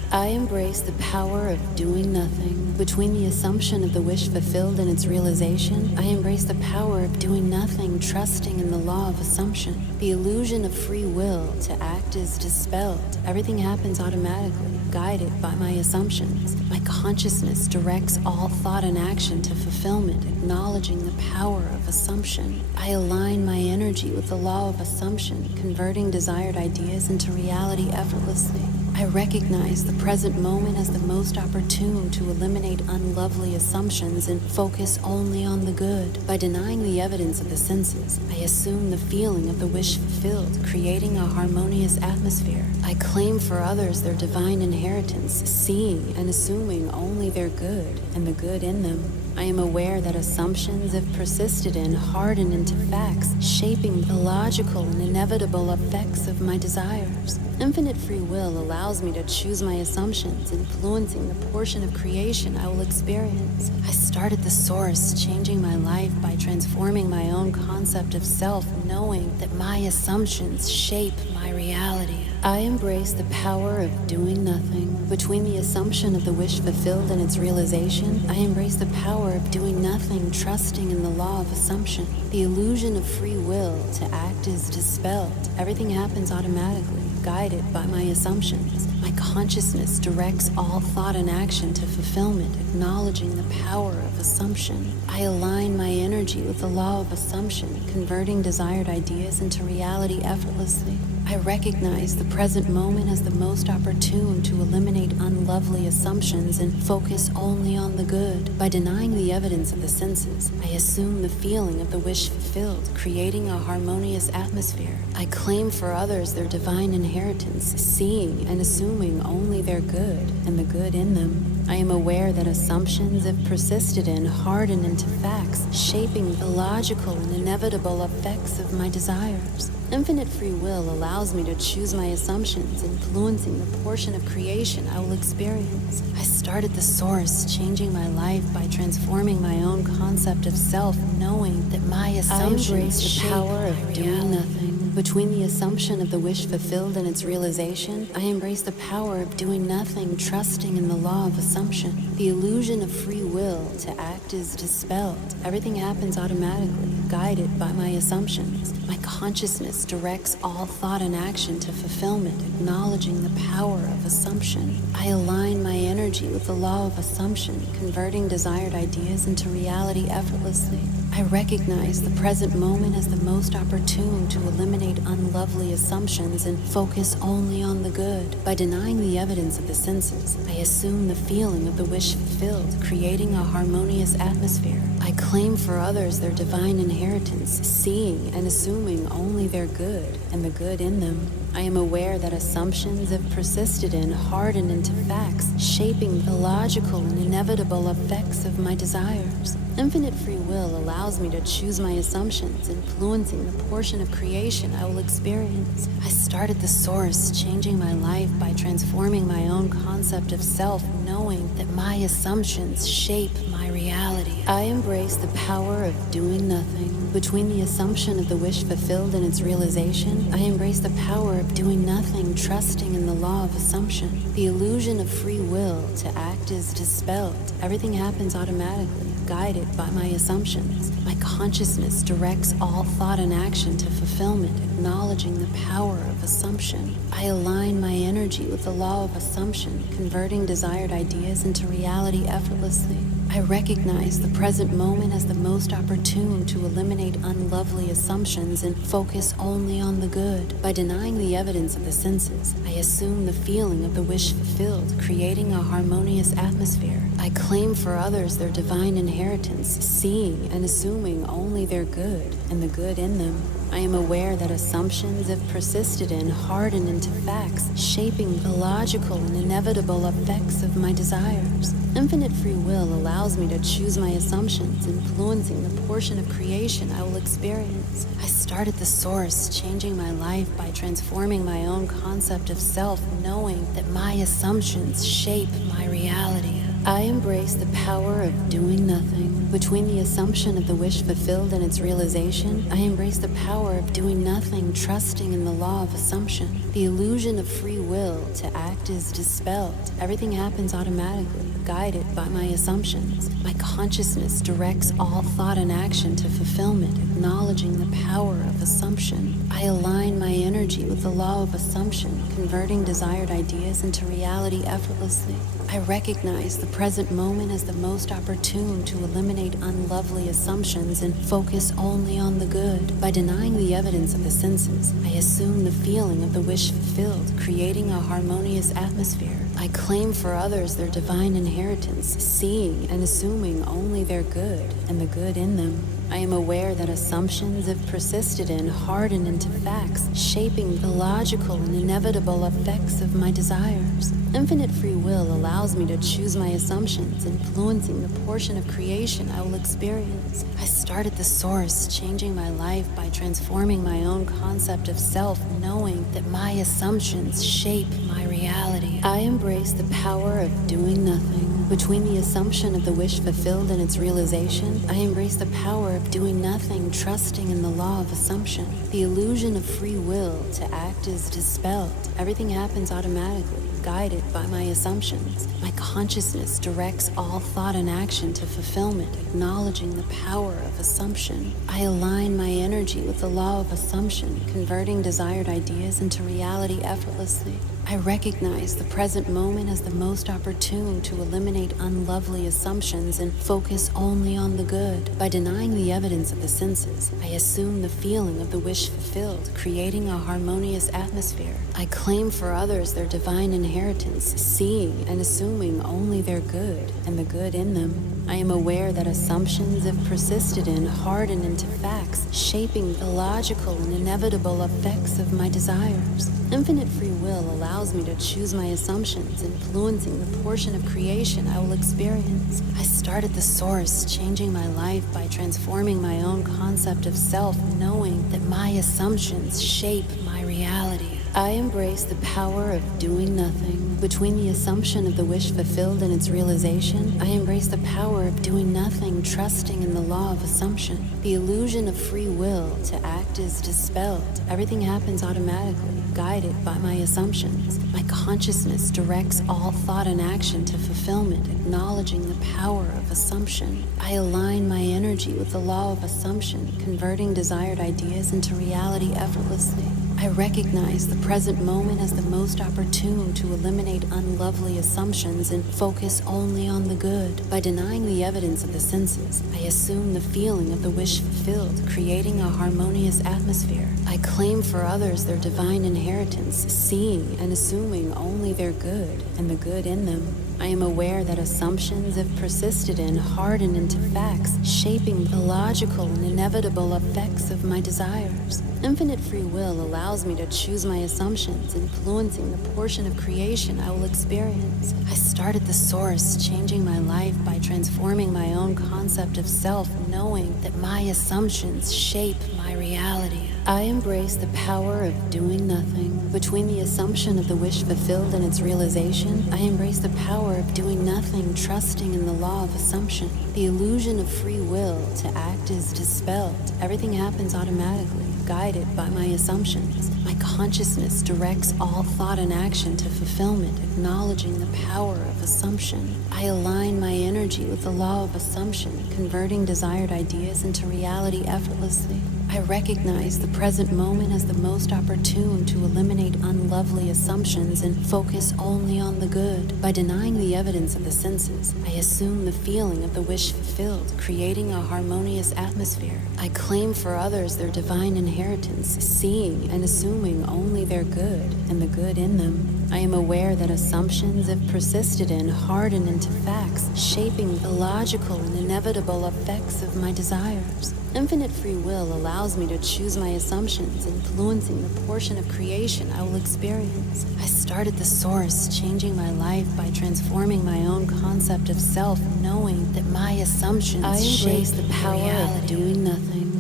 I embrace the power of doing nothing. Between the assumption of the wish fulfilled and its realization, I embrace the power of doing nothing, trusting in the law of assumption. The illusion of free will to act is dispelled. Everything happens automatically, guided by my assumptions. My consciousness directs all thought and action to fulfillment, acknowledging the power of assumption. I align my energy with the law of assumption, converting desired ideas into reality effortlessly. I recognize the present moment as the most opportune to eliminate unlovely assumptions and focus only on the good. By denying the evidence of the senses, I assume the feeling of the wish fulfilled, creating a harmonious atmosphere. I claim for others their divine inheritance, seeing and assuming only their good and the good in them. I am aware that assumptions, if persisted in, harden into facts, shaping the logical and inevitable effects of my desires. Infinite free will allows me to choose my assumptions, influencing the portion of creation I will experience. I start at the source, changing my life by transforming my own concept of self, knowing that my assumptions shape my reality. I embrace the power of doing nothing. Between the assumption of the wish fulfilled and its realization, I embrace the power of doing nothing, trusting in the law of assumption. The illusion of free will to act is dispelled. Everything happens automatically, guided by my assumptions. My consciousness directs all thought and action to fulfillment, acknowledging the power of assumption. I align my energy with the law of assumption, converting desired ideas into reality effortlessly. I recognize the present moment as the most opportune to eliminate unlovely assumptions and focus only on the good. By denying the evidence of the senses, I assume the feeling of the wish fulfilled, creating a harmonious atmosphere. I claim for others their divine inheritance, seeing and assuming only their good and the good in them. I am aware that assumptions, if persisted in, harden into facts, shaping the logical and inevitable effects of my desires. Infinite free will allows me to choose my assumptions, influencing the portion of creation I will experience. I start at the source, changing my life by transforming my own concept of self, knowing that my assumptions shape the power of doing nothing. Between the assumption of the wish fulfilled and its realization, I embrace the power of doing nothing, trusting in the law of assumption. The illusion of free will to act is dispelled. Everything happens automatically, guided by my assumptions. My consciousness directs all thought and action to fulfillment, acknowledging the power of assumption. I align my energy with the law of assumption, converting desired ideas into reality effortlessly. I recognize the present moment as the most opportune to eliminate unlovely assumptions and focus only on the good. By denying the evidence of the senses, I assume the feeling of the wish fulfilled, creating a harmonious atmosphere. I claim for others their divine inheritance, seeing and assuming only their good and the good in them. I am aware that assumptions, if persisted in, harden into facts, shaping the logical and inevitable effects of my desires. Infinite free will allows me to choose my assumptions, influencing the portion of creation I will experience. I start at the source, changing my life by transforming my own concept of self, knowing that my assumptions shape my reality. I embrace the power of doing nothing. Between the assumption of the wish fulfilled and its realization, I embrace the power of doing nothing, trusting in the law of assumption. The illusion of free will to act is dispelled. Everything happens automatically, guided by my assumptions. My consciousness directs all thought and action to fulfillment, acknowledging the power of assumption. I align my energy with the law of assumption, converting desired ideas into reality effortlessly. I recognize the present moment as the most opportune to eliminate unlovely assumptions and focus only on the good. By denying the evidence of the senses, I assume the feeling of the wish fulfilled, creating a harmonious atmosphere. I claim for others their divine inheritance, seeing and assuming only their good and the good in them. I am aware that assumptions, if persisted in, harden into facts, shaping the logical and inevitable effects of my desires. Infinite free will allows me to choose my assumptions, influencing the portion of creation I will experience. I start at the source, changing my life by transforming my own concept of self, knowing that my assumptions shape my reality. I embrace the power of doing nothing. Between the assumption of the wish fulfilled and its realization, I embrace the power of doing nothing, trusting in the law of assumption. The illusion of free will to act is dispelled. Everything happens automatically, guided by my assumptions. My consciousness directs all thought and action to fulfillment, acknowledging the power of assumption. I align my energy with the law of assumption, converting desired ideas into reality effortlessly. I recognize the present moment as the most opportune to eliminate unlovely assumptions and focus only on the good. By denying the evidence of the senses, I assume the feeling of the wish fulfilled, creating a harmonious atmosphere. I claim for others their divine inheritance, seeing and assuming only their good and the good in them. I am aware that assumptions, if persisted in, harden into facts, shaping the logical and inevitable effects of my desires. Infinite free will allows me to choose my assumptions, influencing the portion of creation I will experience. I start at the source, changing my life by transforming my own concept of self, knowing that my assumptions shape my reality. I embrace the power of doing nothing. Between the assumption of the wish fulfilled and its realization, I embrace the power of doing nothing, trusting in the law of assumption. The illusion of free will to act is dispelled. Everything happens automatically, guided by my assumptions. My consciousness directs all thought and action to fulfillment, acknowledging the power of assumption. I align my energy with the law of assumption, converting desired ideas into reality effortlessly. I recognize the present moment as the most opportune to eliminate unlovely assumptions and focus only on the good. By denying the evidence of the senses, I assume the feeling of the wish fulfilled, creating a harmonious atmosphere. I claim for others their divine inheritance, seeing and assuming only their good and the good in them. I am aware that assumptions, if persisted in, harden into facts, shaping the logical and inevitable effects of my desires. Infinite free will allows me to choose my assumptions, influencing the portion of creation I will experience. I start at the source, changing my life by transforming my own concept of self, knowing that my assumptions shape my reality. I embrace the power of doing nothing. Between the assumption of the wish fulfilled and its realization, I embrace the power of doing nothing, trusting in the law of assumption. The illusion of free will to act is dispelled. Everything happens automatically, guided by my assumptions. My consciousness directs all thought and action to fulfillment, acknowledging the power of assumption. I align my energy with the law of assumption, converting desired ideas into reality effortlessly. I recognize the present moment as the most opportune to eliminate unlovely assumptions and focus only on the good. By denying the evidence of the senses, I assume the feeling of the wish fulfilled, creating a harmonious atmosphere. I claim for others their divine inheritance, seeing and assuming only their good and the good in them. I am aware that assumptions, if persisted in, harden into facts, shaping the logical and inevitable effects of my desires. Infinite free will allows me to choose my assumptions, influencing the portion of creation I will experience. I start at the source, changing my life by transforming my own concept of self, knowing that my assumptions shape my reality. I embrace the power of doing nothing. Between the assumption of the wish fulfilled and its realization, I embrace the power of doing nothing, trusting in the law of assumption. The illusion of free will to act is dispelled. Everything happens automatically, guided by my assumptions. My consciousness directs all thought and action to fulfillment, acknowledging the power of assumption. I align my energy with the law of assumption, converting desired ideas into reality effortlessly. I recognize the present moment as the most opportune to eliminate unlovely assumptions and focus only on the good. By denying the evidence of the senses, I assume the feeling of the wish fulfilled, creating a harmonious atmosphere. I claim for others their divine inheritance, seeing and assuming only their good and the good in them. I am aware that assumptions, if persisted in, harden into facts, shaping the logical and inevitable effects of my desires. Infinite free will allows me to choose my assumptions, influencing the portion of creation I will experience. I start at the source, changing my life by transforming my own concept of self, knowing that my assumptions shape the power of doing nothing.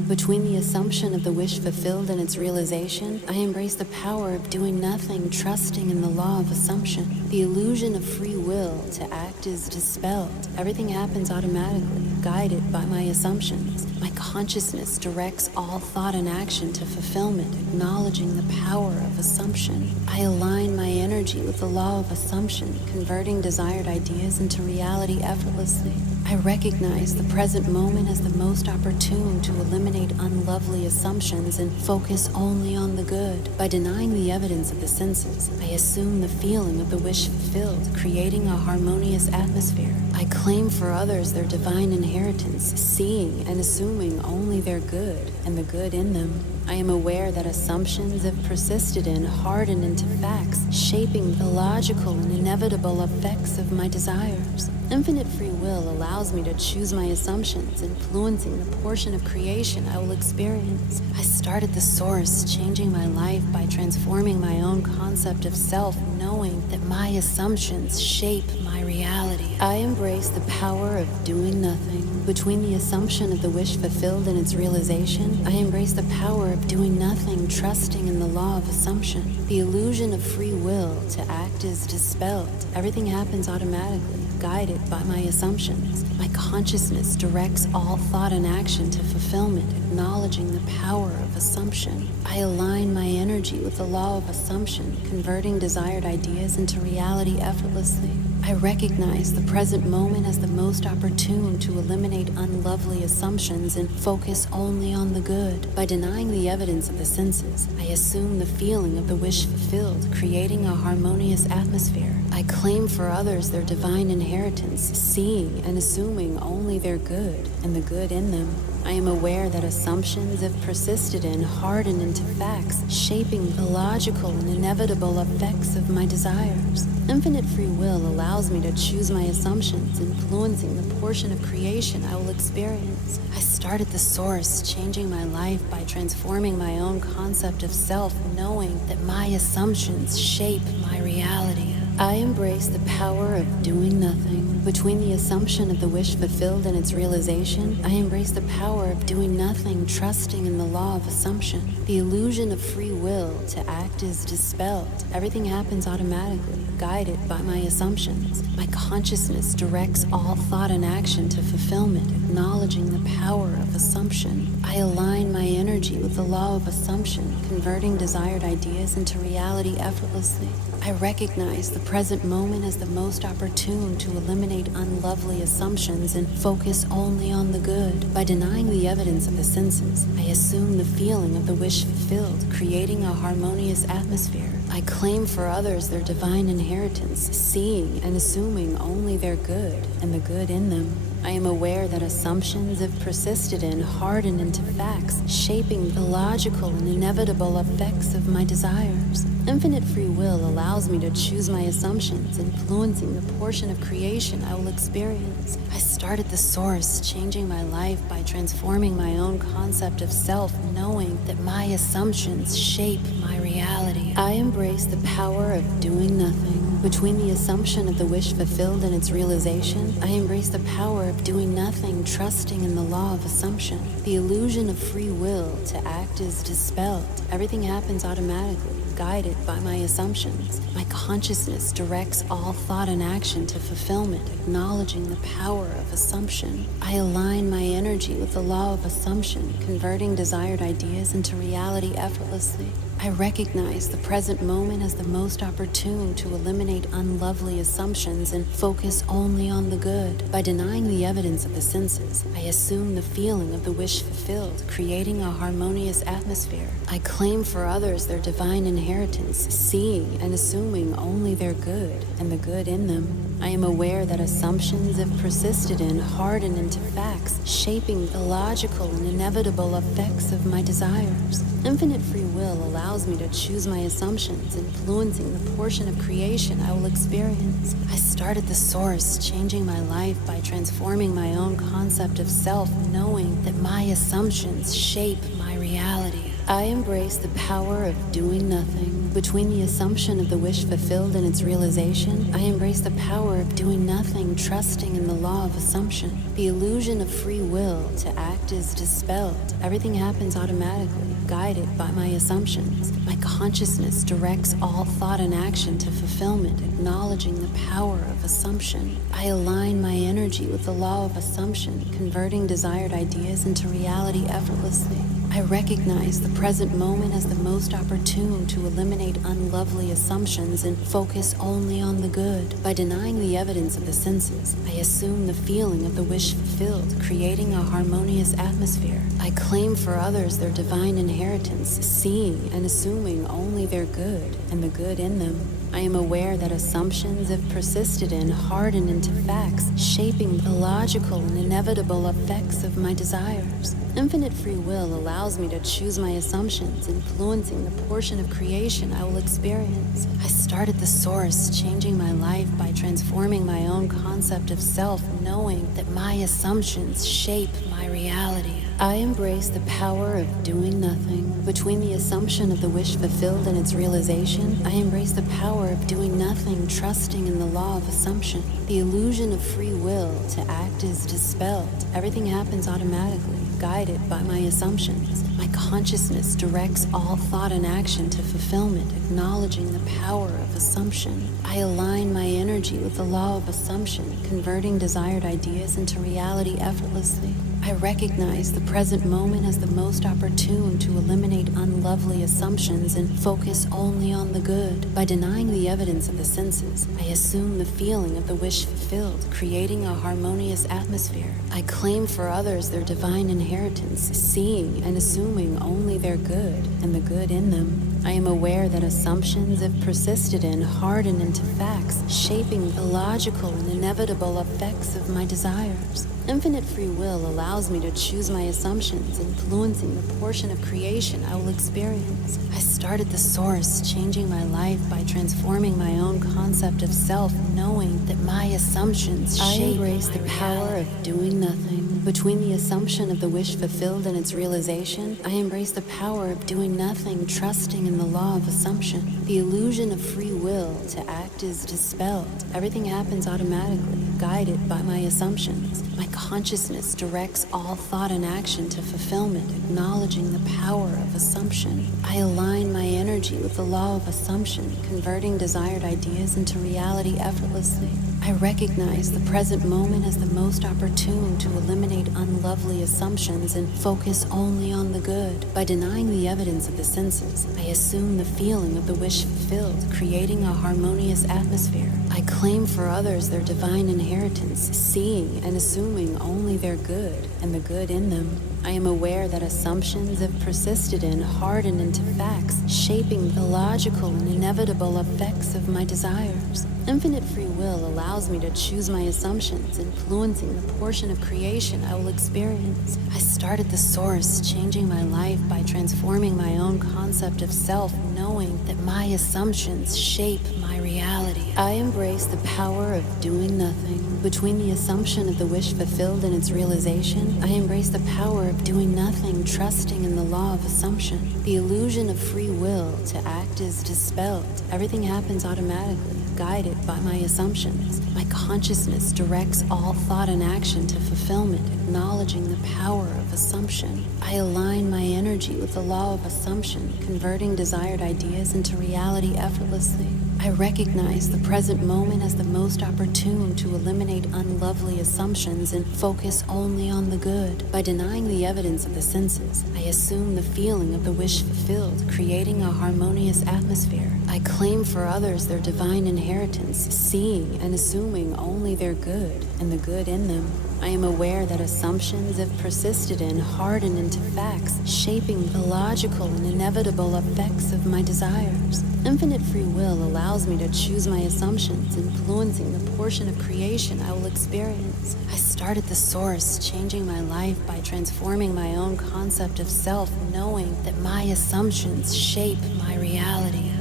Between the assumption of the wish fulfilled and its realization, I embrace the power of doing nothing, trusting in the law of assumption. The illusion of free will to act is dispelled. Everything happens automatically, guided by my assumptions. My consciousness directs all thought and action to fulfillment, acknowledging the power of assumption. I align my energy with the law of assumption, converting desired ideas into reality effortlessly. I recognize the present moment as the most opportune to eliminate unlovely assumptions and focus only on the good. By denying the evidence of the senses, I assume the feeling of the wish fulfilled, creating a harmonious atmosphere. I claim for others their divine inheritance, seeing and assuming only their good and the good in them. I am aware that assumptions, if persisted in, harden into facts, shaping the logical and inevitable effects of my desires. Infinite free will allows me to choose my assumptions, influencing the portion of creation I will experience. I start at the source, changing my life by transforming my own concept of self, knowing that my assumptions shape my reality. I embrace the power of doing nothing. Between the assumption of the wish fulfilled and its realization, I embrace the power of doing nothing, trusting in the law of assumption. The illusion of free will to act is dispelled. Everything happens automatically, guided by my assumptions. My consciousness directs all thought and action to fulfillment, acknowledging the power of assumption. I align my energy with the law of assumption, converting desired ideas into reality effortlessly. I recognize the present moment as the most opportune to eliminate unlovely assumptions and focus only on the good. By denying the evidence of the senses, I assume the feeling of the wish fulfilled, creating a harmonious atmosphere. I claim for others their divine inheritance, seeing and assuming only their good and the good in them. I am aware that assumptions, if persisted in, harden into facts, shaping the logical and inevitable effects of my desires. Infinite free will allows me to choose my assumptions, influencing the portion of creation I will experience. I start at the source, changing my life by transforming my own concept of self, knowing that my assumptions shape my reality. I embrace the power of doing nothing. Between the assumption of the wish fulfilled and its realization, I embrace the power of doing nothing, trusting in the law of assumption. The illusion of free will to act is dispelled. Everything happens automatically, guided by my assumptions. My consciousness directs all thought and action to fulfillment, acknowledging the power of assumption. I align my energy with the law of assumption, converting desired ideas into reality effortlessly. I recognize the present moment as the most opportune to eliminate unlovely assumptions and focus only on the good. By denying the evidence of the senses, I assume the feeling of the wish fulfilled, creating a harmonious atmosphere. I claim for others their divine inheritance, seeing and assuming only their good and the good in them. I am aware that assumptions, if persisted in, harden into facts, shaping the logical and inevitable effects of my desires. Infinite free will allows me to choose my assumptions, influencing the portion of creation I will experience. I start at the source, changing my life by transforming my own concept of self, knowing that my assumptions shape my reality. I embrace the power of doing nothing. Between the assumption of the wish fulfilled and its realization, I embrace the power of doing nothing, trusting in the law of assumption. The illusion of free will to act is dispelled. Everything happens automatically, guided by my assumptions. My consciousness directs all thought and action to fulfillment, acknowledging the power of assumption. I align my energy with the law of assumption, converting desired ideas into reality effortlessly. I recognize the present moment as the most opportune to eliminate unlovely assumptions and focus only on the good. By denying the evidence of the senses, I assume the feeling of the wish fulfilled, creating a harmonious atmosphere. I claim for others their divine inheritance, seeing and assuming only their good and the good in them. I am aware that assumptions, if persisted in, harden into facts, shaping the logical and inevitable effects of my desires. Infinite free will allows me to choose my assumptions, influencing the portion of creation I will experience. I start at the source, changing my life by transforming my own concept of self, knowing that my assumptions shape my reality. I embrace the power of doing nothing. Between the assumption of the wish fulfilled and its realization, I embrace the power of doing nothing, trusting in the law of assumption. The illusion of free will to act is dispelled. Everything happens automatically, guided by my assumptions. My consciousness directs all thought and action to fulfillment, acknowledging the power of assumption. I align my energy with the law of assumption, converting desired ideas into reality effortlessly. I recognize the present moment as the most opportune to eliminate unlovely assumptions and focus only on the good. By denying the evidence of the senses, I assume the feeling of the wish fulfilled, creating a harmonious atmosphere. I claim for others their divine inheritance, seeing and assuming only their good and the good in them. I am aware that assumptions, if persisted in, harden into facts, shaping the logical and inevitable effects of my desires. Infinite free will allows me to choose my assumptions, influencing the portion of creation I will experience. I start at the source, changing my life by transforming my own concept of self, knowing that my assumptions shape my reality. I embrace the power of doing nothing. Between the assumption of the wish fulfilled and its realization, I embrace the power of doing nothing, trusting in the law of assumption. The illusion of free will to act is dispelled. Everything happens automatically, guided by my assumptions. My consciousness directs all thought and action to fulfillment, acknowledging the power of assumption. I align my energy with the law of assumption, converting desired ideas into reality effortlessly. I recognize the present moment as the most opportune to eliminate unlovely assumptions and focus only on the good. By denying the evidence of the senses, I assume the feeling of the wish fulfilled, creating a harmonious atmosphere. I claim for others their divine inheritance, seeing and assuming only their good and the good in them. I am aware that assumptions, if persisted in, harden into facts, shaping the logical and inevitable effects of my desires. Infinite free will allows me to choose my assumptions, influencing the portion of creation I will experience. I start at the source, changing my life by transforming my own concept of self, knowing that my assumptions shape my reality. I embrace the power of doing nothing. Between the assumption of the wish fulfilled and its realization, I embrace the power of doing nothing, trusting in the law of assumption. The illusion of free will to act is dispelled. Everything happens automatically, guided by my assumptions. My consciousness directs all thought and action to fulfillment, acknowledging the power of assumption. I align my energy with the law of assumption, converting desired ideas into reality effortlessly. I recognize the present moment as the most opportune to eliminate unlovely assumptions and focus only on the good. By denying the evidence of the senses, I assume the feeling of the wish fulfilled, creating a harmonious atmosphere. I claim for others their divine inheritance, seeing and assuming only their good and the good in them. I am aware that assumptions, if persisted in, harden into facts, shaping the logical and inevitable effects of my desires. Infinite free will allows me to choose my assumptions, influencing the portion of creation I will experience. I start at the source, changing my life by transforming my own concept of self, knowing that my assumptions shape my reality. I embrace the power of doing nothing. Between the assumption of the wish fulfilled and its realization, I embrace the power of doing nothing, trusting in the law of assumption. The illusion of free will to act is dispelled. Everything happens automatically, guided by my assumptions. My consciousness directs all thought and action to fulfillment, acknowledging the power of assumption. I align my energy with the law of assumption, converting desired ideas into reality effortlessly. I recognize the present moment as the most opportune to eliminate unlovely assumptions and focus only on the good. By denying the evidence of the senses, I assume the feeling of the wish fulfilled, creating a harmonious atmosphere. I claim for others their divine inheritance, seeing and assuming only their good and the good in them. I am aware that assumptions, if persisted in, harden into facts, shaping the logical and inevitable effects of my desires. Infinite free will allows me to choose my assumptions, influencing the portion of creation I will experience. I start at the source, changing my life by transforming my own concept of self, knowing that my assumptions shape my reality.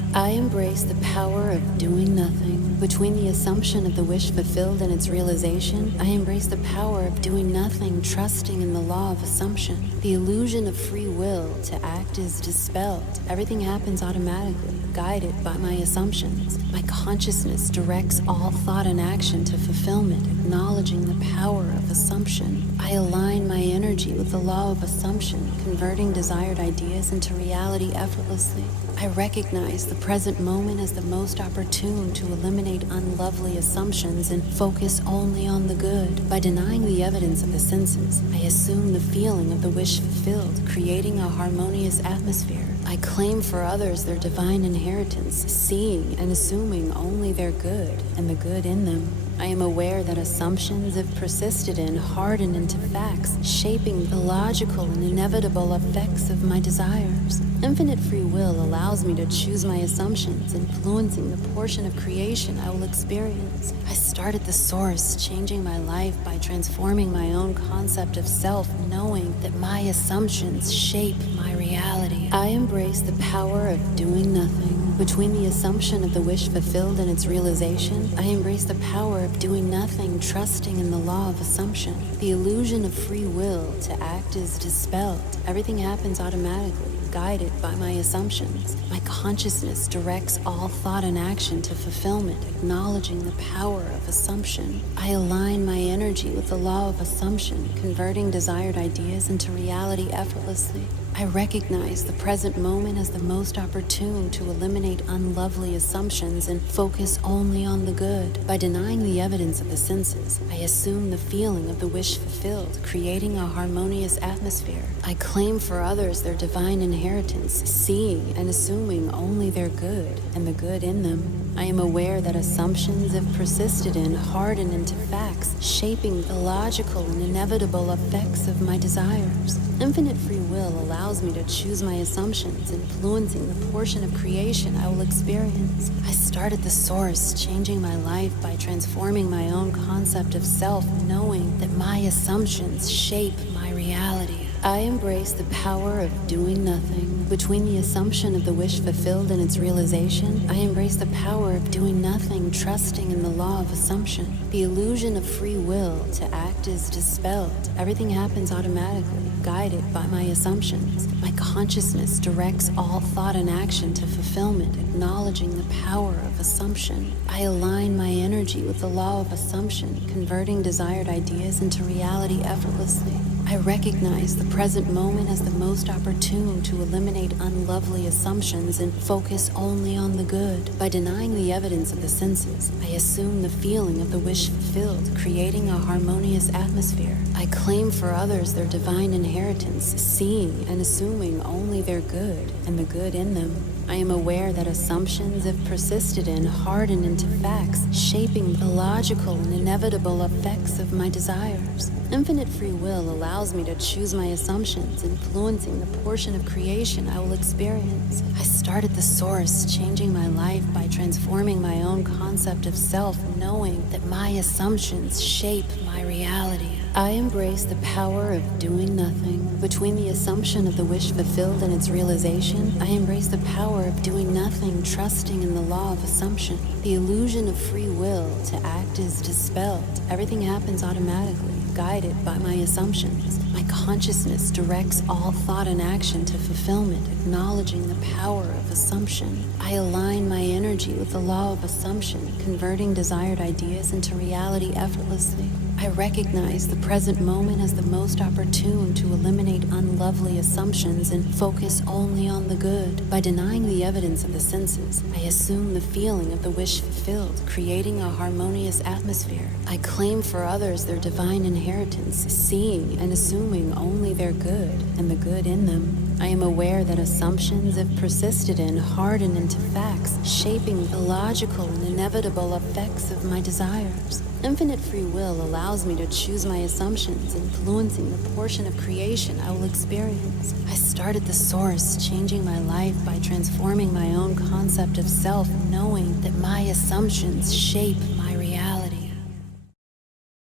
I embrace the power of doing nothing. Between the assumption of the wish fulfilled and its realization, I embrace the power of doing nothing, trusting in the law of assumption. The illusion of free will to act is dispelled. Everything happens automatically, guided by my assumptions. My consciousness directs all thought and action to fulfillment, acknowledging the power of assumption. I align my energy with the law of assumption, converting desired ideas into reality effortlessly. I recognize the present moment as the most opportune to eliminate unlovely assumptions and focus only on the good. By denying the evidence of the senses, I assume the feeling of the wish fulfilled, creating a harmonious atmosphere. I claim for others their divine inheritance, seeing and assuming only their good and the good in them. I am aware that assumptions, if persisted in, harden into facts, shaping the logical and inevitable effects of my desires. Infinite free will allows me to choose my assumptions, influencing the portion of creation I will experience. I start at the source, changing my life by transforming my own concept of self, knowing that my assumptions shape my reality. I embrace the power of doing nothing. Between the assumption of the wish fulfilled and its realization, I embrace the power of doing nothing, trusting in the law of assumption. The illusion of free will to act is dispelled. Everything happens automatically, guided by my assumptions. My consciousness directs all thought and action to fulfillment, acknowledging the power of assumption. I align my energy with the law of assumption, converting desired ideas into reality effortlessly. I recognize the present moment as the most opportune to eliminate unlovely assumptions and focus only on the good. By denying the evidence of the senses, I assume the feeling of the wish fulfilled, creating a harmonious atmosphere. I claim for others their divine inheritance, seeing and assuming only their good and the good in them. I am aware that assumptions, if persisted in, harden into facts, shaping the logical and inevitable effects of my desires. Infinite free will allows me to choose my assumptions, influencing the portion of creation I will experience. I start at the source, changing my life by transforming my own concept of self, knowing that my assumptions shape my reality. I embrace the power of doing nothing. Between the assumption of the wish fulfilled and its realization, I embrace the power of doing nothing, trusting in the law of assumption. The illusion of free will to act is dispelled. Everything happens automatically, guided by my assumptions. My consciousness directs all thought and action to fulfillment, acknowledging the power of assumption. I align my energy with the law of assumption, converting desired ideas into reality effortlessly. I recognize the present moment as the most opportune to eliminate unlovely assumptions and focus only on the good. By denying the evidence of the senses, I assume the feeling of the wish fulfilled, creating a harmonious atmosphere. I claim for others their divine inheritance, seeing and assuming only their good and the good in them. I am aware that assumptions, if persisted in, harden into facts, shaping the logical and inevitable effects of my desires. Infinite free will allows me to choose my assumptions, influencing the portion of creation I will experience. I start at the source, changing my life by transforming my own concept of self, knowing that my assumptions shape my reality. I embrace the power of doing nothing. Between the assumption of the wish fulfilled and its realization, I embrace the power of doing nothing, trusting in the law of assumption. The illusion of free will to act is dispelled. Everything happens automatically, guided by my assumptions. My consciousness directs all thought and action to fulfillment, acknowledging the power of assumption. I align my energy with the law of assumption, converting desired ideas into reality effortlessly. I recognize the present moment as the most opportune to eliminate unlovely assumptions and focus only on the good. By denying the evidence of the senses, I assume the feeling of the wish fulfilled, creating a harmonious atmosphere. I claim for others their divine inheritance, seeing and assuming only their good and the good in them. I am aware that assumptions, if persisted in, harden into facts, shaping the logical and inevitable effects of my desires. Infinite free will allows me to choose my assumptions, influencing the portion of creation I will experience. I start at the source, changing my life by transforming my own concept of self, knowing that my assumptions shape my